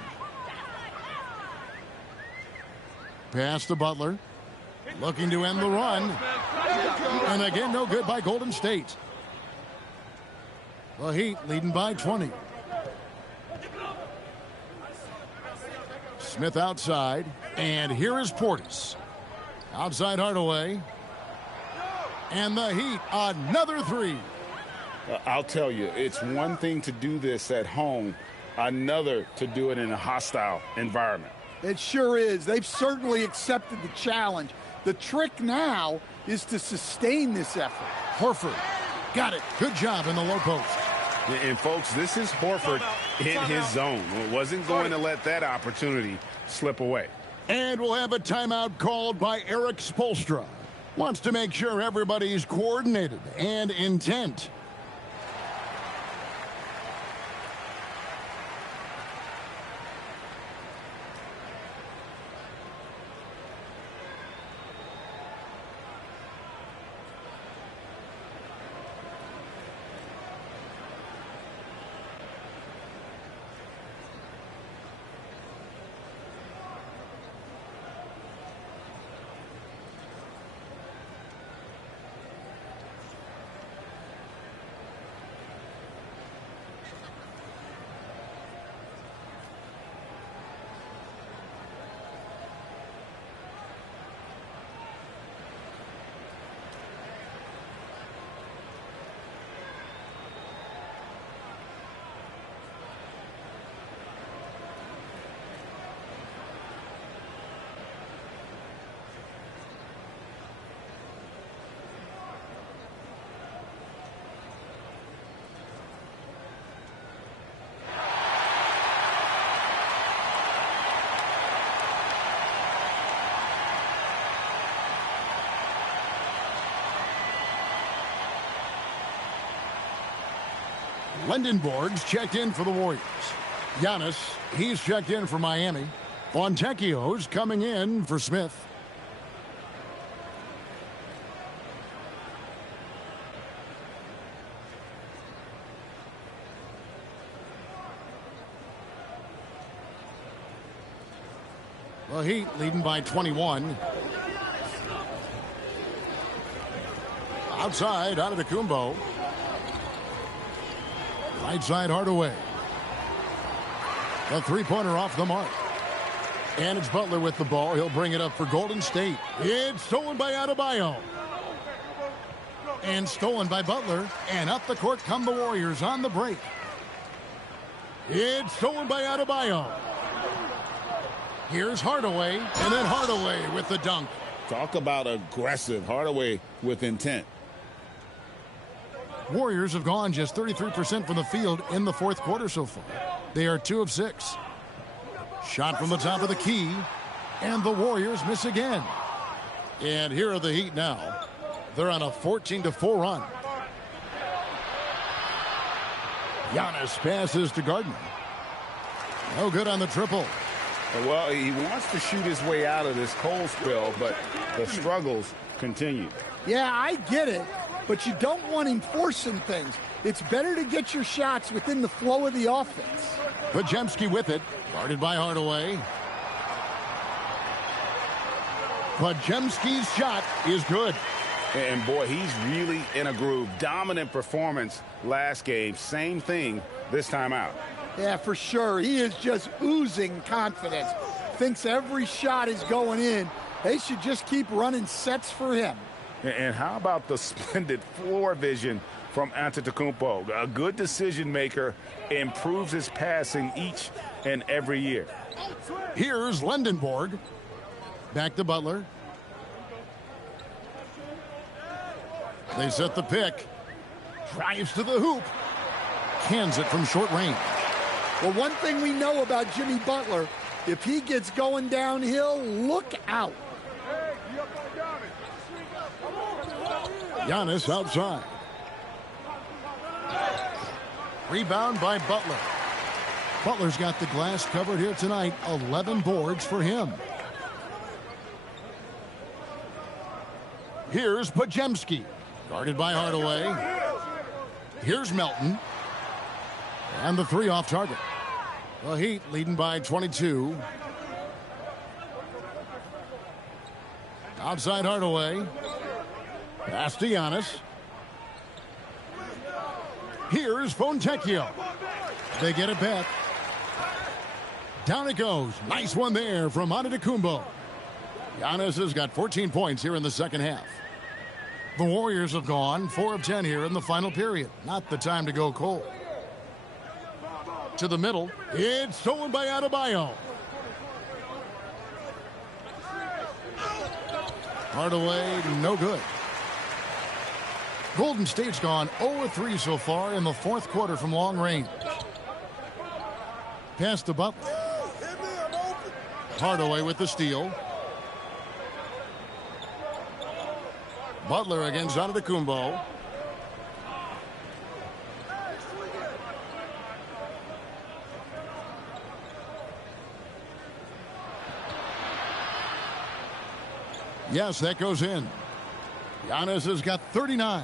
Pass to Butler. Looking to end the run. And again, no good by Golden State. The Heat leading by 20. Smith outside. And here is Portis. Outside Hardaway. And the Heat, another three. I'll tell you, it's one thing to do this at home, another to do it in a hostile environment. It sure is. They've certainly accepted the challenge. The trick now is to sustain this effort. Horford got it. Good job in the low post. And, folks, this is Horford in his zone. Wasn't going to let that opportunity slip away. And we'll have a timeout called by Eric Spoelstra. Wants to make sure everybody's coordinated and intent. Lendenborg's checked in for the Warriors. Giannis, he's checked in for Miami. Fontecchio's coming in for Smith. The Heat leading by 21. Outside, Antetokounmpo. Right side, Hardaway. A three-pointer off the mark. And it's Butler with the ball. He'll bring it up for Golden State. It's stolen by Adebayo. And stolen by Butler. And up the court come the Warriors on the break. It's stolen by Adebayo. Here's Hardaway. And then Hardaway with the dunk. Talk about aggressive. Hardaway with intent. Warriors have gone just 33% from the field in the fourth quarter so far. They are 2 of 6. Shot from the top of the key. And the Warriors miss again. And here are the Heat now. They're on a 14-4 run. Giannis passes to Gardner. No good on the triple. Well, he wants to shoot his way out of this cold spell, but the struggles continue. Yeah, I get it, but you don't want him forcing things. It's better to get your shots within the flow of the offense. Podziemski with it, guarded by Hardaway. Podziemski's shot is good. And boy, he's really in a groove. Dominant performance last game. Same thing this time out. Yeah, for sure. He is just oozing confidence. Thinks every shot is going in. They should just keep running sets for him. And how about the splendid floor vision from Antetokounmpo? A good decision maker, improves his passing each and every year. Here's Lendenborg. Back to Butler. They set the pick. Drives to the hoop. Cans it from short range. Well, one thing we know about Jimmy Butler, if he gets going downhill, look out. Giannis outside. Rebound by Butler. Butler's got the glass covered here tonight. 11 boards for him. Here's Podziemski. Guarded by Hardaway. Here's Melton. And the three off target. The Heat leading by 22. Outside Hardaway. Pass to Giannis. Here's Fontecchio. They get it back. Down it goes. Nice one there from Antetokounmpo. Giannis has got 14 points here in the second half. The Warriors have gone 4 of 10 here in the final period. Not the time to go cold. To the middle. It's stolen by Adebayo. Hardaway, no good. Golden State's gone 0-3 so far in the fourth quarter from long range. Pass to Butler. Hardaway with the steal. Butler against Antetokounmpo. Yes, that goes in. Giannis has got 39.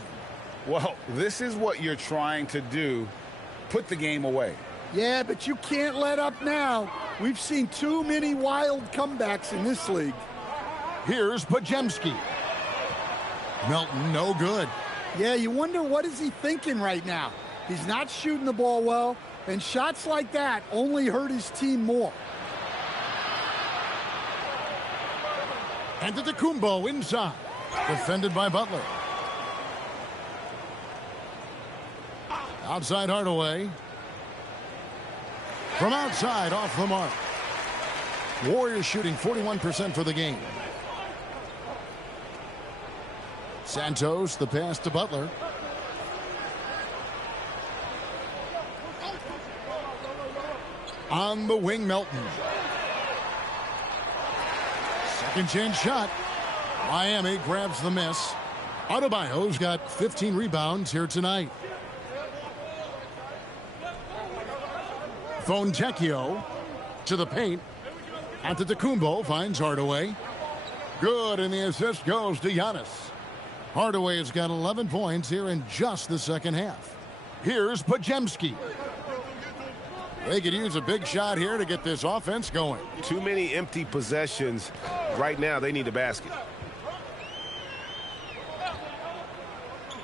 Well, this is what you're trying to do. Put the game away. Yeah, but you can't let up now. We've seen too many wild comebacks in this league. Here's Podziemski. Melton, no good. Yeah, you wonder what is he thinking right now. He's not shooting the ball well, and shots like that only hurt his team more. Antetokounmpo inside. Defended by Butler. Outside Hardaway. From outside, off the mark. Warriors shooting 41% for the game. Santos, the pass to Butler. On the wing, Melton. Second chance shot. Miami grabs the miss. Adebayo's got 15 rebounds here tonight. Fontecchio to the paint. Antetokounmpo finds Hardaway. Good, and the assist goes to Giannis. Hardaway has got 11 points here in just the second half. Here's Podziemski. They could use a big shot here to get this offense going. Too many empty possessions. Right now, they need a basket.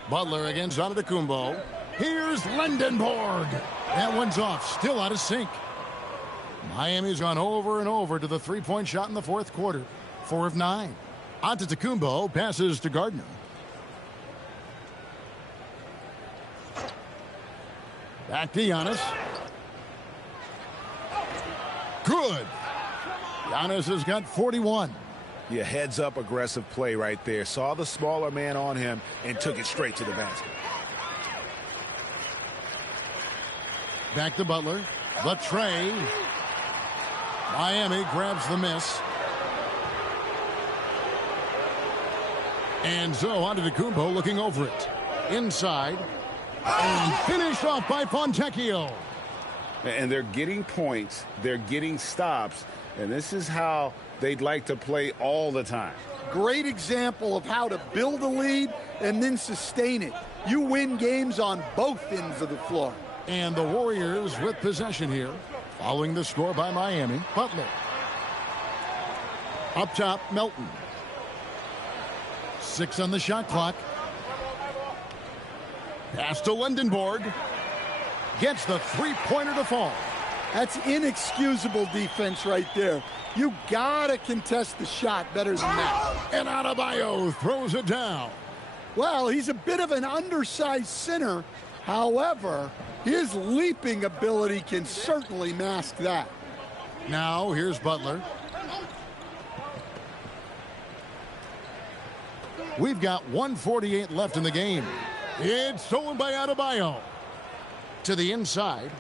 Butler against Antetokounmpo. Here's Lendenborg. That one's off. Still out of sync. Miami's gone over and over to the three-point shot in the fourth quarter. 4 of 9. Antetokounmpo passes to Gardner. Back to Giannis. Good. Giannis has got 41. Yeah, heads-up aggressive play right there. Saw the smaller man on him and took it straight to the basket. Back to Butler. The tray. Miami grabs the miss. And so Antetokounmpo looking over it. Inside. And finished off by Fontecchio. And they're getting points. They're getting stops. And this is how they'd like to play all the time. Great example of how to build a lead and then sustain it. You win games on both ends of the floor. And the Warriors with possession here. Following the score by Miami. Butler. Up top, Melton. 6 on the shot clock. Pass to Lindenborg. Gets the three-pointer to fall. That's inexcusable defense right there. You gotta contest the shot better than that. And Adebayo throws it down. Well, he's a bit of an undersized center. However, his leaping ability can certainly mask that. Now, here's Butler. We've got 1:48 left in the game. It's stolen by Adebayo. To the inside.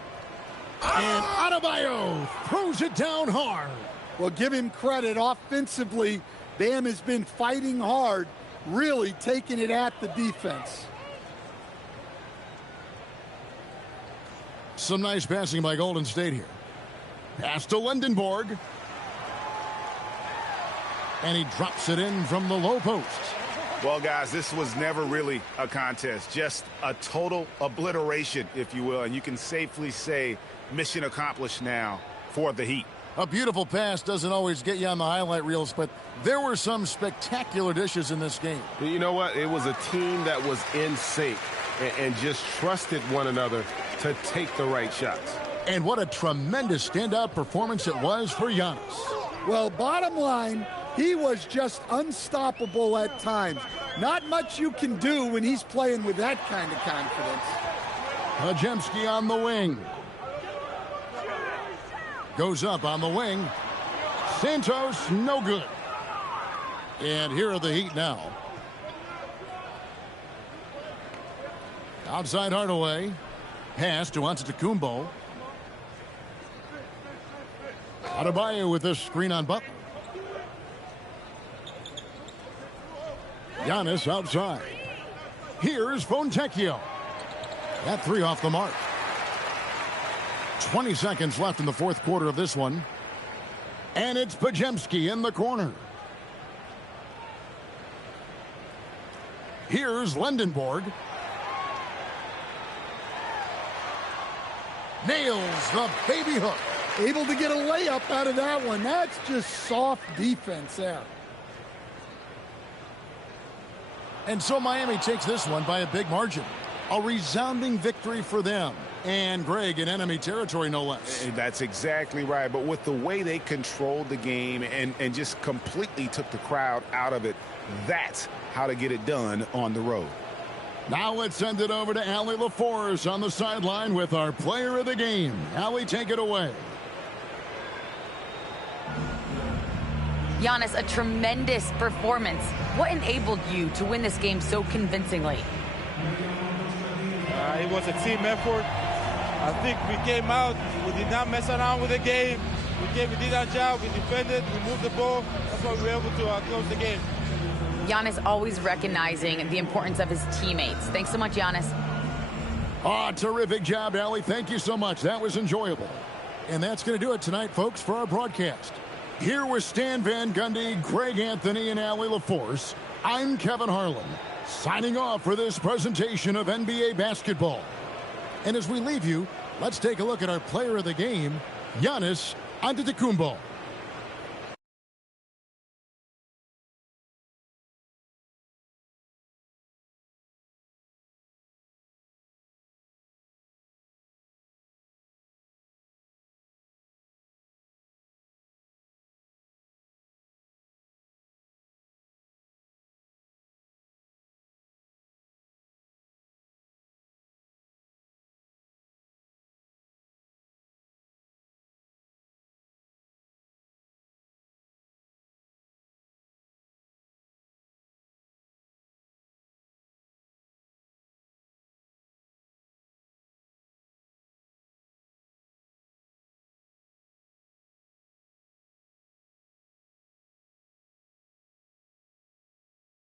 And Adebayo throws it down hard. Well, give him credit. Offensively, Bam has been fighting hard, really taking it at the defense. Some nice passing by Golden State here. Pass to Lindenborg. And he drops it in from the low post. Well, guys, this was never really a contest. Just a total obliteration, if you will. And you can safely say mission accomplished now for the Heat. A beautiful pass doesn't always get you on the highlight reels, but there were some spectacular dishes in this game. You know what? It was a team that was in sync and just trusted one another to take the right shots. And what a tremendous standout performance it was for Giannis. Well, bottom line, he was just unstoppable at times. Not much you can do when he's playing with that kind of confidence. Podziemski on the wing. Goes up on the wing. Santos, no good. And here are the Heat now. Outside Hardaway. Pass to Antetokounmpo. Adebayo with this screen on Butler. Giannis outside. Here's Fontecchio. That three off the mark. 20 seconds left in the fourth quarter of this one. And it's Podziemski in the corner. Here's Lindenborg. Nails the baby hook. Able to get a layup out of that one. That's just soft defense there. And so Miami takes this one by a big margin. A resounding victory for them. And Greg in enemy territory, no less. That's exactly right. But with the way they controlled the game and just completely took the crowd out of it, that's how to get it done on the road. Now let's send it over to Allie LaForce on the sideline with our player of the game. Allie, take it away. Giannis, a tremendous performance. What enabled you to win this game so convincingly? It was a team effort. I think we came out, we did not mess around with the game. We did our job, we defended, we moved the ball. That's why we were able to close the game. Giannis always recognizing the importance of his teammates. Thanks so much, Giannis. Oh, terrific job, Allie. Thank you so much. That was enjoyable. And that's going to do it tonight, folks, for our broadcast. Here with Stan Van Gundy, Greg Anthony, and Allie LaForce, I'm Kevin Harlan, signing off for this presentation of NBA basketball. And as we leave you, let's take a look at our player of the game, Giannis Antetokounmpo.